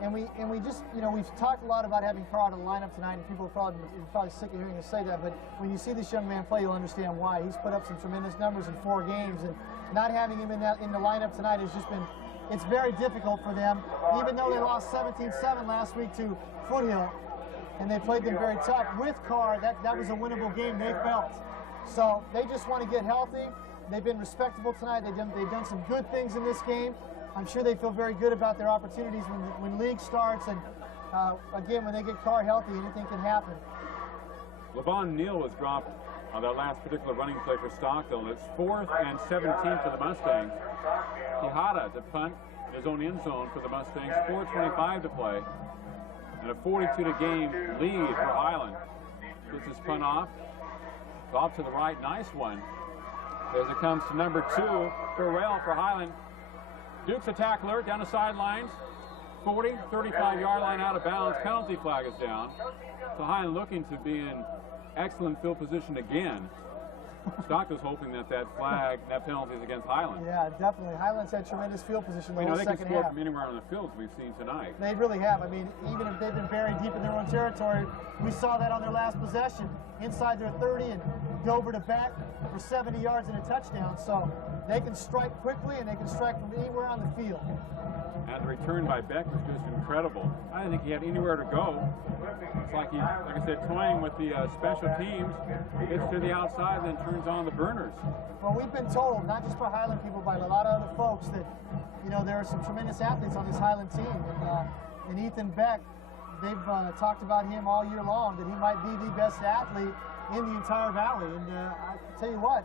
And we just, you know, we've talked a lot about having Carr out of the lineup tonight, and people are probably sick of hearing us say that, but when you see this young man play, you'll understand why. He's put up some tremendous numbers in 4 games, and not having him in the lineup tonight has just been, it's very difficult for them. Even though they lost 17-7 last week to Foothill, and they played them very tough, with Carr, that was a winnable game, they felt. So they just want to get healthy. They've been respectable tonight. They've done some good things in this game. I'm sure they feel very good about their opportunities when league starts, and again, when they get Carr healthy, anything can happen. Levon Neal was dropped on that last particular running play for Stockdale, and it's 4th and 17 for the Mustangs. Quijada to punt in his own end zone for the Mustangs, 4:25 to play, and a 42-game lead for Highland. Gets his punt off to the right, nice one. As it comes to number 2, Farrell for Highland. Duke's a tackler down the sidelines. 40, 35-yard line out of bounds. Penalty flag is down. So Highland looking to be in excellent field position again. Stockdale's hoping that flag, that penalty is against Highland. Yeah, definitely. Highland's had tremendous field position the whole they second can score half. from anywhere on the field as we've seen tonight. They really have. I mean, even if they've been buried deep in their own territory, we saw that on their last possession, inside their 30 and Dover to back for 70 yards and a touchdown. So they can strike quickly and they can strike from anywhere on the field. And the return by Beck was just incredible. I didn't think he had anywhere to go. It's like he, like I said, toying with the special teams. Gets to the outside, then turns on the burners. Well, we've been told, not just by Highland people, by a lot of other folks, that there are some tremendous athletes on this Highland team. And Ethan Beck, they've talked about him all year long, that he might be the best athlete in the entire valley. And I tell you what,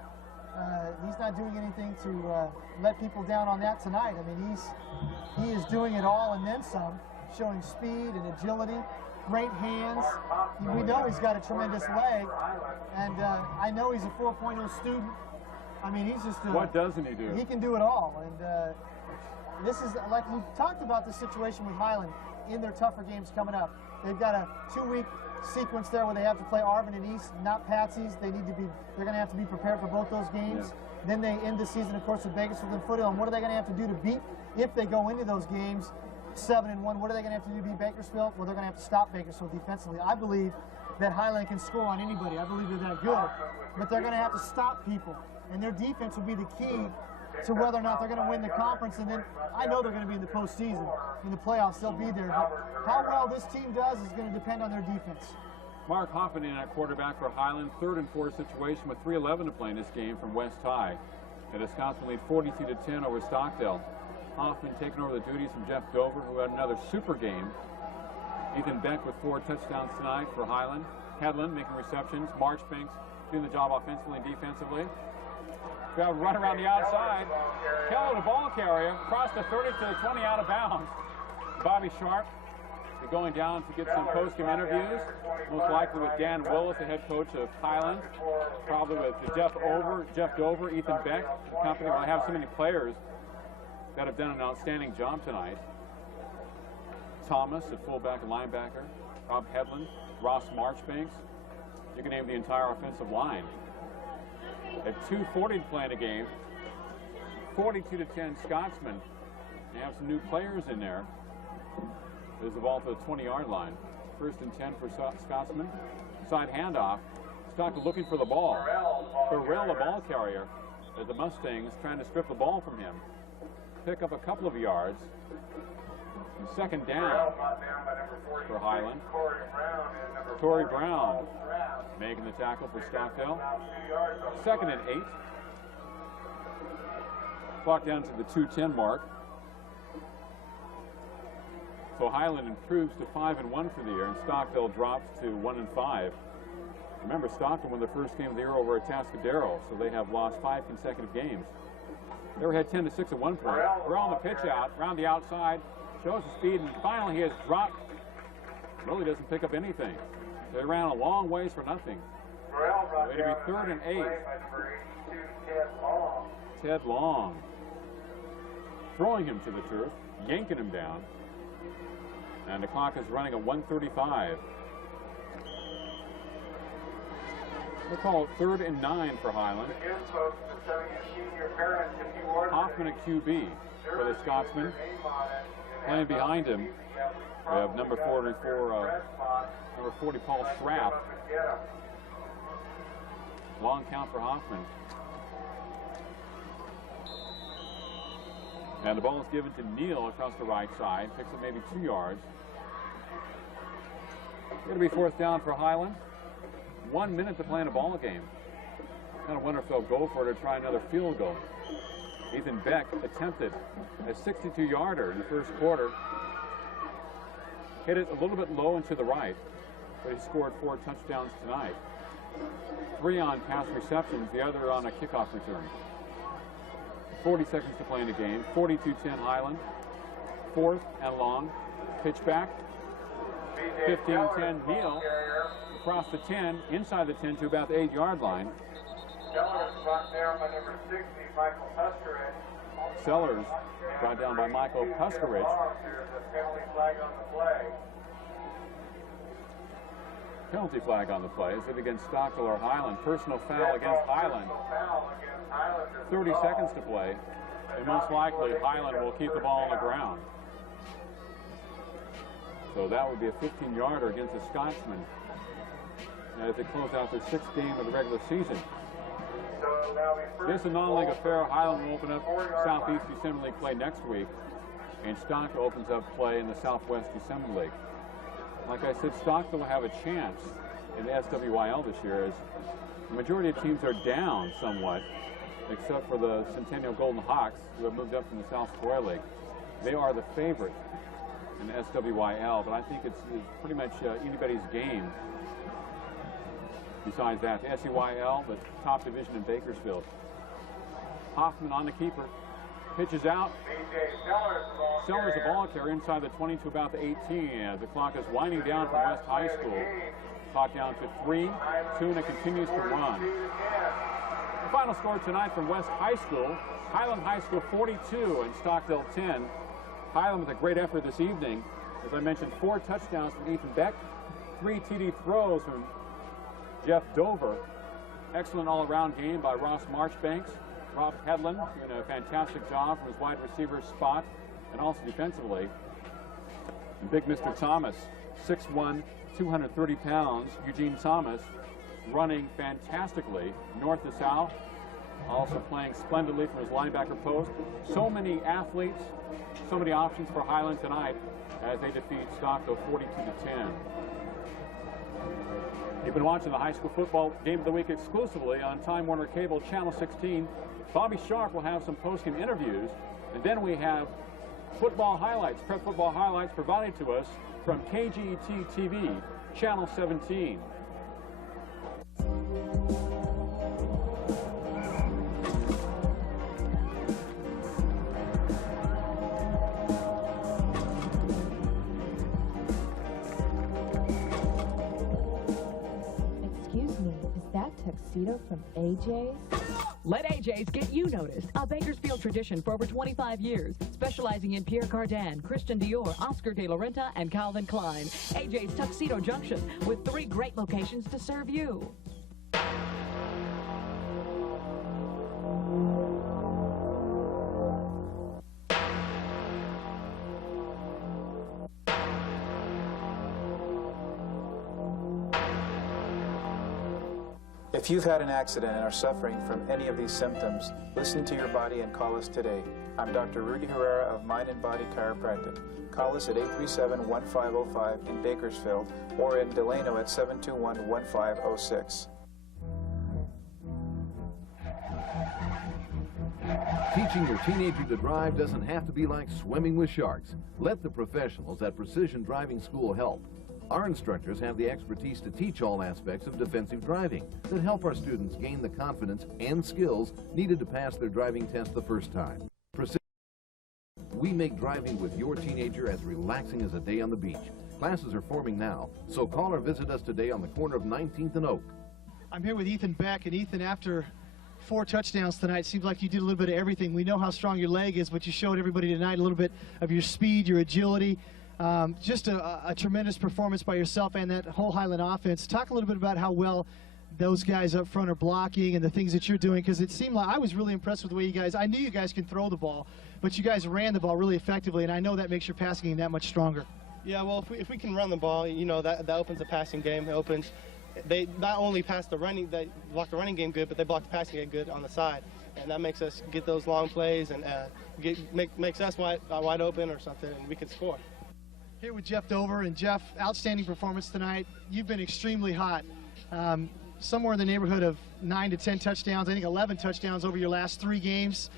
he's not doing anything to let people down on that tonight. I mean, he is doing it all and then some, showing speed and agility, great hands. We know he's got a tremendous leg, and I know he's a 4.0 student. I mean, he's just... what doesn't he do? He can do it all, and this is, like we talked about the situation with Highland in their tougher games coming up. They've got a 2-week sequence there where they have to play Arvin and East, not Patsy's. They're going to have to be prepared for both those games. Yeah. Then they end the season, of course, with Bakersfield and Foothill. And what are they going to have to do to beat, if they go into those games 7-1, what are they going to have to do to beat Bakersfield? Well, they're going to have to stop Bakersfield defensively. I believe that Highland can score on anybody. I believe they're that good. But they're going to have to stop people. And their defense will be the key to whether or not they're going to win the conference. And then I know they're going to be in the postseason. In the playoffs, they'll be there. But how well this team does is going to depend on their defense. Mark Hoffman in at quarterback for Highland. 3rd and 4 situation with 3:11 to play in this game from West High. And Wisconsin lead 42-10 over Stockdale. Hoffman taking over the duties from Jeff Dover, who had another super game. Ethan Beck with 4 touchdowns tonight for Highland. Headland making receptions. Marchbanks doing the job offensively and defensively. We have a run around the outside. Keller, the ball carrier, across the 30 to the 20 out of bounds. Bobby Sharp going down to get some post-game interviews, most likely with Dan Willis, the head coach of Highland, probably with Jeff Dover, Ethan Beck. The company will have so many players that have done an outstanding job tonight. Thomas at fullback and linebacker, Rob Headland, Ross Marchbanks. You can name the entire offensive line. At 2:40 to play in the game, 42-10 Scotsman. They have some new players in there. There's the ball to the 20-yard line. 1st and 10 for Scotsman. Side handoff. Stockdale looking for the ball. Burrell, the ball carrier, as the Mustangs trying to strip the ball from him. Pick up a couple of yards. 2nd down for Highland. Torrey Brown making the tackle for Stockdale. 2nd and 8. Clock down to the 2:10 mark. So Highland improves to 5-1 for the year, and Stockdale drops to 1-5. Remember, Stockdale won the first game of the year over at Atascadero, so they have lost 5 consecutive games. They were ahead 10-6 at one point. We're on the pitch out, around the outside, shows the speed, and finally he has dropped. Really doesn't pick up anything. They ran a long ways for nothing. So it'll be 3rd and 8. Ted Long throwing him to the turf, yanking him down. And the clock is running at 1:35. We'll call it 3rd and 9 for Highland. Hoffman at QB for the Scotsman. Playing behind him, we have number 40 Paul Schrapp. Long count for Hoffman. And the ball is given to Neal across the right side. Picks up maybe 2 yards. It'll be 4th down for Highland. 1 minute to play in a ball game. Kind of wonder if they'll go for it or try another field goal. Ethan Beck attempted a 62-yarder in the first quarter. Hit it a little bit low and to the right, but he scored 4 touchdowns tonight. 3 on pass receptions, the other on a kickoff return. 40 seconds to play in the game. 42-10 Highland. 4th and long. Pitch back. 15-10 Neal. Across the 10, inside the 10 to about the 8-yard line. Keller is brought down by number 60, Michael Husker. Sellers brought down by Michael Puskarich. Penalty flag on the play. Is it against Stockdale or Highland? Personal foul against Highland. 30 seconds to play. And most likely Highland will keep the ball on the ground. So that would be a 15-yarder against the Scotsmen as they close out their 6th game of the regular season. This is a non-league affair. Highland will open up Southeast Assembly League play next week, and Stockdale opens up play in the Southwest Assembly League. Like I said, Stockdale will have a chance in the SWYL this year, as the majority of teams are down somewhat, except for the Centennial Golden Hawks, who have moved up from the South Square League. They are the favorite in the SWYL, but I think it's pretty much anybody's game. Besides that, the SEYL, the top division in Bakersfield. Hoffman on the keeper, pitches out. Sellers the ball carrier inside the 20 to about the 18 as the clock is winding down from West High School. Clock down to 3, 2, and it continues to run. The final score tonight from West High School, Highland High School 42 and Stockdale 10. Highland with a great effort this evening. As I mentioned, 4 touchdowns from Ethan Beck, 3 TD throws from Jeff Dover. Excellent all-around game by Ross Marchbanks. Rob Hedlund doing a fantastic job from his wide receiver spot and also defensively. And big Mr. Thomas, 6'1", 230 pounds, Eugene Thomas, running fantastically north to south, also playing splendidly from his linebacker post. So many athletes, so many options for Highland tonight as they defeat Stockdale 42-10. You've been watching the high school football game of the week exclusively on Time Warner Cable Channel 16. Bobby Sharp will have some post-game interviews, and then we have football highlights, prep football highlights provided to us from KGET TV, Channel 17. Tuxedo from AJ's? Let AJ's get you noticed. A Bakersfield tradition for over 25 years, specializing in Pierre Cardin, Christian Dior, Oscar de la Renta, and Calvin Klein. AJ's Tuxedo Junction, with 3 great locations to serve you. If you've had an accident and are suffering from any of these symptoms, listen to your body and call us today. I'm Dr. Rudy Herrera of Mind and Body Chiropractic. Call us at 837-1505 in Bakersfield or in Delano at 721-1506. Teaching your teenager to drive doesn't have to be like swimming with sharks. Let the professionals at Precision Driving School help. Our instructors have the expertise to teach all aspects of defensive driving that help our students gain the confidence and skills needed to pass their driving test the first time. We make driving with your teenager as relaxing as a day on the beach. Classes are forming now, so call or visit us today on the corner of 19th and Oak. I'm here with Ethan Beck, and Ethan, after 4 touchdowns tonight, seems like you did a little bit of everything. We know how strong your leg is, but you showed everybody tonight a little bit of your speed, your agility. Just a tremendous performance by yourself and that whole Highland offense. Talk a little bit about how well those guys up front are blocking and the things that you're doing, because it seemed like I was really impressed with the way you guys, I knew you guys can throw the ball, but you guys ran the ball really effectively, and I know that makes your passing game that much stronger. Yeah, well, if we can run the ball, you know, that opens the passing game. It opens, they not only pass the running, they block the running game good, but they block the passing game good on the side, and that makes us get those long plays and makes us wide open or something, and we can score. Here with Jeff Dover, and Jeff, outstanding performance tonight. You've been extremely hot. Somewhere in the neighborhood of 9 to 10 touchdowns, I think 11 touchdowns over your last 3 games.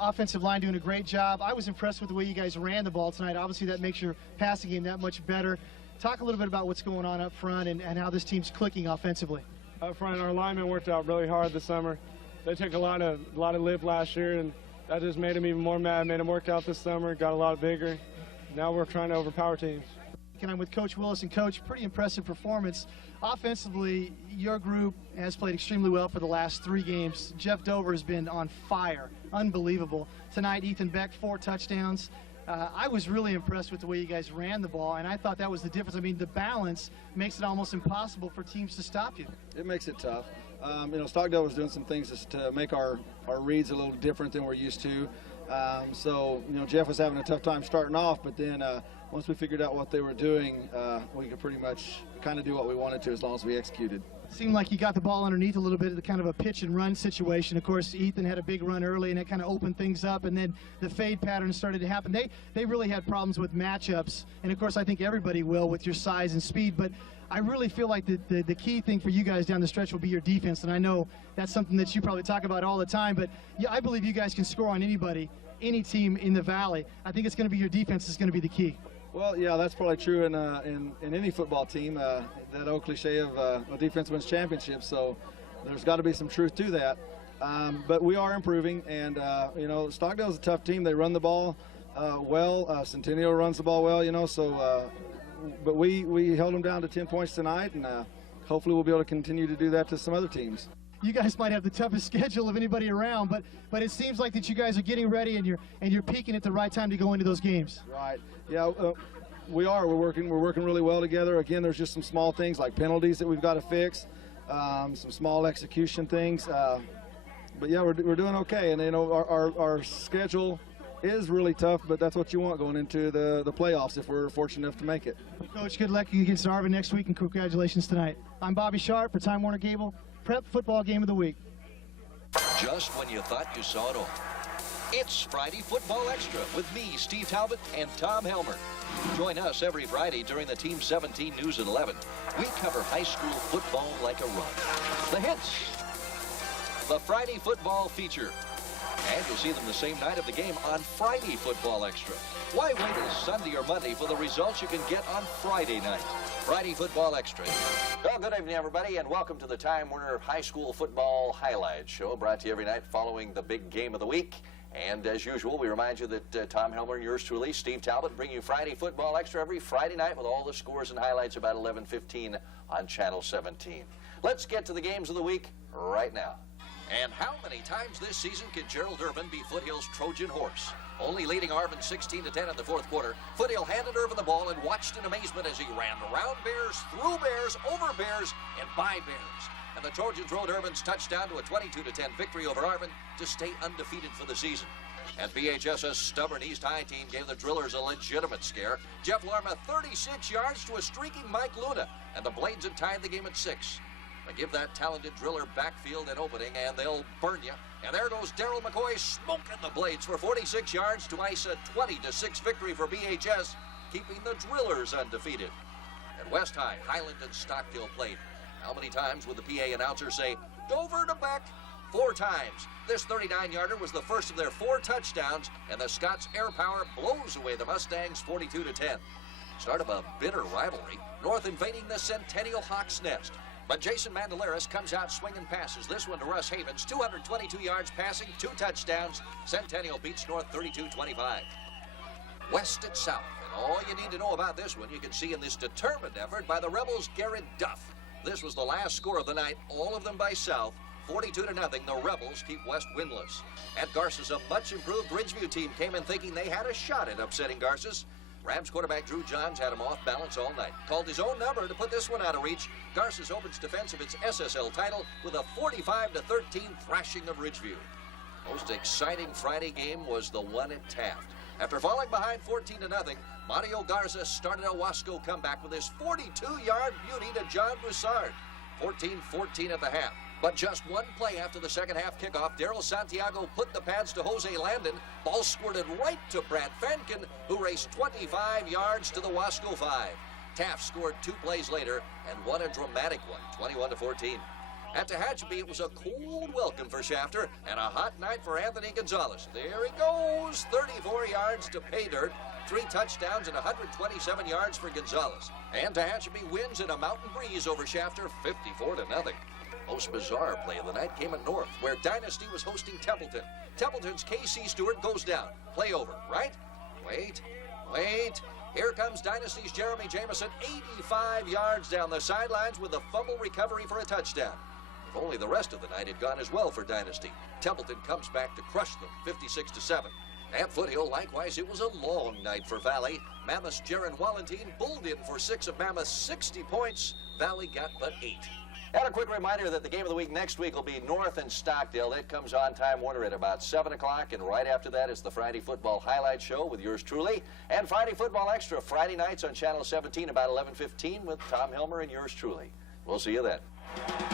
Offensive line doing a great job. I was impressed with the way you guys ran the ball tonight. Obviously that makes your passing game that much better. Talk a little bit about what's going on up front and how this team's clicking offensively. Up front, our linemen worked out really hard this summer. They took a lot of lip last year, and that just made them even more mad, made them work out this summer, got a lot bigger. Now we're trying to overpower teams. And I'm with Coach Willis, and Coach, pretty impressive performance. Offensively, your group has played extremely well for the last 3 games. Jeff Dover has been on fire unbelievable. Tonight, Ethan Beck, 4 touchdowns. I was really impressed with the way you guys ran the ball, and I thought that was the difference. I mean, the balance makes it almost impossible for teams to stop you. It makes it tough. Stockdale was doing some things just to make our reads a little different than we're used to. Jeff was having a tough time starting off, but then once we figured out what they were doing, we could pretty much kind of do what we wanted to as long as we executed. Seemed like you got the ball underneath a little bit of the kind of a pitch and run situation. Of course, Ethan had a big run early, and it kind of opened things up, and then the fade pattern started to happen. They really had problems with matchups, and of course I think everybody will with your size and speed, but I really feel like the key thing for you guys down the stretch will be your defense, and I know that's something that you probably talk about all the time, but yeah, I believe you guys can score on anybody, any team in the Valley. I think it's going to be your defense is going to be the key. Well, yeah, that's probably true in any football team, that old cliche of a defense wins championships, so there's got to be some truth to that. But we are improving, and, Stockdale's a tough team. They run the ball well. Centennial runs the ball well, but we held them down to 10 points tonight, and hopefully we'll be able to continue to do that to some other teams. You guys might have the toughest schedule of anybody around, but it seems like that you guys are getting ready and you're peaking at the right time to go into those games. Right. Yeah, we are. We're working really well together. Again, there's just some small things like penalties that we've got to fix, some small execution things. But yeah, we're doing okay. And our schedule is really tough, but that's what you want going into the playoffs if we're fortunate enough to make it. Coach, good luck against Arvin next week, and congratulations tonight. I'm Bobby Sharp for Time Warner Cable. Prep Football Game of the Week. Just when you thought you saw it all. It's Friday Football Extra with me, Steve Talbot, and Tom Helmer. Join us every Friday during the Team 17 News at 11. We cover high school football like a run. The hits. The Friday Football Feature. And you'll see them the same night of the game on Friday Football Extra. Why wait till Sunday or Monday for the results you can get on Friday night? Friday Football Extra. Well, good evening, everybody, and welcome to the Time Warner High School Football Highlights Show, brought to you every night following the big game of the week. And as usual, we remind you that Tom Helmer and yours truly, Steve Talbot, bring you Friday Football Extra every Friday night with all the scores and highlights about 11:15 on Channel 17. Let's get to the games of the week right now. And how many times this season can Gerald Irvin be Foothill's Trojan horse? Only leading Arvin 16-10 in the fourth quarter, Foothill handed Irvin the ball and watched in amazement as he ran around Bears, through Bears, over Bears, and by Bears. And the Trojans rode Irvin's touchdown to a 22-10 victory over Arvin to stay undefeated for the season. And BHS's stubborn East High team gave the Drillers a legitimate scare. Jeff Larma 36 yards to a streaking Mike Luna, and the Blades had tied the game at 6. But give that talented Driller backfield an opening, and they'll burn you. And there goes Darryl McCoy smoking the Blades for 46 yards to ice a 20-6 victory for BHS, keeping the Drillers undefeated. At West High, Highland and Stockdale played. How many times would the PA announcer say, Dover to Beck? 4 times. This 39-yarder was the first of their 4 touchdowns, and the Scots' air power blows away the Mustangs 42-10. Start of a bitter rivalry, North invading the Centennial Hawks' nest. But Jason Mandelaris comes out swinging passes. This one to Russ Havens, 222 yards passing, 2 touchdowns. Centennial beats North 32-25. West at South, and all you need to know about this one you can see in this determined effort by the Rebels' Garrett Duff. This was the last score of the night, all of them by South. 42-0, the Rebels keep West winless. At Garces, a much-improved Ridgeview team came in thinking they had a shot at upsetting Garces. Rams quarterback Drew Johns had him off balance all night. Called his own number to put this one out of reach. Garces opens defense of its SSL title with a 45-13 thrashing of Ridgeview. Most exciting Friday game was the one at Taft. After falling behind 14-0, Mario Garza started a Wasco comeback with his 42-yard beauty to John Broussard. 14-14 at the half. But just one play after the second half kickoff, Daryl Santiago put the pads to Jose Landon. Ball squirted right to Brad Fankin, who raced 25 yards to the Wasco 5. Taft scored 2 plays later and won a dramatic one, 21-14. At Tehachapi, it was a cold welcome for Shafter and a hot night for Anthony Gonzalez. There he goes, 34 yards to pay dirt, 3 touchdowns and 127 yards for Gonzalez. And Tehachapi wins in a mountain breeze over Shafter, 54-0. Most bizarre play of the night came at North, where Dynasty was hosting Templeton. Templeton's K.C. Stewart goes down. Play over, right? Wait. Here comes Dynasty's Jeremy Jameson, 85 yards down the sidelines with a fumble recovery for a touchdown. Only the rest of the night had gone as well for Dynasty. Templeton comes back to crush them, 56-7. At Foothill, likewise, it was a long night for Valley. Mammoth's Jaron Wallentine bulled in for 6 of Mammoth's 60 points. Valley got but 8. And a quick reminder that the game of the week next week will be North and Stockdale. That comes on Time Warner at about 7 o'clock, and right after that is the Friday Football Highlight Show with yours truly, and Friday Football Extra Friday nights on Channel 17 about 11:15 with Tom Helmer and yours truly. We'll see you then.